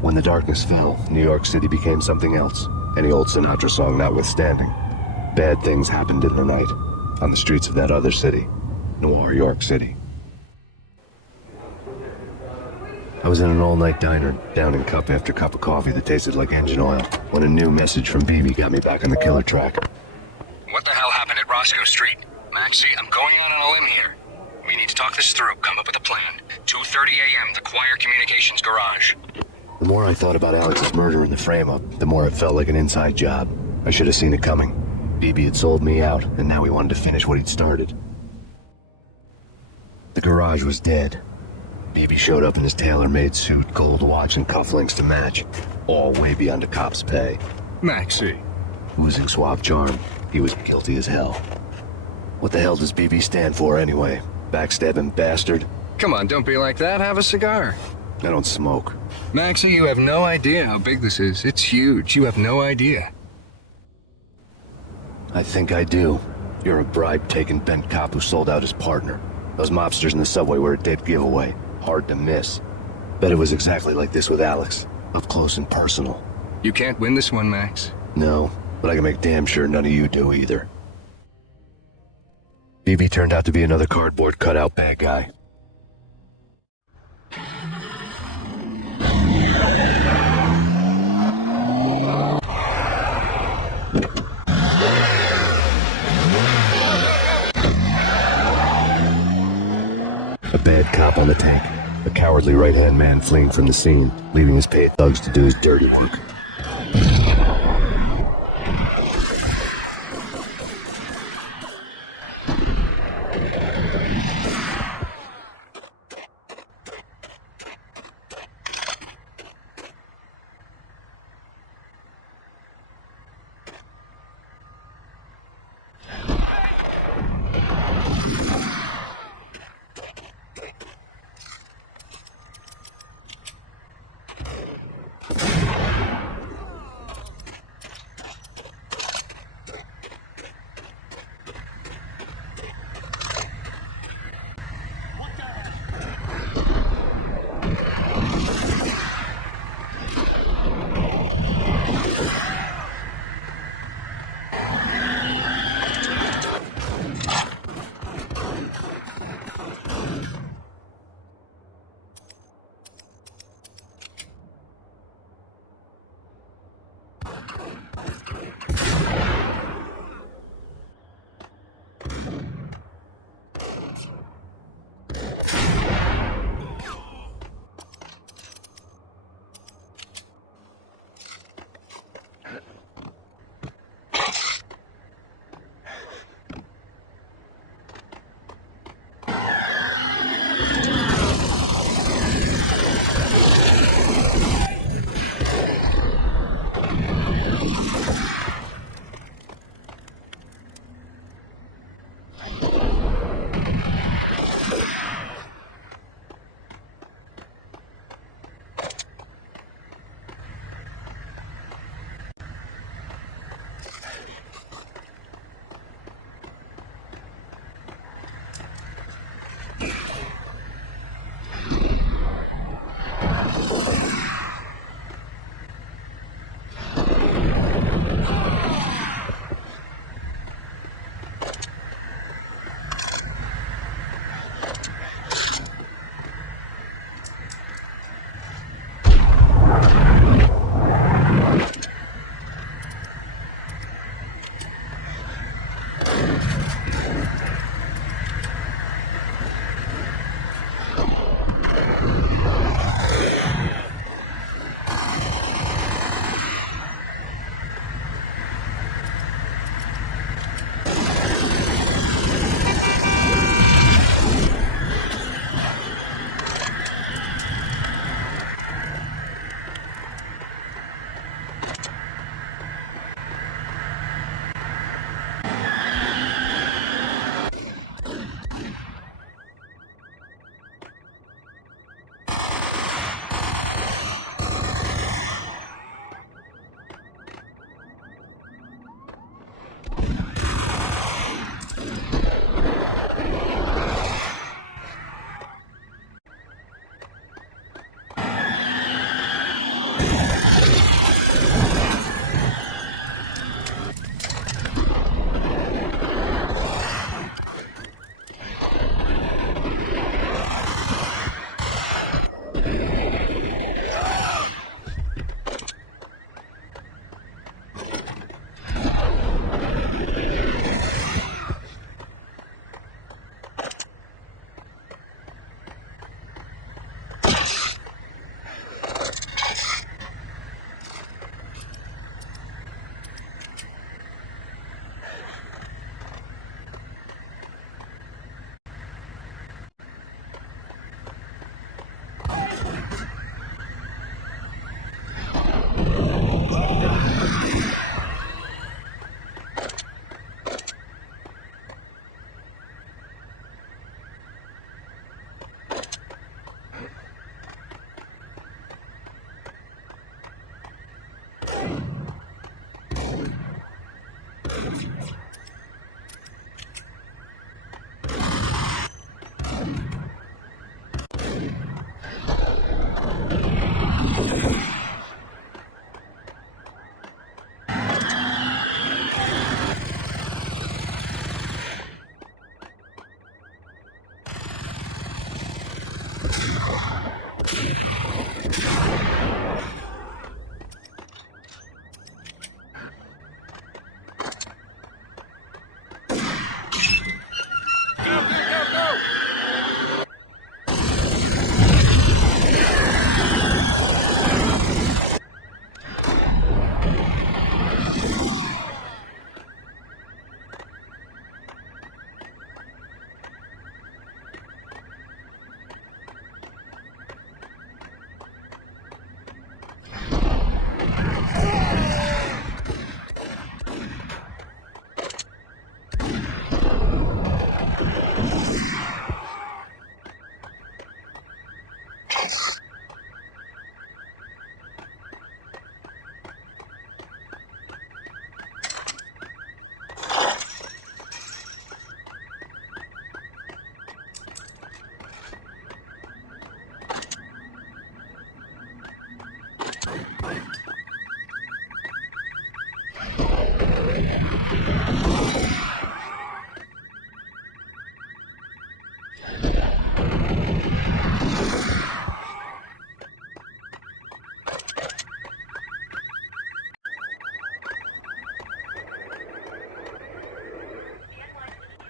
When the darkness fell, New York City became something else. Any old Sinatra song notwithstanding. Bad things happened in the night, on the streets of that other city, Noir York City. I was in an all-night diner, downing cup after cup of coffee that tasted like engine oil, when a new message from BB got me back on the killer track. What the hell happened at Roscoe Street? Maxie, I'm going out on a limb here. We need to talk this through, come up with a plan. 2:30 a.m., the Choir Communications Garage. The more I thought about Alex's murder and the frame-up, the more it felt like an inside job. I should have seen it coming. BB had sold me out, and now he wanted to finish what he'd started. The garage was dead. BB showed up in his tailor-made suit, gold watch, and cufflinks to match. All way beyond a cop's pay. Maxie. Oozing suave charm. He was guilty as hell. What the hell does BB stand for anyway? Backstabbing bastard? Come on, don't be like that. Have a cigar. I don't smoke. Maxie, you have no idea how big this is. It's huge. You have no idea. I think I do. You're a bribe-taking bent cop who sold out his partner. Those mobsters in the subway were a dead giveaway. Hard to miss. Bet it was exactly like this with Alex. Up close and personal. You can't win this one, Max. No, but I can make damn sure none of you do either. BB turned out to be another cardboard cutout bad guy. A bad cop on the take. A cowardly right-hand man fleeing from the scene, leaving his paid thugs to do his dirty work.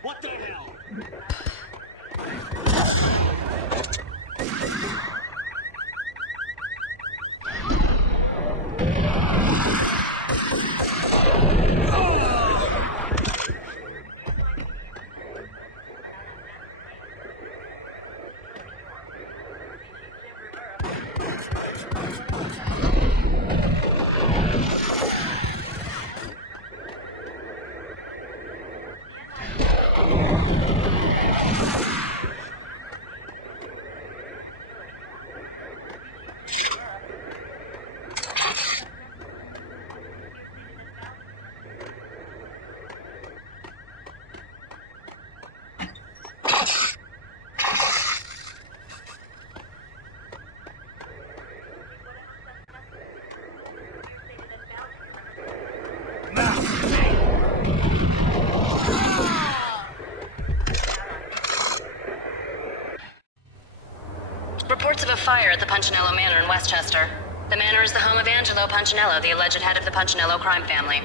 What the hell? Reports of a fire at the Punchinello Manor in Westchester. The manor is the home of Angelo Punchinello, the alleged head of the Punchinello crime family.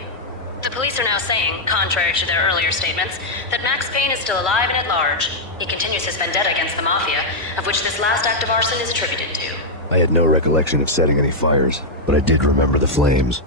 The police are now saying, contrary to their earlier statements, that Max Payne is still alive and at large. He continues his vendetta against the Mafia, of which this last act of arson is attributed to. I had no recollection of setting any fires, but I did remember the flames.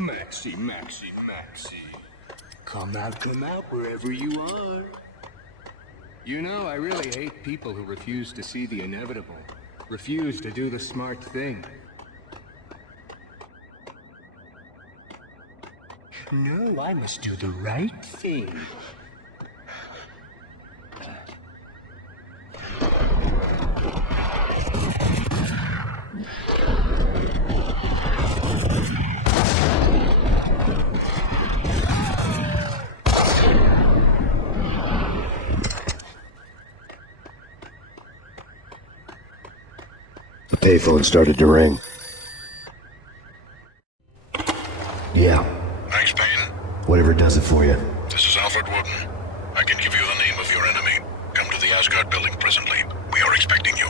Maxie. Come out wherever you are. You know, I really hate people who refuse to see the inevitable. Refuse to do the smart thing. No, I must do the right thing. The payphone started to ring. Yeah. Max Payne, Whatever does it for you. this is Alfred Woden. I can give you the name of your enemy. Come to the Asgard building presently. We are expecting you.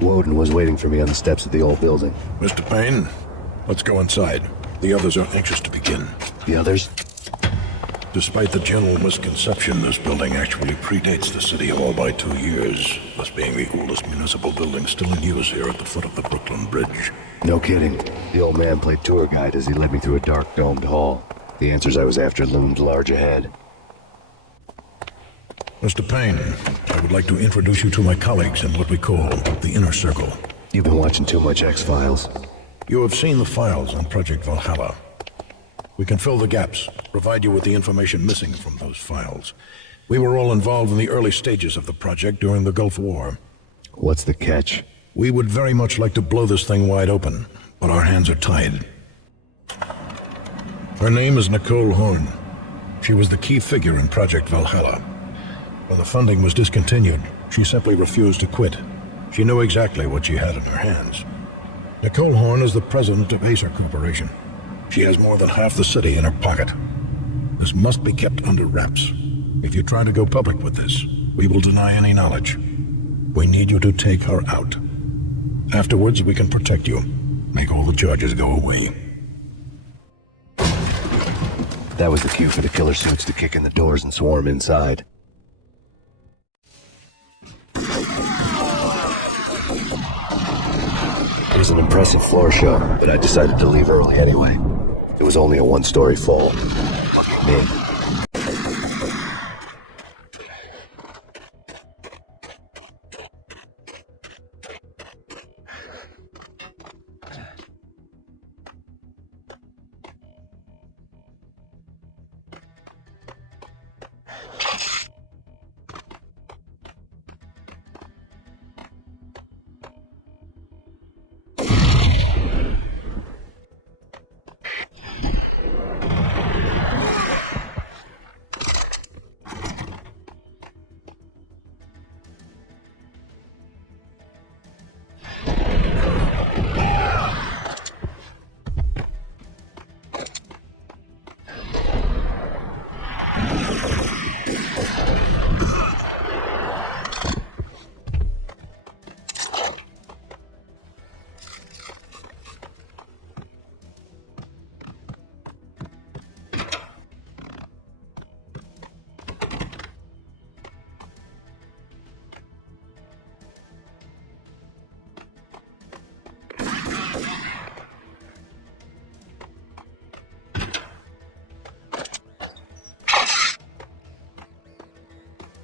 Woden was waiting for me on the steps of the old building. Mr. Payne, let's go inside. The others are anxious to begin. The others? Despite the general misconception, this building actually predates the City Hall by 2 years, thus being the oldest municipal building still in use here at the foot of the Brooklyn Bridge. No kidding. The old man played tour guide as he led me through a dark domed hall. The answers I was after loomed large ahead. Mr. Payne, I would like to introduce you to my colleagues in what we call the Inner Circle. You've been watching too much X-Files. You have seen the files on Project Valhalla. We can fill the gaps, provide you with the information missing from those files. We were all involved in the early stages of the project during the Gulf War. What's the catch? We would very much like to blow this thing wide open, but our hands are tied. Her name is Nicole Horn. She was the key figure in Project Valhalla. When the funding was discontinued, she simply refused to quit. She knew exactly what she had in her hands. Nicole Horn is the president of Acer Corporation. She has more than half the city in her pocket. This must be kept under wraps. If you try to go public with this, we will deny any knowledge. We need you to take her out. Afterwards, we can protect you. Make all the charges go away. That was the cue for the killer suits to kick in the doors and swarm inside. It was an impressive floor show, but I decided to leave early anyway. It was only a one-story fall. Look at me.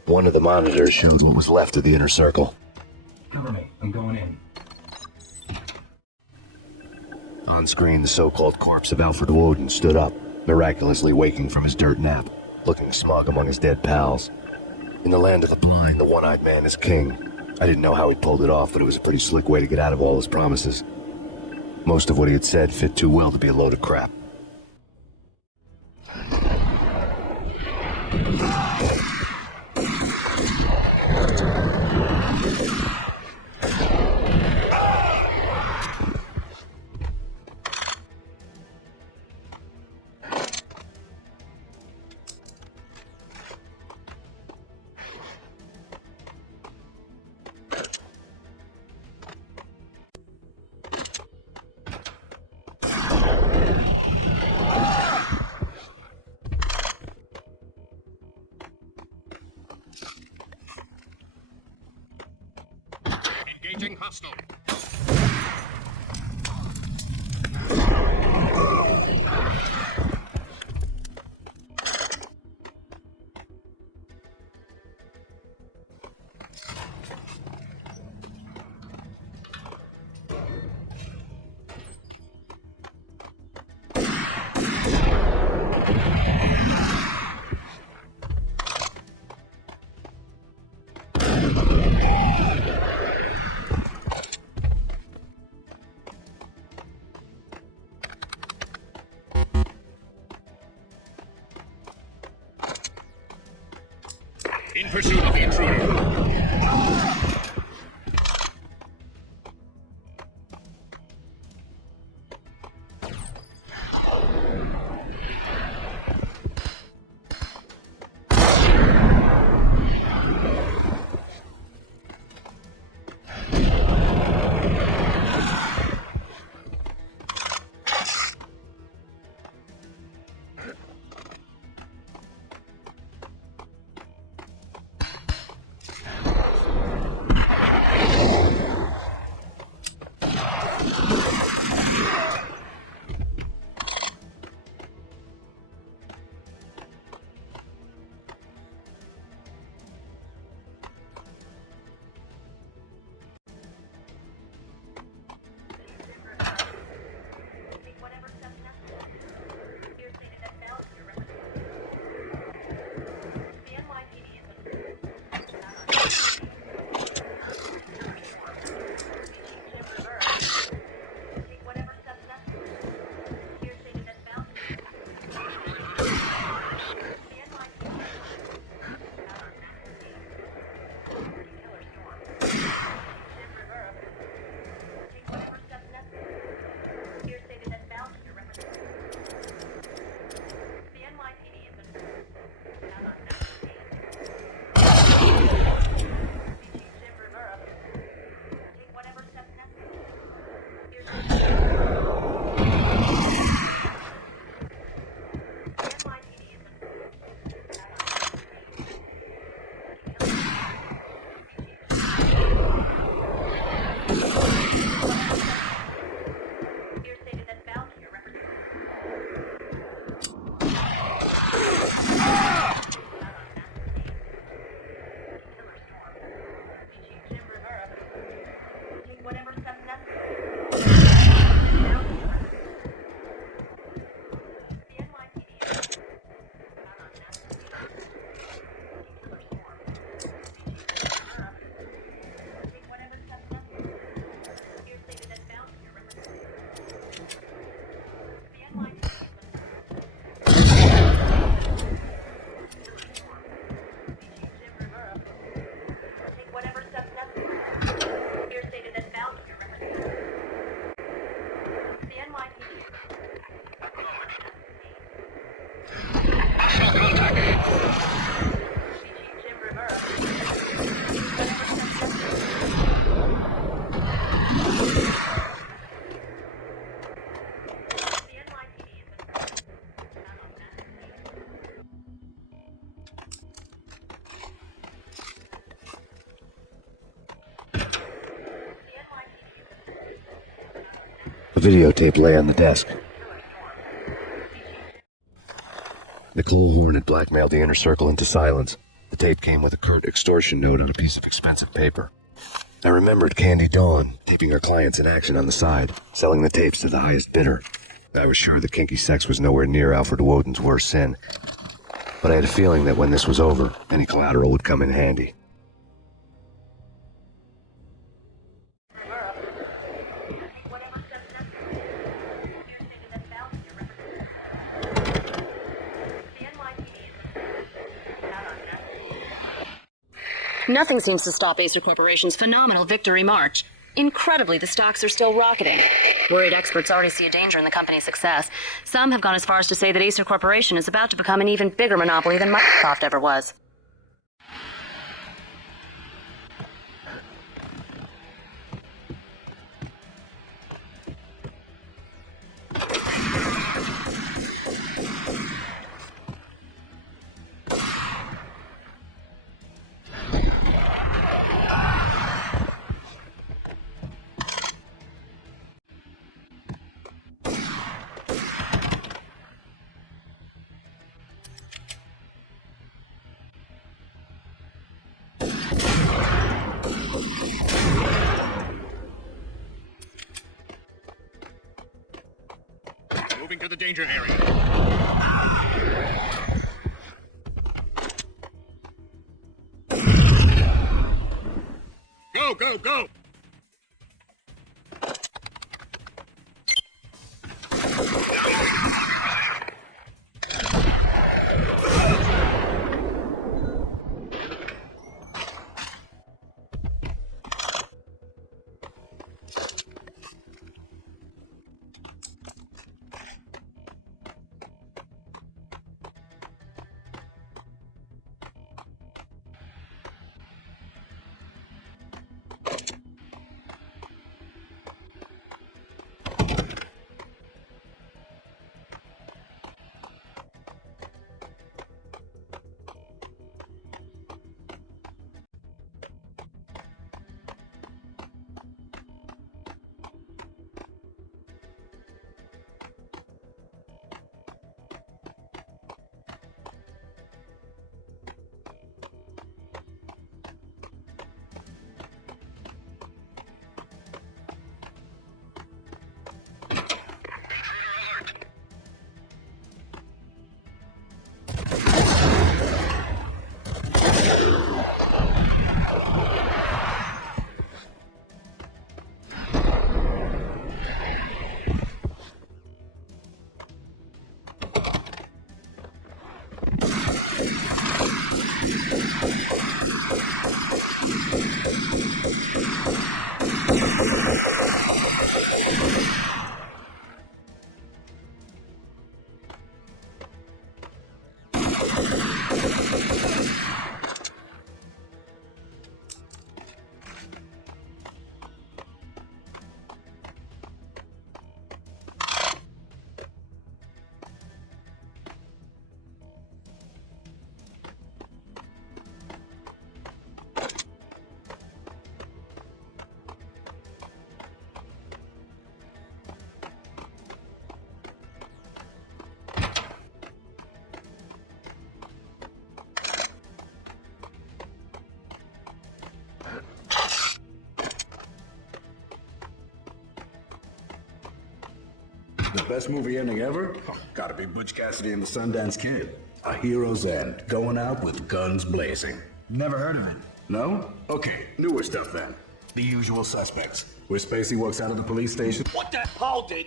One of the monitors showed what was left of the inner circle. Cover me. I'm going in. On screen, the so-called corpse of Alfred Woden stood up, miraculously waking from his dirt nap, looking smug among his dead pals. In the land of the blind, the one-eyed man is king. I didn't know how he pulled it off, but it was a pretty slick way to get out of all his promises. Most of what he had said fit too well to be a load of crap. hostile. In pursuit of the intruder. The videotape lay on the desk. Nicole Horn had blackmailed the inner circle into silence. The tape came with a curt extortion note on a piece of expensive paper. I remembered Candy Dawn keeping her clients in action on the side, selling the tapes to the highest bidder. I was sure the kinky sex was nowhere near Alfred Woden's worst sin. But I had a feeling that when this was over, any collateral would come in handy. Nothing seems to stop Acer Corporation's phenomenal victory march. Incredibly, the stocks are still rocketing. Worried experts already see a danger in the company's success. Some have gone as far as to say that Acer Corporation is about to become an even bigger monopoly than Microsoft ever was. Clear the danger area. Go, go, go! The best movie ending ever? Oh, gotta be Butch Cassidy and the Sundance Kid. A hero's end, going out with guns blazing. Never heard of it. No? Okay, newer stuff then. The Usual Suspects, where Spacey walks out of the police station. What the hell did?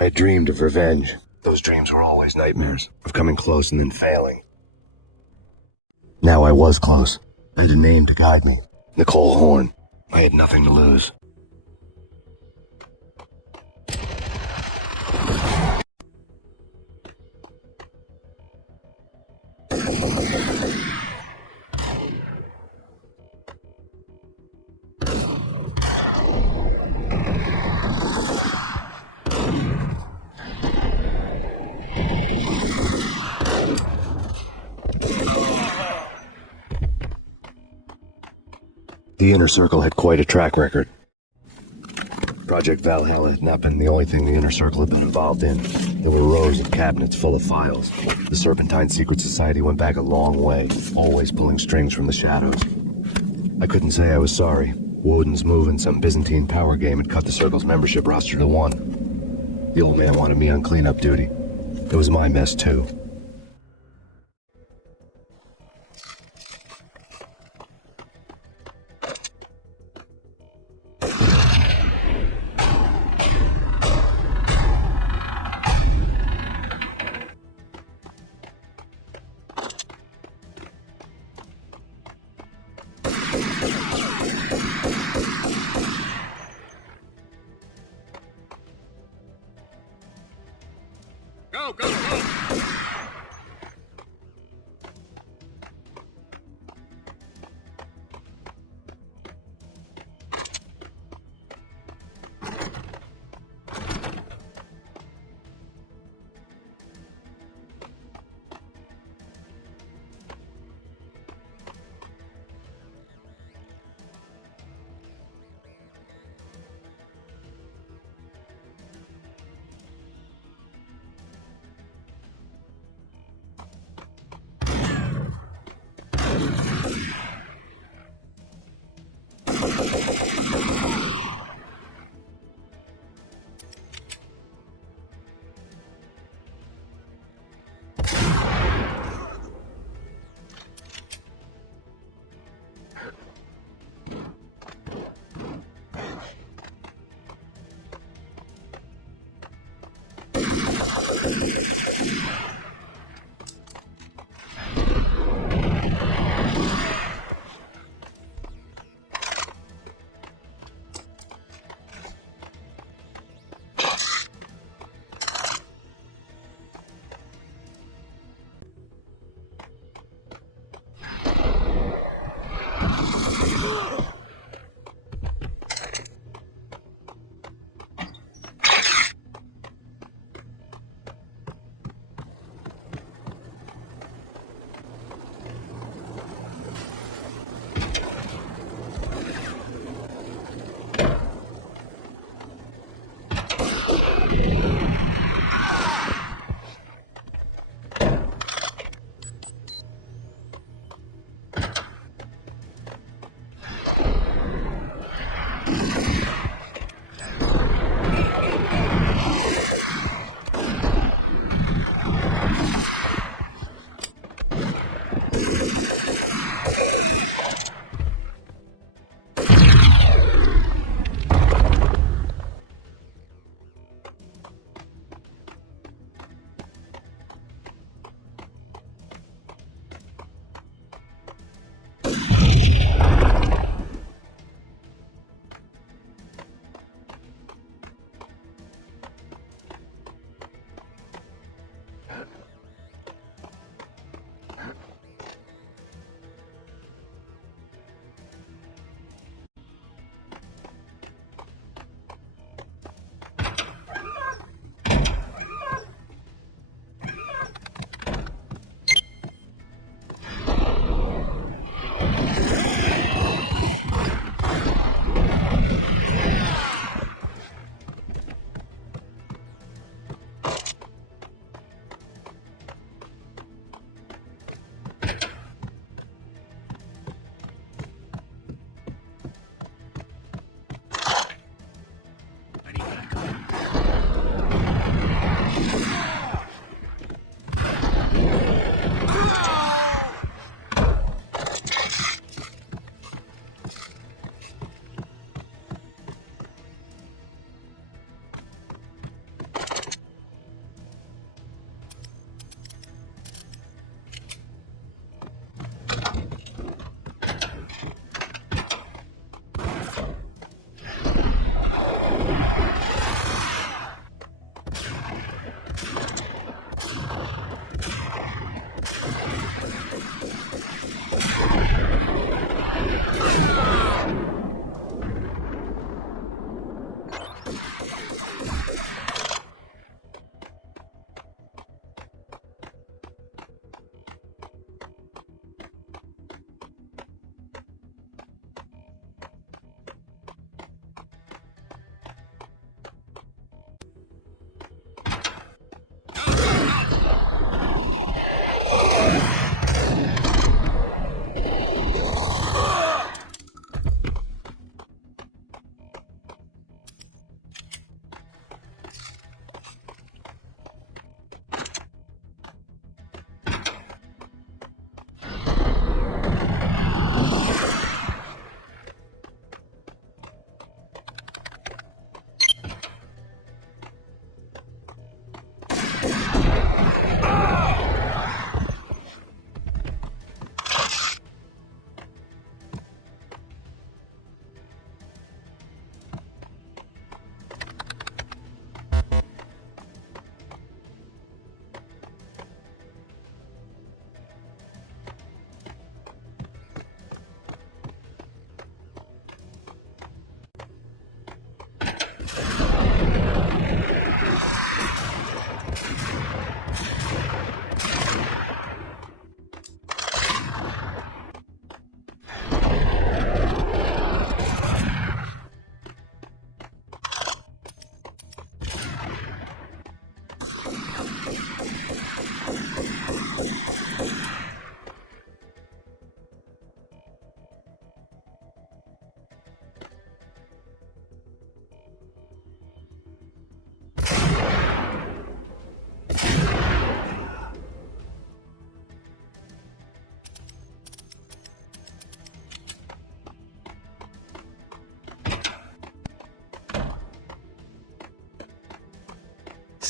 I dreamed of revenge. Those dreams were always nightmares, of coming close and then failing. Now I was close. I had a name to guide me. Nicole Horn. I had nothing to lose. The Inner Circle had quite a track record. Project Valhalla had not been the only thing the Inner Circle had been involved in. There were rows of cabinets full of files. The Serpentine Secret Society went back a long way, always pulling strings from the shadows. I couldn't say I was sorry. Woden's move and some Byzantine power game had cut the Circle's membership roster to 1. The old man wanted me on cleanup duty. It was my mess, too. Go, go, go!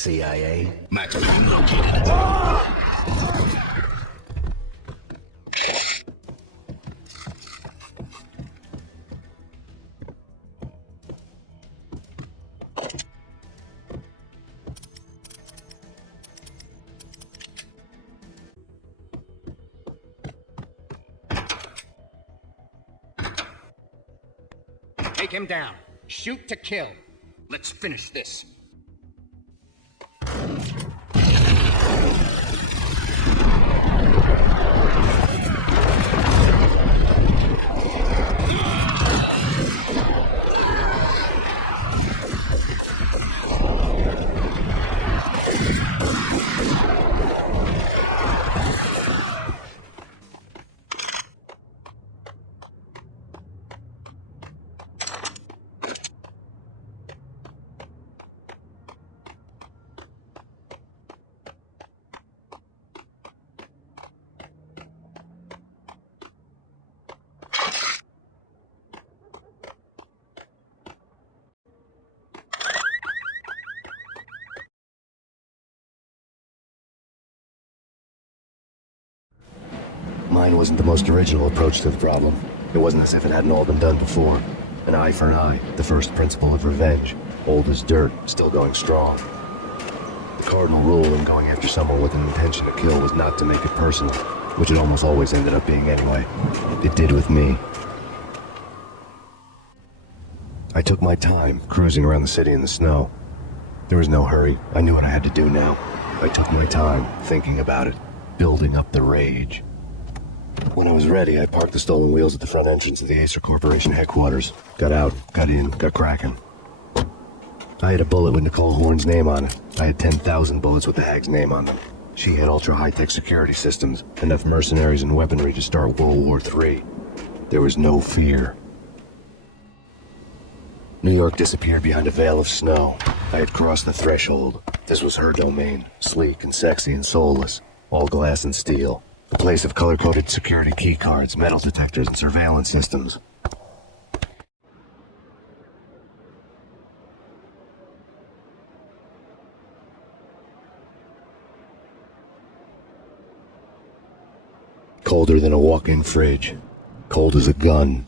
CIA? Max Payne located. Take him down. Shoot to kill. Let's finish this. Mine wasn't the most original approach to the problem. It wasn't as if it hadn't all been done before. An eye for an eye, the first principle of revenge. Old as dirt, still going strong. The cardinal rule in going after someone with an intention to kill was not to make it personal, which it almost always ended up being anyway. It did with me. I took my time, cruising around the city in the snow. There was no hurry. I knew what I had to do now. I took my time, thinking about it, building up the rage. When I was ready, I parked the stolen wheels at the front entrance of the Acer Corporation headquarters. Got out, got in, got cracking. I had a bullet with Nicole Horn's name on it. I had 10,000 bullets with the hag's name on them. She had ultra-high-tech security systems, enough mercenaries and weaponry to start World War III. There was no fear. New York disappeared behind a veil of snow. I had crossed the threshold. This was her domain, sleek and sexy and soulless, all glass and steel. A place of color-coded security keycards, metal detectors, and surveillance systems. Colder than a walk-in fridge. Cold as a gun.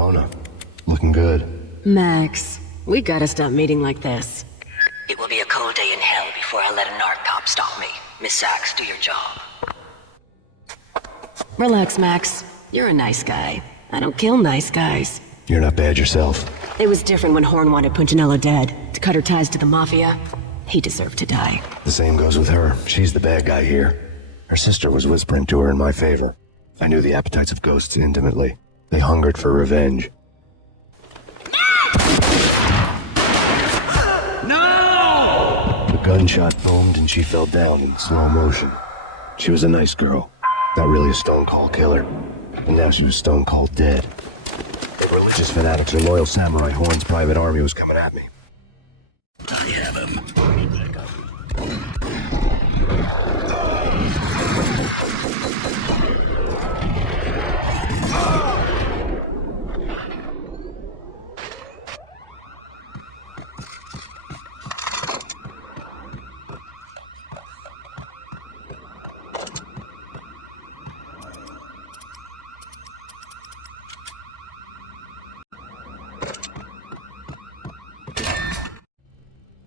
Mona, looking good. Max, we gotta stop meeting like this. It will be a cold day in hell before I let a narc cop stop me. Miss Sachs, do your job. Relax, Max. You're a nice guy. I don't kill nice guys. You're not bad yourself. It was different when Horn wanted Punchinello dead. To cut her ties to the Mafia, he deserved to die. The same goes with her. She's the bad guy here. Her sister was whispering to her in my favor. I knew the appetites of ghosts intimately. They hungered for revenge. No! The gunshot boomed and she fell down in slow motion. She was a nice girl. Not really a stone-cold killer. And now she was stone-cold dead. If religious fanatics or loyal samurai, Horn's private army was coming at me. I have him.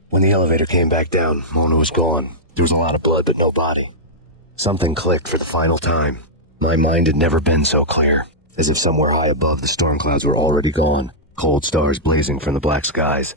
When the elevator came back down, Mona was gone. There was a lot of blood, but no body. Something clicked for the final time. My mind had never been so clear, as if somewhere high above the storm clouds were already gone, cold stars blazing from the black skies.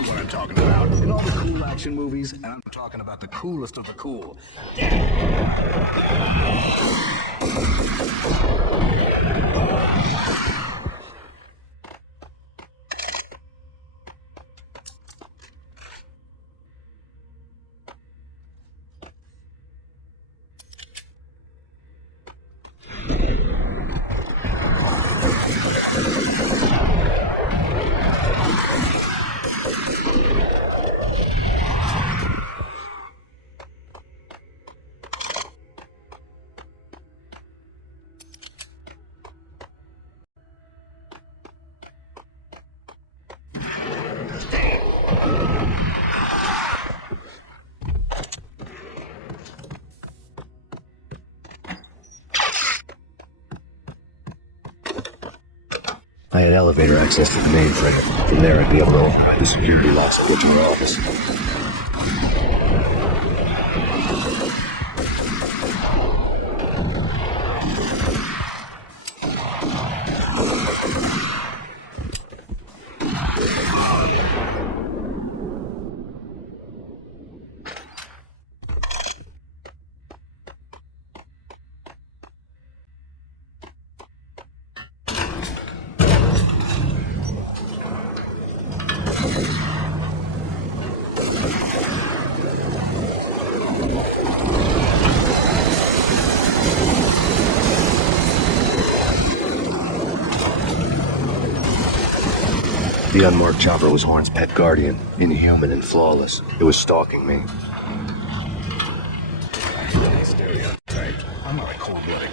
What I'm talking about. In all the cool action movies, and I'm talking about the coolest of the cool. I had elevator access to the mainframe. From there, I'd be able to open the security locks to get to our office. The unmarked chopper was Horn's pet guardian, inhuman and flawless. It was stalking me. Stereotype. I'm not a cold-blooded.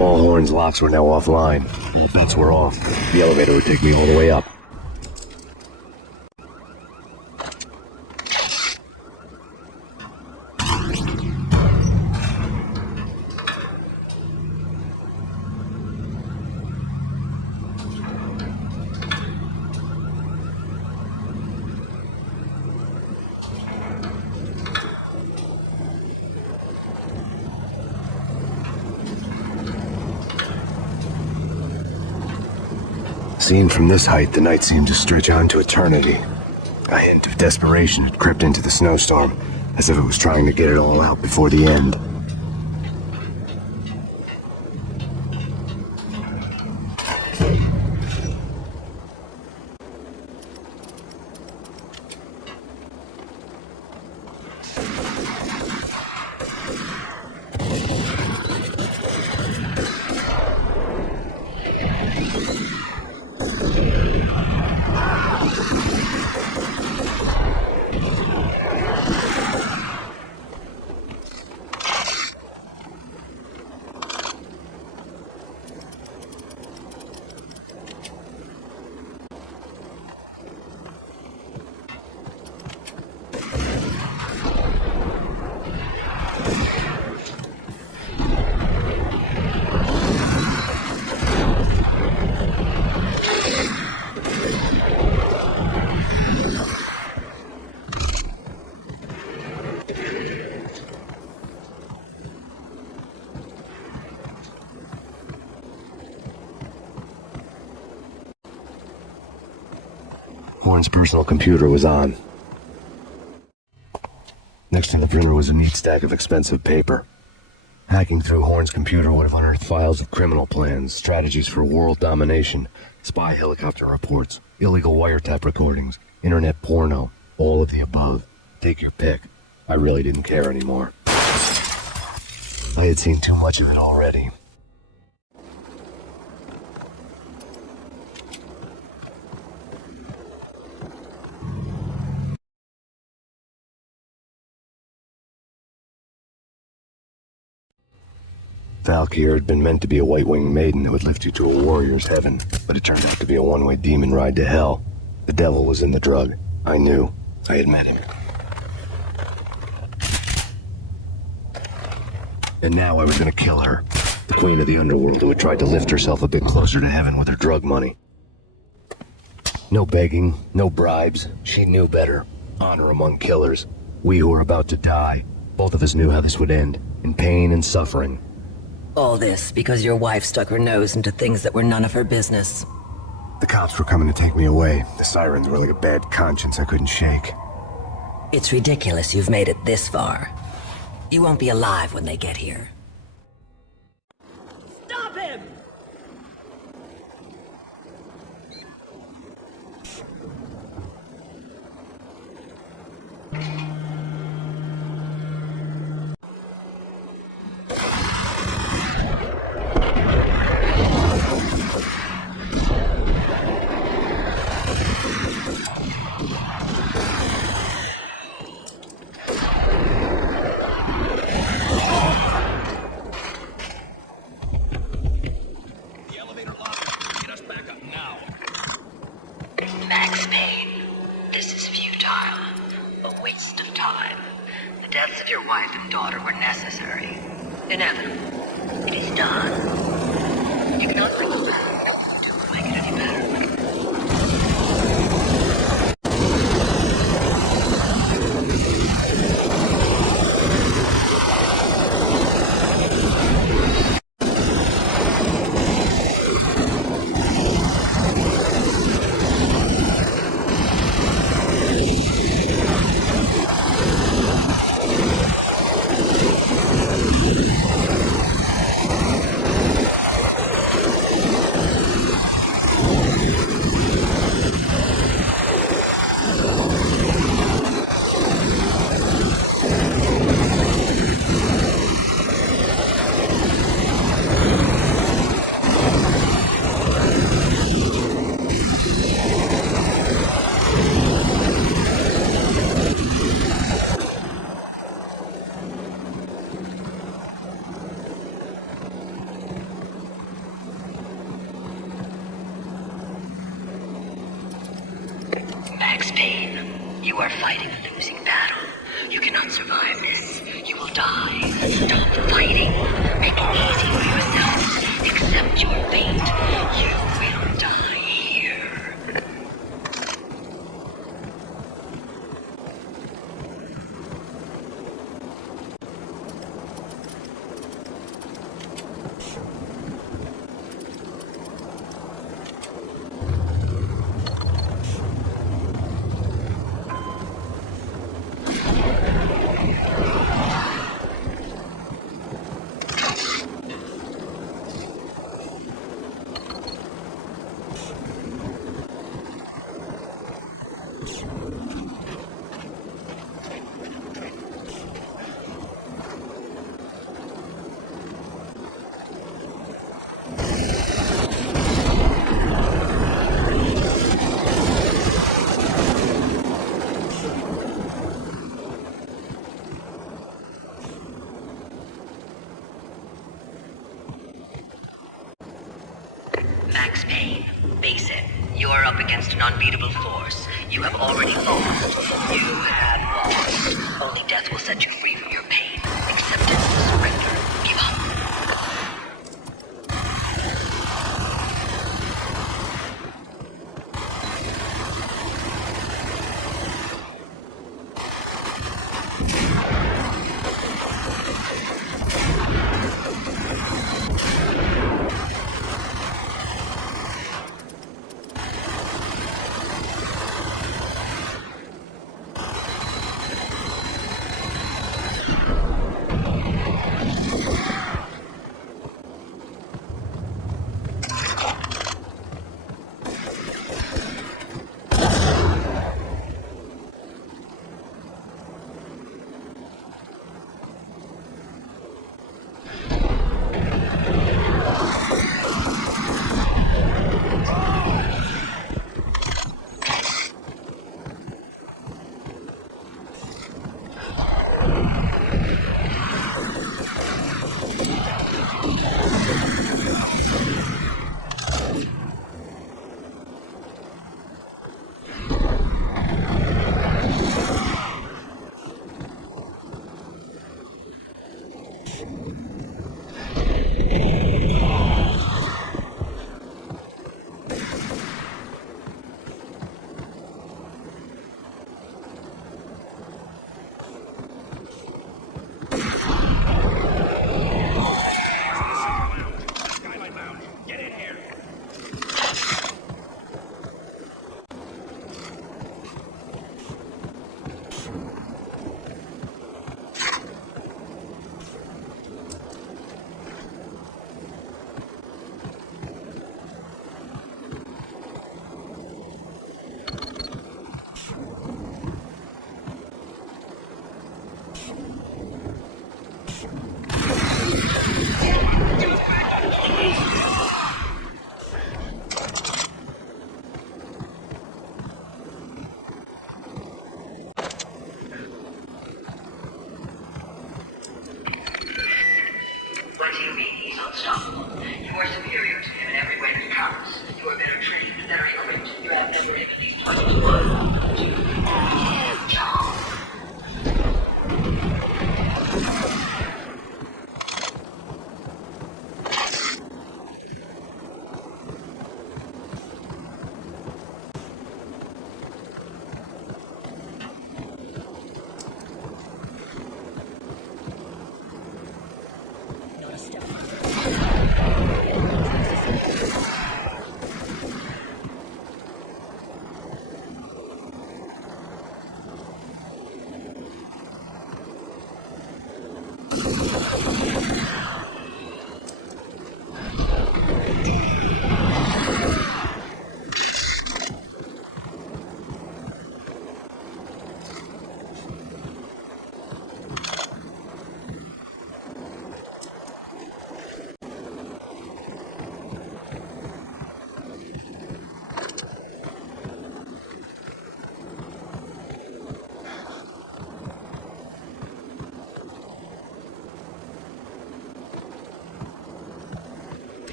All Horn's locks were now offline. All bets were off. The elevator would take me all the way up. Seen from this height, the night seemed to stretch on to eternity. A hint of desperation had crept into the snowstorm, as if it was trying to get it all out before the end. Horn's personal computer was on. Next to the printer was a neat stack of expensive paper. Hacking through Horn's computer would have unearthed files of criminal plans, strategies for world domination, spy helicopter reports, illegal wiretap recordings, internet porno, all of the above. Take your pick. I really didn't care anymore. I had seen too much of it already. Valkyr had been meant to be a white-winged maiden who would lift you to a warrior's heaven, but it turned out to be a one-way demon ride to hell. The devil was in the drug. I knew. I had met him. And now I was gonna kill her. The queen of the underworld who had tried to lift herself a bit closer to heaven with her drug money. No begging, no bribes. She knew better. Honor among killers. We who were about to die. Both of us knew how this would end. In pain and suffering. All this because your wife stuck her nose into things that were none of her business. The cops were coming to take me away. The sirens were like a bad conscience I couldn't shake. It's ridiculous you've made it this far. You won't be alive when they get here. Stop him! Max Payne, this is futile. A waste of time. The deaths of your wife and daughter were necessary. Inevitable. It is done. You cannot bring it back. Don't make it any better. You are fighting a losing battle. You cannot survive this. You will die. Stop fighting. Make it easy for yourself. Accept your fate. You will die here. Max Payne, face it. You are up against an unbeatable force. You have already lost. You have lost. Only death will set you free from your pain. Acceptance, surrender, give up.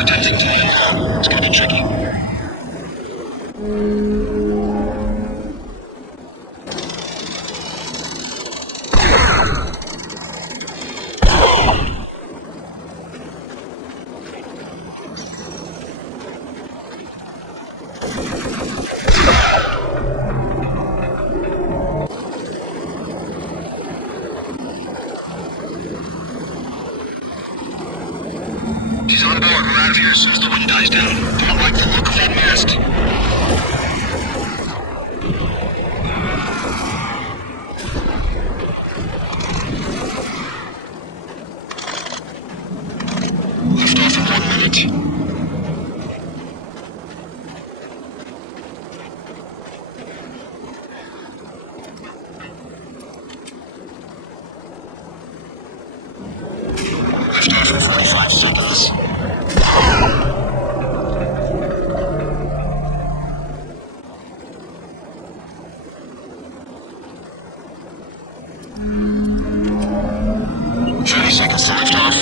Attempting to hang it's gonna be tricky. He's on board. We're out of here as soon as the wind dies down. Don't like the look of that mast. Lift off in 1 minute. Lift off in 45 seconds. Seconds to lift off.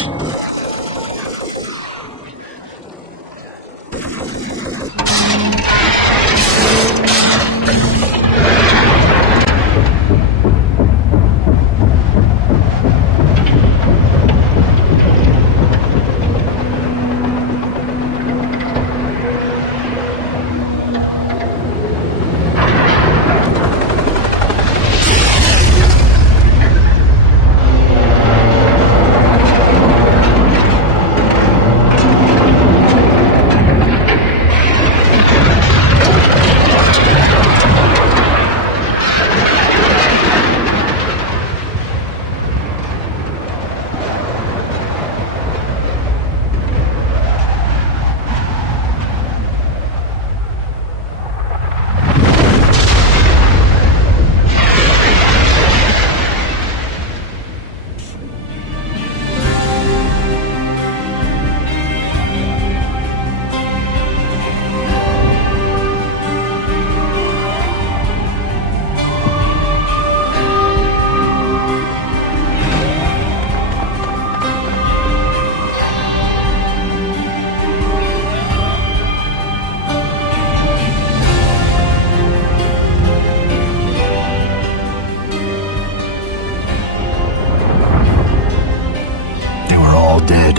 Dead.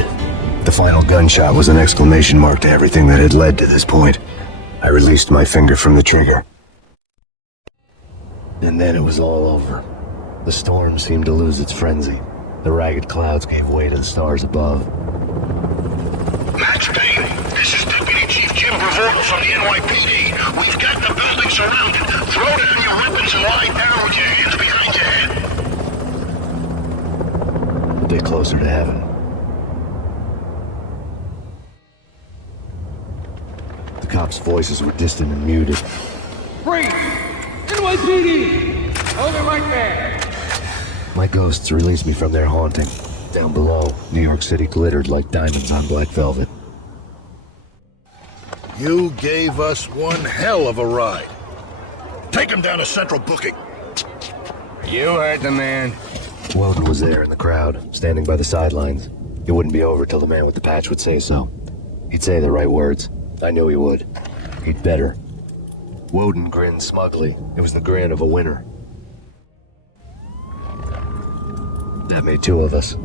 The final gunshot was an exclamation mark to everything that had led to this point. I released my finger from the trigger. And then it was all over. The storm seemed to lose its frenzy. The ragged clouds gave way to the stars above. Max Payne, this is Deputy Chief Jim Bravoil from the NYPD. We've got the building surrounded. Throw down your weapons and lie down with your hands behind your head. A bit closer to heaven. The cops' voices were distant and muted. Freeze! NYPD! Hold it right there! My ghosts released me from their haunting. Down below, New York City glittered like diamonds on black velvet. You gave us one hell of a ride. Take him down to Central Booking. You heard the man. Woden was there in the crowd, standing by the sidelines. It wouldn't be over till the man with the patch would say so. He'd say the right words. I knew he would. He'd better. Woden grinned smugly. It was the grin of a winner. That made two of us.